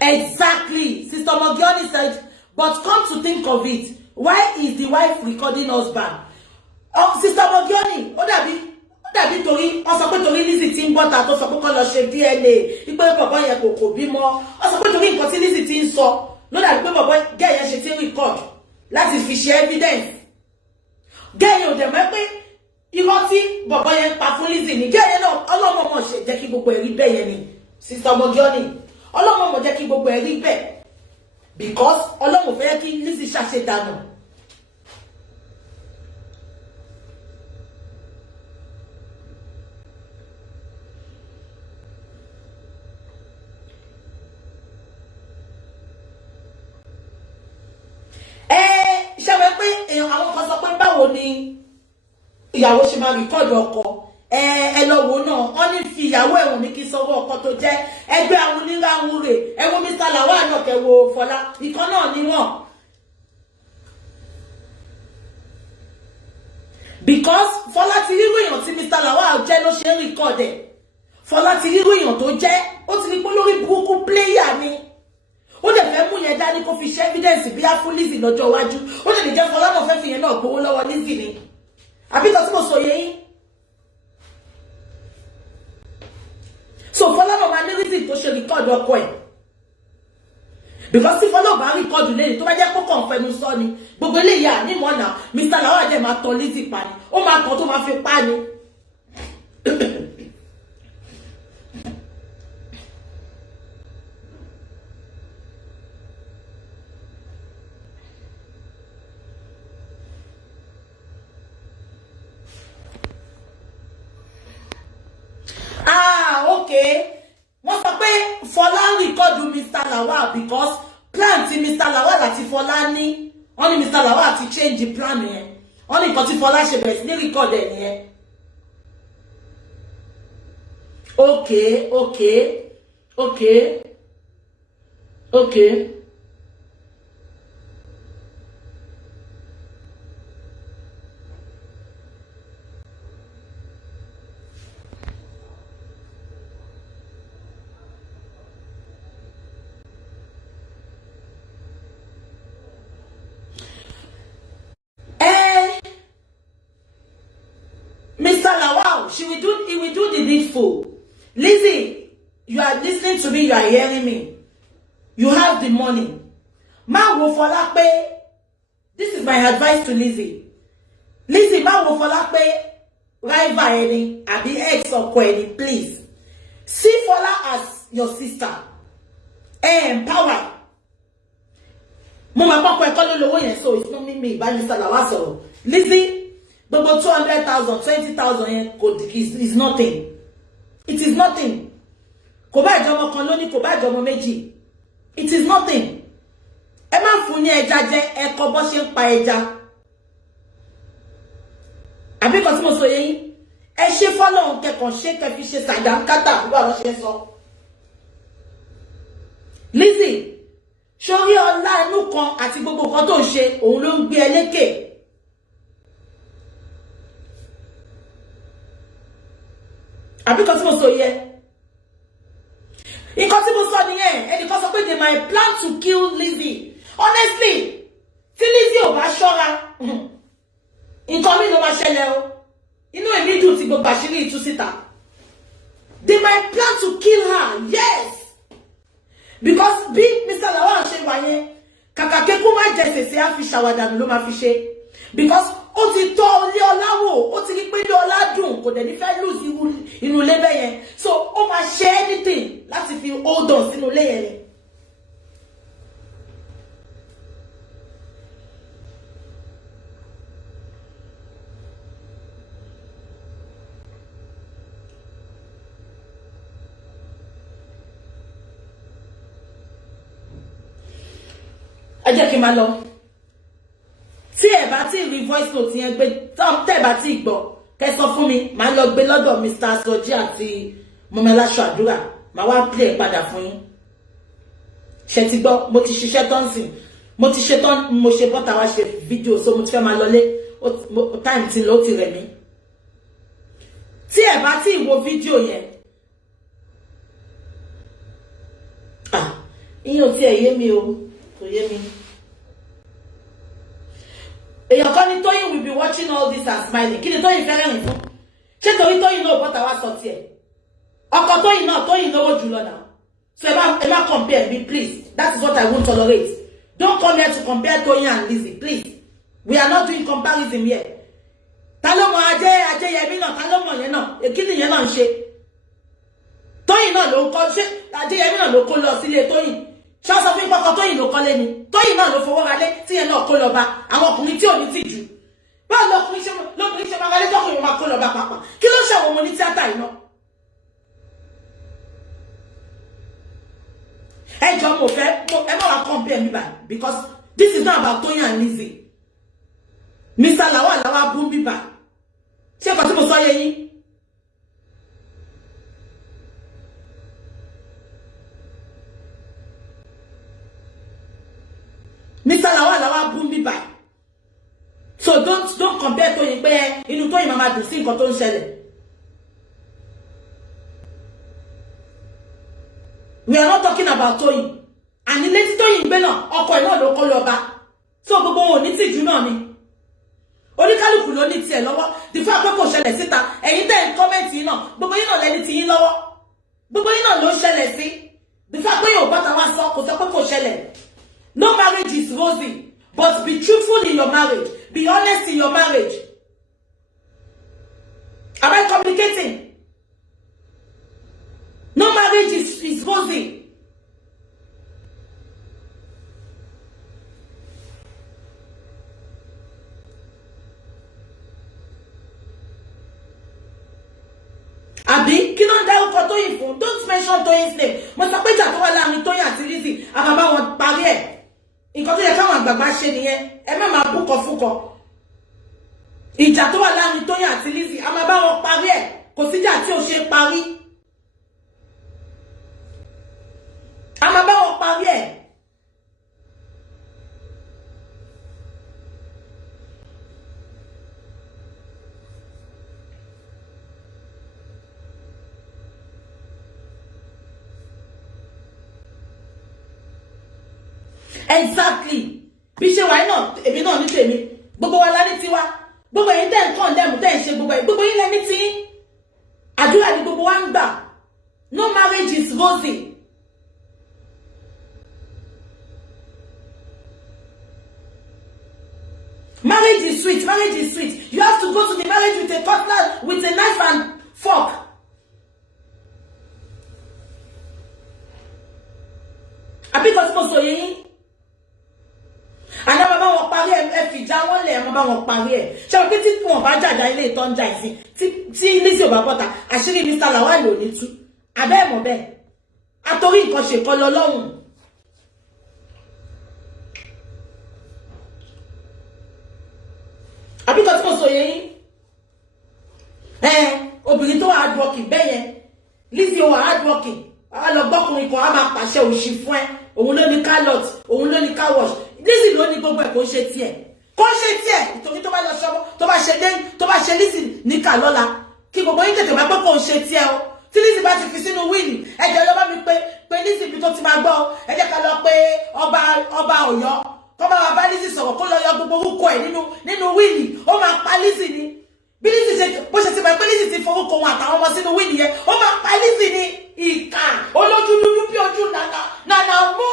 Exactly. Sister Mogioni said, but come to think of it, why is the wife recording husband? Oh, Sister Mogioni, ó dàbí torí, ó sọ pé torí Lizzy ti ń bọ́ta tó sọ pé kó lọ ṣe DNA, ipe bàbá yẹn kò bímọ. Ó sọ pé torí nǹkan tí Lizzy ti ń sọ, ló dàbí pé bàbá gẹ́ yẹn ṣe ti record láti fi ṣe evidence. Gẹ́ yẹn ò dẹ̀ mọ̀ pé irọ́ tí bàbá yẹn pa fún Lizzy ni. Gẹ́ yẹn náà Ọlọ́run mọ̀ ṣe jẹ́ kí gbogbo ẹ̀rí bẹ́ẹ̀ yẹn ni. Sister Mogioni, Ọlọ́run mọ̀ jẹ́ kí gbogbo ẹ̀rí bẹ́ẹ̀ because Ọlọ́run fẹ́ kí Lizzy ṣàṣe dànù. Ṣé wẹ́ pé èèyàn àwọn kan sọ pé báwo ni ìyàwó ṣe máa rìkọ́ọ̀dù ọkọ? Ẹ lọ wò náà, wọ́n ní fi ìyàwó ẹ̀wọ̀n ní kí sọ́wọ́ ọkọ tó jẹ́ ẹgbẹ́ àwọn oníràwọ̀ rẹ̀. Ẹ wo Mr. Lawal náà kẹ́ wo Fọlá, ìkan náà ni wọ́n. Because Fọlá ti rí èèyàn tí Mr. Lawal jẹ́ ló ṣe ń rìkọ́ọ̀dù ẹ̀. Fọlá ti rí èèyàn tó jẹ́, ó ti rí pé lórí burúkú pléyà ni. Ó lè fẹ́ mú yẹn dání kó fi ṣe evidence bí á fún Lizzy lọ́jọ́ iwájú. Ó lè jẹ́ Fọlá náà fẹ́ fi yẹn náà gbowó lọ́wọ́ Lizzy ni. Àbí kan tí mo sọ yẹ yín. So Fọlá náà máa ní reason tó ṣe record ọkọ ẹ̀. Because tí Fọlá bá record lẹ́yìn tó bá jẹ́ kó kàn fẹnu sọ ni. Gbogbo eléyìí ànímọ̀ náà Mr. Lawal jẹ́ máa tọ́ Lizzy pa ni. Ó máa tọ́ tó máa fi pa ni. Wọ́n sọ pé Fọlá record Mr. Lawal because plan tí Mr. Lawal àti Fọlá ní. Wọ́n ní Mr. Lawal ti change the plan yẹn. Wọ́n ní nǹkan tí Fọlá ṣe bẹ̀rẹ̀ sí ní record ẹ̀ nìyẹn. Okay. Lawal, he will do the needful. Lizzie, you are listening to me, you are hearing me. You have the money. Ma wo Fọlápé. This is my advice to Lizzie. Lizzie, ma wo Fọlápé rival any, àbí ex or any, please. See Fola as your sister. Empower. Mo ma pon ko e ko lo lowo yen, so it's not me ba Mr. Lawal sọ̀rọ̀. Lizzie, gbogbo 200,000, 20,000 yen is nothing. It is nothing. Kò bá jọmọ kan lóní, kò bá jọmọ méjì. It is nothing. Ẹ má fún ní ẹja jẹ, ẹ kọ́ bó ṣe ń pa ẹja. Àbí kò tí mo sọ yẹn, ẹ ṣe fọ́lọ́run kẹ́kàn ṣe kẹ́ fi ṣe sàdánkátà bí àwọn ṣe sọ. Lizzie, sórí ọlá inú kan àti gbogbo nǹkan tó ń ṣe, òun ló ń gbé ẹ lékè. Àbí kò tí mo sọ yẹn. Nǹkan tí mo sọ nìyẹn, ẹnìkan sọ pé they might plan to kill Lizzie. Honestly, tí Lizzie ò bá ṣọ́ra, nǹkan mi ló máa ṣẹlẹ̀ o. Inú èmi dùn tí gbogbo àṣírí ìtú síta. They might plan to kill her, yes. Because bí Mr. Lawal ṣe wà yẹn, kàkà kékú má jẹ sèse á fi ṣàwàdànù ló máa fi ṣe. Because ó ti tọ́ ilé ọlá wò, ó ti rí pé ilé ọlá dùn, kò dẹ̀ ní fẹ́ lose inú ilé bẹ́ẹ̀ yẹn. So ó máa ṣe anything láti fi hold on sínú ilé yẹn. Ẹ jẹ́ kí n máa lọ. Tí ẹ bá ti rí voice note yẹn gbé, tẹ́ ẹ bá ti gbọ́, kẹ́ sọ fún mi, màá lọ gbé lọ́dọ̀ Mr. Soji àti Mọ́mẹ́láṣọ Àdúrà, màá wá play padà fún yín. Ṣé ti gbọ́, mo ti ṣiṣẹ́ tán sìn, mo ti ṣe tán, mo ṣe bọ́ta wá ṣe fídíò, so mo ti fẹ́ máa lọlé, time ti lọ ti rẹ̀ mí. Tí ẹ bá ti wo fídíò yẹn, ìyẹn ò tiẹ̀ yé mi o. Èèyàn kan ní Tóyìn will be watching all this and smiling. Kí ni Tóyìn fẹ́ràn yìí fún? Ṣé torí Tóyìn náà bọ́ta wá sọ tiẹ̀? Ọkọ Tóyìn náà, Tóyìn lówó jùlọ náà. So ẹ má compare me, please. That is what I won't tolerate. Don't come here to compare Tóyìn and Lizzie, please. We are not doing comparison here. Ta ló mọ̀ Ajẹ́yẹmí náà, ta ló mọ̀ yẹn náà? Kí ni yẹn náà ń ṣe? Tóyìn náà ló kọ́, ṣé Ajẹ́yẹmí náà ló kó lọ sílé Tóyìn? Ṣé sọ fún ìpọkàn Tóyìn ló kọ́lé ni? Tóyìn náà ló fowó ra lé tí yẹn náà kó lọ bá àwọn ọkùnrin tí ò ní tìjú. Báwo lọkùnrin ṣe máa ra lé tọkùnrin máa kó lọ bá pàápàá? Kí ló ṣe àwọn ọmọ ní tíátà yìí náà? Ẹ jọ mo fẹ́ ẹ má wá compare mi báyìí because this is not about Tóyìn and Lizzie. Mr. Lawal bú mi báyìí. Ṣé kò tí mo sọ yẹ yín? Mr. Lawal boom me by. So don't compare Tóyìn pé inú Tóyìn máa dùn sí nǹkan tó ń ṣẹlẹ̀. We are not talking about Tóyìn. And ilé tí Tóyìn gbé náà, ọkọ ẹ̀ náà ló kọ́ lọ bá. So gbogbo wọn ò ní tìjú náà ni. Oníkálùkù ló ní tiẹ̀ lọ́wọ́. The fact pé kò ṣẹlẹ̀ síta, ẹ̀yin tẹ́ ń comment yìí náà, gbogbo yín náà lẹ́ni tí yín lọ́wọ́. Gbogbo yín náà ló ń ṣẹlẹ̀ sí. The fact pé yóò bá ta wá sọ, kò sọ pé kò ṣẹlẹ̀. No marriage is rosy, but be truthful in your marriage. Be honest in your marriage. Am I communicating? No marriage is rosy. Àbí kí ló ń dárúkọ Tóyìn fún? Don't mention Tóyìn's name. Mo sọ pé ìjà tó wà láàrin Tóyìn àti Lizzie, a máa bá wọn parí ẹ̀. Nǹkan tó yẹ káwọn àgbààgbà ṣe nìyẹn. Ẹ má máa búkọ fúkọ. Ìjà tó wà láàrin Tóyìn àti Lizzie, a máa bá wọn parí ẹ̀. Kò síjà tí ò ṣe parí. A máa bá wọn parí ẹ̀. Exactly. Bí ṣe wà náà, èmi náà ní tèmi. Gbogbo wa la ní tiwa. Gbogbo ẹ̀yin tẹ́ ń condemn, tẹ́ ń ṣe ṣe gbogbo yín lẹ́ni tí àdúrà ni gbogbo wa ń gbà. No marriage is rosy. Marriage is sweet. Marriage is sweet. You have to go to the marriage with a cutlass, with a knife and fork. Àbí kò tí mo sọ yín. Àná bàbá wọn parí ẹ fi já wọn lẹ̀ bàbá wọn parí ẹ̀. Ṣé o pé tí wọ́n bá jàjà ilé ìtọ́ ń jà ìsìn tí Lizzy ò bá bọ́ta àṣírí Mr. Lawal ò ní tú. Abẹ́ ẹ̀ mọ̀ bẹ́ẹ̀. Àtorí nǹkan ṣe kọ́ lọ lọ́hùn. Àbí kò tí mo sọ yín. Obìnrin tó wà hard working bẹ́ẹ̀ yẹn. Lizzy ò wà hard working. A lọ gbọ́kùnrin kan á máa pàṣẹ òṣì fún ẹ. Òun ló ní car lot, òun ló ní car wash. Lizzy ló ní gbogbo ẹ̀ kò ṣe tiẹ̀. Kò ṣe tiẹ̀ nítorí tó bá lọ ṣọ́bọ̀ tó bá ṣe Lizzy ní kà lọ́la. Kí gbogbo yín tètè máa gbọ́ kò ṣe tiẹ̀ o. Tí Lizzy bá ti fi sínú wíìlì, ẹ jẹ́ lọ bá mi pé Lizzy bí tó ti máa gbọ́. Ẹ jẹ́ ká lọ pé ọba Ọ̀yọ́. Kó bá wa bá Lizzy sọ̀rọ̀ kó lọ yọ gbogbo orúkọ ẹ̀ nínú wíìlì. Ó máa pa Lizzy ni. Bí Lizzy ṣe bó ṣe ti mọ̀ pé Lizzy ti forúkọ wọn àtàwọn ọmọ sínú wíìlì yẹn. Ó máa pa Lizzy ni. Ìkà olójú dúdú bí ojú nànà mú.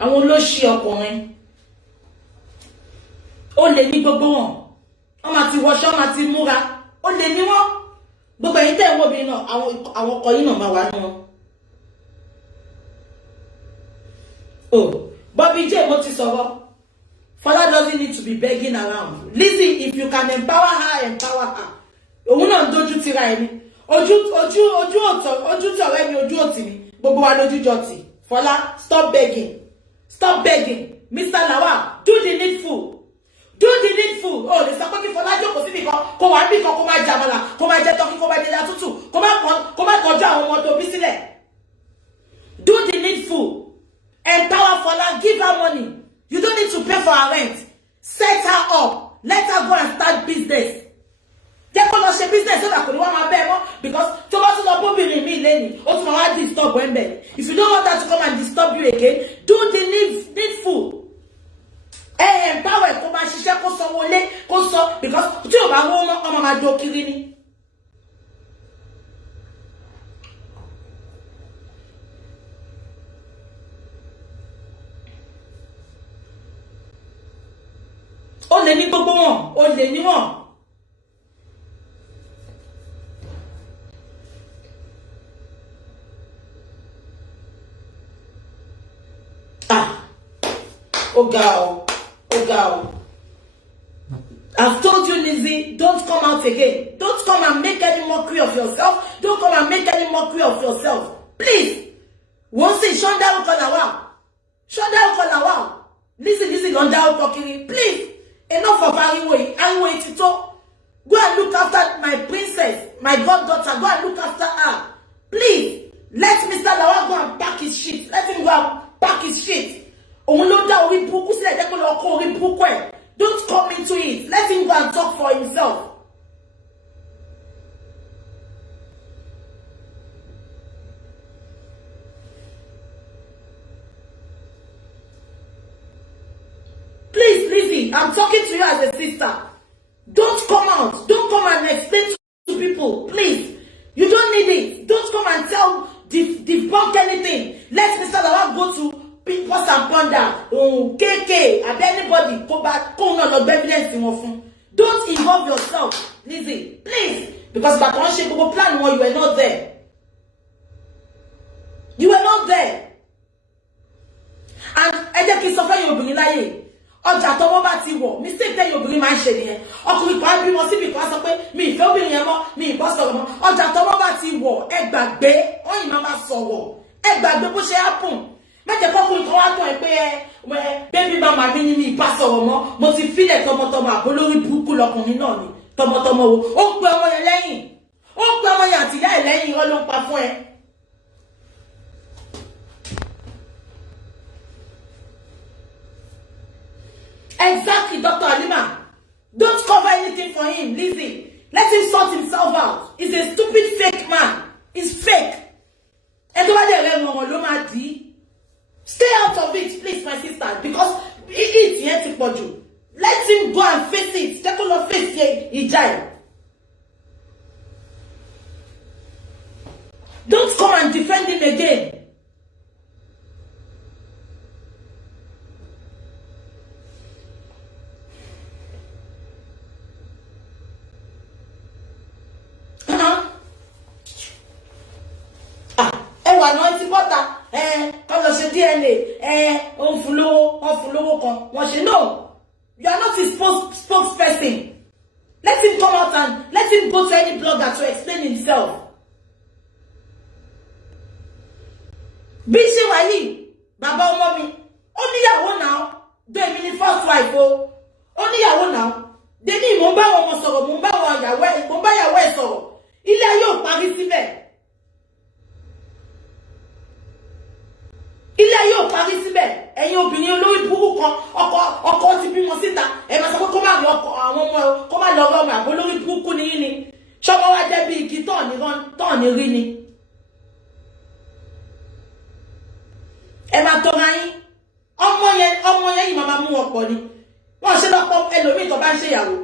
Àwọn olóṣì ọkùnrin ó lè ní gbogbo wọn. Wọ́n máa ti wọṣọ, wọ́n máa ti múra. Ó lè ní wọ́n. Gbogbo ẹ̀yin tẹ́ ń wò mí náà, àwọn ọkọ yín náà máa wà nínú wọn. Oh, Bobby J mo ti sọ̀rọ̀. Father doesn't need to be begging around. Lizzy, if you can empower her, empower her. Òun náà dojú tira ẹni. Ojú tí ọ̀rẹ́ mi ojú òtì ni. Gbogbo wa lójú jọ tì. Fọlá, stop begging. Stop begging. Mr. Lawal, do the needful. Do the needful. Oh, lè sọ pé kí Fọlá jókòó síbi kan, kó wá níbi kan, kó máa jàmàlà, kó máa jẹ tọ́kí, kó máa jẹ tútù, kó máa tọ́jú àwọn ọmọ tó bí sílẹ̀. Do the needful. Empower Fọlá, give her money. You don't need to pay for her rent. Set her up. Let her go and start business. Jẹ́ kó lọ ṣe business so that kò ní wá máa bẹ́ẹ̀ mọ́, because tó bá tún lọ bóbìnrin mi lẹ́yìn, ó tún máa wá disturb ẹ̀ ń bẹ̀. If you don't want her to come and disturb you again, do the needful. Empower kó máa ṣiṣẹ́ kó sanwó lé kó sọ, because tí ò bá wọ́n mọ́ ọmọ máa do kiri ni. Ó lè ní gbogbo wọn, ó lè ní wọn. Oh girl. I've told you, Lizzy, don't come out again. Don't come and make any mockery of yourself. Don't come and make any mockery of yourself. Please. Won't say Shonda Lawal. Lizzy, Londa Okokiri. Please. Enough of Ariwo Itito. Go and look after my princess, my goddaughter. Go and look after her. Please. Let Mr. Lawal go and pack his shit. Let him go and pack his shit. Don't come into it. Let him go and talk for himself. Please, Lizzy, I'm talking to you as a sister. Don't come out. Don't come and explain to people. Please. You don't need it. Don't come and debunk anything. Let Mr. Lawal go to people and ponder, KK, and anybody go back, come on, evidence in one. Don't involve yourself, Lizzy, please, because that one shakeable plan when you were not there. You were not there. And I just keep suffering your bringing like ọjà tọwọ́ bá ti wọ̀ mistake tẹ́ obìnrin máa ń ṣe nìyẹn ọkùnrin kan bí mo síbi kan sọ pé mi ìfẹ́ obìnrin yẹn mọ́ mi ìbọ́ sọ̀rọ̀ mọ́ ọjà tọwọ́ bá ti wọ̀ ẹ gbàgbé ọyìn máa bá sọ̀rọ̀ ẹ gbàgbé bó ṣe happen mẹ́jẹ̀ kọ́kùnrin kan wá tán ẹ pé bébí mama mi ní mi ìbá sọ̀rọ̀ mọ́ mo ti fílẹ̀ tọmọtọmọ àbólórí burúkú lọkùnrin náà ni tọmọtọmọ wo ó pe ọmọ yẹn lẹ́yìn ó pe ọmọ yẹn àtìyá ẹ̀ lẹ́yìn irọ́ ló ń pa fún ẹ. Exactly, Dr. Halima. Don't cover anything for him, Lizzie. Let him sort himself out. He's a stupid fake man. He's fake. Stay out of it, please, my sister, because it's yet to put you. Let him go and face it. Take all of face here, Don't come and defend him again. DNA, no, you are not his spokesperson. Let him come out and let him go to any blogger to explain himself. Bisi Wali, Baba Mommy, only ya now. Do me first wife, oh, only ya now. Deni Mumba wa sọ̀rọ̀, Mumba ya we sọ̀rọ̀. Ilé ayé ò parí síbẹ̀. Ilé ayé ò parí síbẹ̀. Ẹ̀yin obìnrin olórí burúkú kan, ọkọ ti bímọ síta. Ẹ máa sọ pé kó má rí ọkọ àwọn ọmọ, kó má lọ rí ọmọ àbó lórí burúkú ni yín ni. Ṣọmọ wa jẹ́ bí igi tọ́ọ̀ ní rí ni. Ẹ máa tọ́ra yín. Ọmọ yẹn yìí máa mú ọ̀pọ̀ ni. Wọ́n ṣe lọ́pọ̀ ẹlòmíì tó bá ń ṣèyàwó.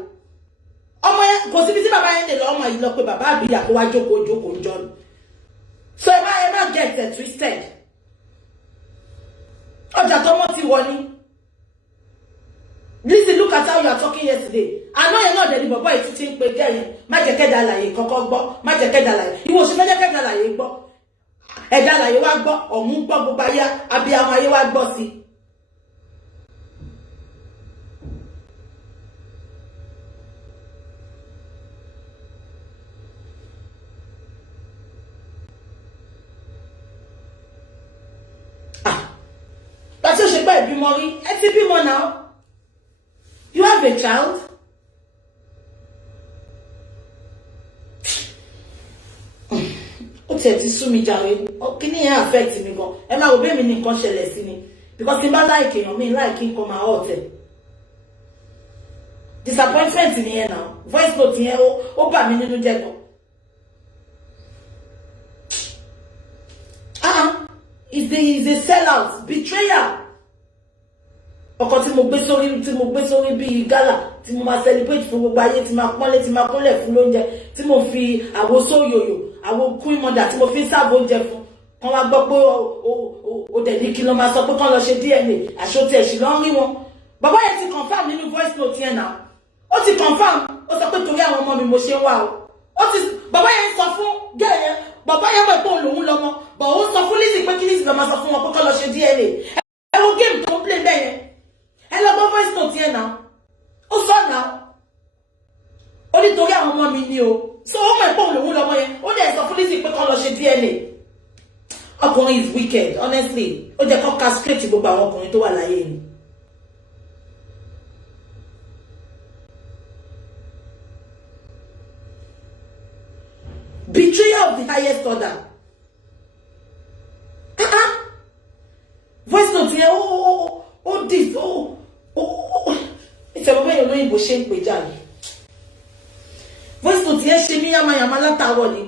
Ọmọ yẹn kò síbi tí bàbá yẹn lè lọ ọmọ yìí lọ pé bàbá àbíyà kó wá jókòó ń jọ. So ẹ má get it twisted. Ọjà tọmọ ti wọ ni. Listen, look at how you are talking yesterday. Àná yẹn náà dẹni bọ̀bọ̀ yìí ti ń pe jẹ́ yẹn. Má jẹ́ kẹ́dà àlàyé kọ́kọ́ gbọ́. Má jẹ́ kẹ́dà àlàyé. Ìwọ ṣe fẹ́ jẹ́ kẹ́dà àlàyé gbọ́. Ẹ̀dà àlàyé wá gbọ́. Ọ̀hún gbọ́ gbogbo ayé. Abiyamọ ayé wá gbọ́ sí. That's what she buy bimori. It's a bimor now. You have a child. Ó ti sú mi jàre. O kini yẹn affect mi gan. Ẹ máa wò be mi ní nǹkan ṣẹlẹ̀ sí ni. Because tí bá like èèyàn mi like nǹkan máa hot ẹ. Disappointment ni yẹn now. Voice note yẹn ó bà mí nínú jẹ́ gan. Is a sellout, betrayer. Ọkọ tí mo gbé sórí bí gala tí mo máa celebrate fún gbogbo ayé tí máa pọ́nlé tí máa kúnlẹ̀ fún lóúnjẹ tí mo fi àwo sóyòyò àwo queen mother tí mo fi sáàbò oúnjẹ fún kan wá gbọ́ pé ó dẹ̀ ní kí ló máa sọ pé kán lọ ṣe DNA àṣọ tí ẹ̀ṣì lọ́ rí wọn. Bàbá yẹn ti confirm nínú voice note yẹn náà. Ó ti confirm. Ó sọ pé torí àwọn ọmọ mi mo ṣe ń wá o. Bàbá yẹn sọ fún gẹ́ẹ̀ yẹn. Bàbá yẹn mọ̀ pé òun lòun lọ́mọ. But ó sọ fún Lizzy pé kí Lizzy lọ máa sọ fún wọn pé kán lọ ṣe DNA. Ẹ wo game tó ń play bẹ́ẹ̀ yẹn. Ẹ lọ gbọ́ voice note yẹn náà. Ó sọ náà. Ó ní torí àwọn ọmọ mi ni o. So ó mọ̀ pé òun lòun lọ́mọ yẹn. Ó dẹ̀ sọ fún Lizzy pé kán lọ ṣe DNA. Ọkùnrin is wicked, honestly. Ó jẹ́ kó castrate gbogbo àwọn ọkùnrin tó wà láyé ni. Betrayal of the highest order. Voice note yẹn ìtẹ̀wọ́ bẹ́ẹ̀ olóyìnbó ṣe ń pè jáde. Voice note yẹn ṣe mí yamayama látàárọ̀ ni.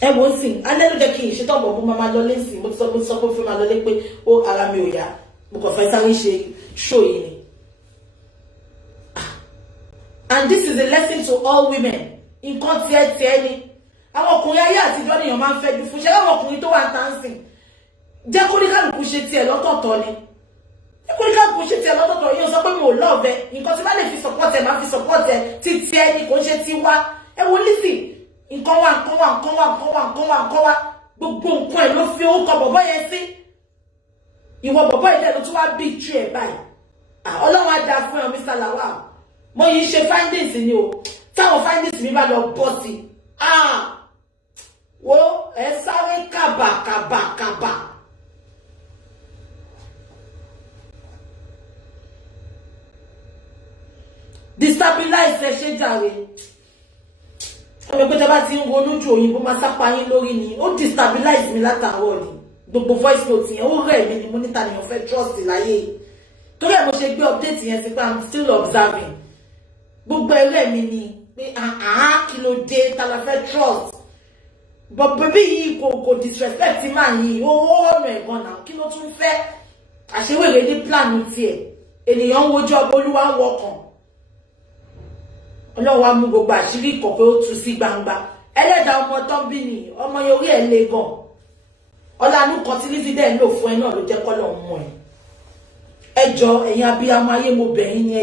Ẹ wò ó sìn, alẹ́ ló jẹ́ kí n ṣe tọ́bọ̀ mo máa lọ lẹ́sìn, mo ti sọ pé fún máa lọ lé pé ó ara mi ò yá, mo kàn fẹ́ sáré ṣe show yìí ni. And this is a lesson to all women. Nǹkan tiẹ̀ ni. Àwọn ọkùnrin ayé àtijọ́ nìyàn máa ń fẹ́ ju fún ṣe àwọn ọkùnrin tó wà ń tàǹsìn. Jẹ́ kó ní kálukú ṣe tiẹ̀ lọ́tọ̀ọ̀tọ̀ ni. Jẹ́ kó ní kálukú ṣe tiẹ̀ lọ́tọ̀ọ̀tọ̀ yóò sọ pé mi ò lọ́ọ̀bẹ. Nǹkan tí bá lè fi support ẹ̀ máa fi support ẹ̀ ti tiẹ̀ ni kò ń ṣe ti wá. Ẹ wo Lizzy. Nǹkan wà. Gbogbo nǹkan ẹ̀ ló fi orúkọ bọ̀bọ́ yẹn sí. Ìwọ bọ̀bọ́ ilé ló tún wá bí ìtú ẹ̀ báyìí. Ọlọ́run á dáa fún ẹ Mr. Lawal. Mo yìí ṣe findings ni o. Táwọn findings mi bá lọ bọ́ sí. Wo ẹ sáré kàbà. Destabilize ẹ ṣe jàre. Ọmọ pé tẹ́bá ti ń ronú ju òyìnbó máa sápa yín lórí ni. Ó destabilize mi látàárọ̀ ni. Gbogbo voice note yẹn ó rẹ̀ mí ni mo níta nìyàn fẹ́ trust láyé. torí ẹ̀ mo ṣe gbé update yẹn sí pé I'm still observing gbogbo ẹrẹ́ mi ni pé kí ló dé ta la fẹ́ trust but baby yìí kò disrespect man yìí ó ọ̀nà ẹ̀gbọ́n náà kí ló tún fẹ́ àṣewèrè ní plan tiẹ̀ ènìyàn ń wojú ọba olúwa ń wọkàn ọlọ́wọ́ á mú gbogbo àṣírí ìkọ̀ pé ó tú sí gbangba ẹlẹ́dàá ọmọ tó ń bí ni ọmọ yẹn orí ẹ̀ le gan ọlànà kan tí Lizzy dẹ̀ ń lò fún ẹ náà ló jẹ́ kọ́lọ̀ mú ẹ ẹjọ́ ẹ̀yin abiyamọ ayé mo bẹ̀ yín ní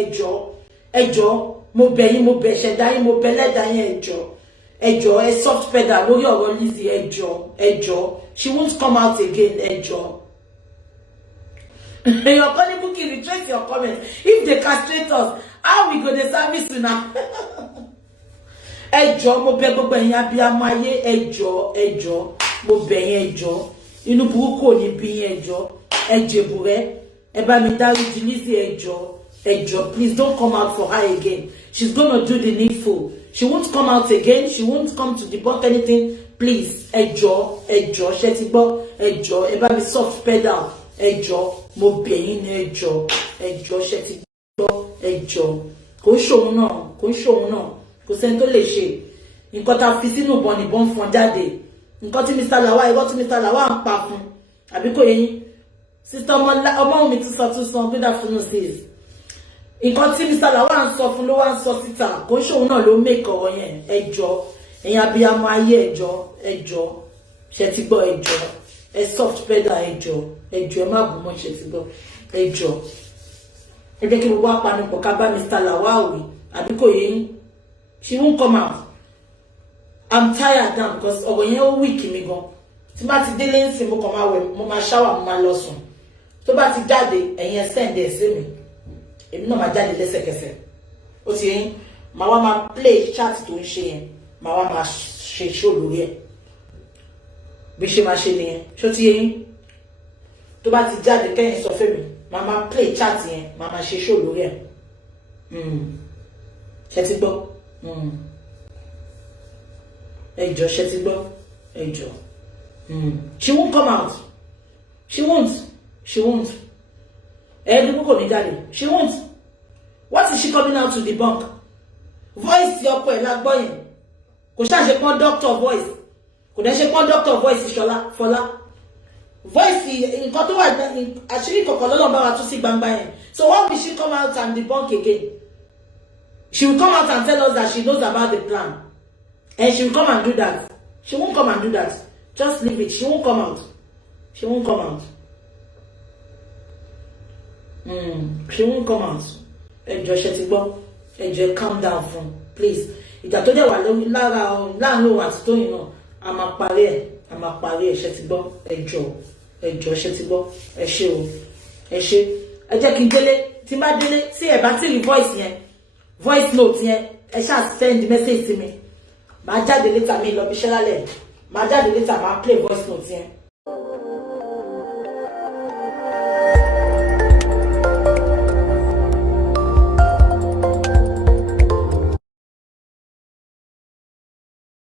ẹjọ́ mo bẹ̀ yín mo bẹ̀ ṣẹ̀dá yín mo bẹ̀ lẹ́dàá yín ẹjọ́ ẹ soft pedal lórí ọ̀rọ̀ Lizzy ẹjọ́ she won't come out again ẹjọ́. Your calling Bukky, retrace your comment. If they castrate us, how we go the service now? Ẹjọ́ mo bẹ̀ gbogbo ẹ̀yin abiyamọ ayé ẹjọ́ mo bẹ̀ yín ẹjọ́ inú burúkú ò ní bí yín ẹjọ́ burẹ ẹ bá mi dáríjì Lizzy ẹjọ́ please don't come out for her again. She's gonna do the needful. She won't come out again. She won't come to debunk anything. Please ẹjọ́ ṣé ti gbọ́ ẹjọ́ ẹ bá mi soft pedal ẹjọ́ mo bẹ̀ yín ní ẹjọ́ ṣé ti gbọ́ ẹjọ́ kò ń ṣòun náà kò sẹ́ni tó lè ṣe nǹkan tá a fi sínú ìbọn nìbọn fọn jáde nǹkan tí Mr. Lawal irọ́ tí Mr. Lawal ń pa fún àbí kò yẹn sister ọmọ mi tún sọ good afternoon sis nǹkan tí Mr. Lawal ń sọ fún ló wá ń sọ síta kò ń ṣòun náà ló make ọ̀rọ̀ yẹn ẹjọ́ ẹ̀yin abiyamọ ayé ẹjọ́ ṣé ti gbọ́ ẹjọ́ ẹ soft pedal ẹjọ́ ẹ má bù mọ́ ṣé ti gbọ́ ẹjọ́ ẹ jẹ́ kí gbogbo apanupọ̀ ká bá Mr. Lawal wí àbí kò yẹn she won't come out. I'm tired now because ọ̀rọ̀ yẹn ó weak mi gan tí bá ti délé ń sìn mo kàn máa wẹ̀ mo máa shower mo máa lọ sùn tó bá ti jáde ẹ̀yin ẹ̀ send ẹ̀ sí mi èmi náà máa jáde lẹ́sẹ̀kẹsẹ̀ ó ti yẹn màá wá máa play chat tó ń ṣe yẹn màá wá máa ṣe show lórí ẹ̀ bí ṣe máa ṣe nìyẹn ṣó ti yẹn tó bá ti jáde kẹ́yìn sọ fún mi màá máa play chat yẹn màá máa ṣe show lórí ẹ̀ ṣé ti gbọ́ ẹjọ́ ṣé ti gbọ́ ẹjọ́ she won't come out she won't ẹ̀ẹ́dùn kò ní jáde she won't what is she coming out to debunk voice ti ọkọ ẹ̀ la gbọ́ yẹn kò ṣàṣe pọ́n doctor voice kò dẹ́ ṣe pọ́n doctor voice Fọlá voice nǹkan tó wà àṣírí kọ̀ọ̀kan lọ́nà bá wa tún sí gbangba yẹn so why will she come out and debunk again? She will come out and tell us that she knows about the plan. And she will come and do that. She won't come and do that. Just leave it. She won't come out. She won't come out. She won't come out. Ẹjọ́ ṣé ti gbọ́. Ẹjọ́ calm down fún. Please. Ìjà tó dẹ̀ wà láàrin òun àti Tóyìn náà. A máa parí ẹ̀ ṣé ti gbọ́. Ẹjọ́ ṣé ti gbọ́. Ẹ ṣé o. Ẹ ṣé. Ẹ jẹ́ kí n délé. Tí n bá délé, sí ẹ̀ bá tí rí voice note yẹn ẹ ṣáà send message sí mi màá jáde later mi lọ bí ṣẹlá lẹ màá jáde later màá play voice note yẹn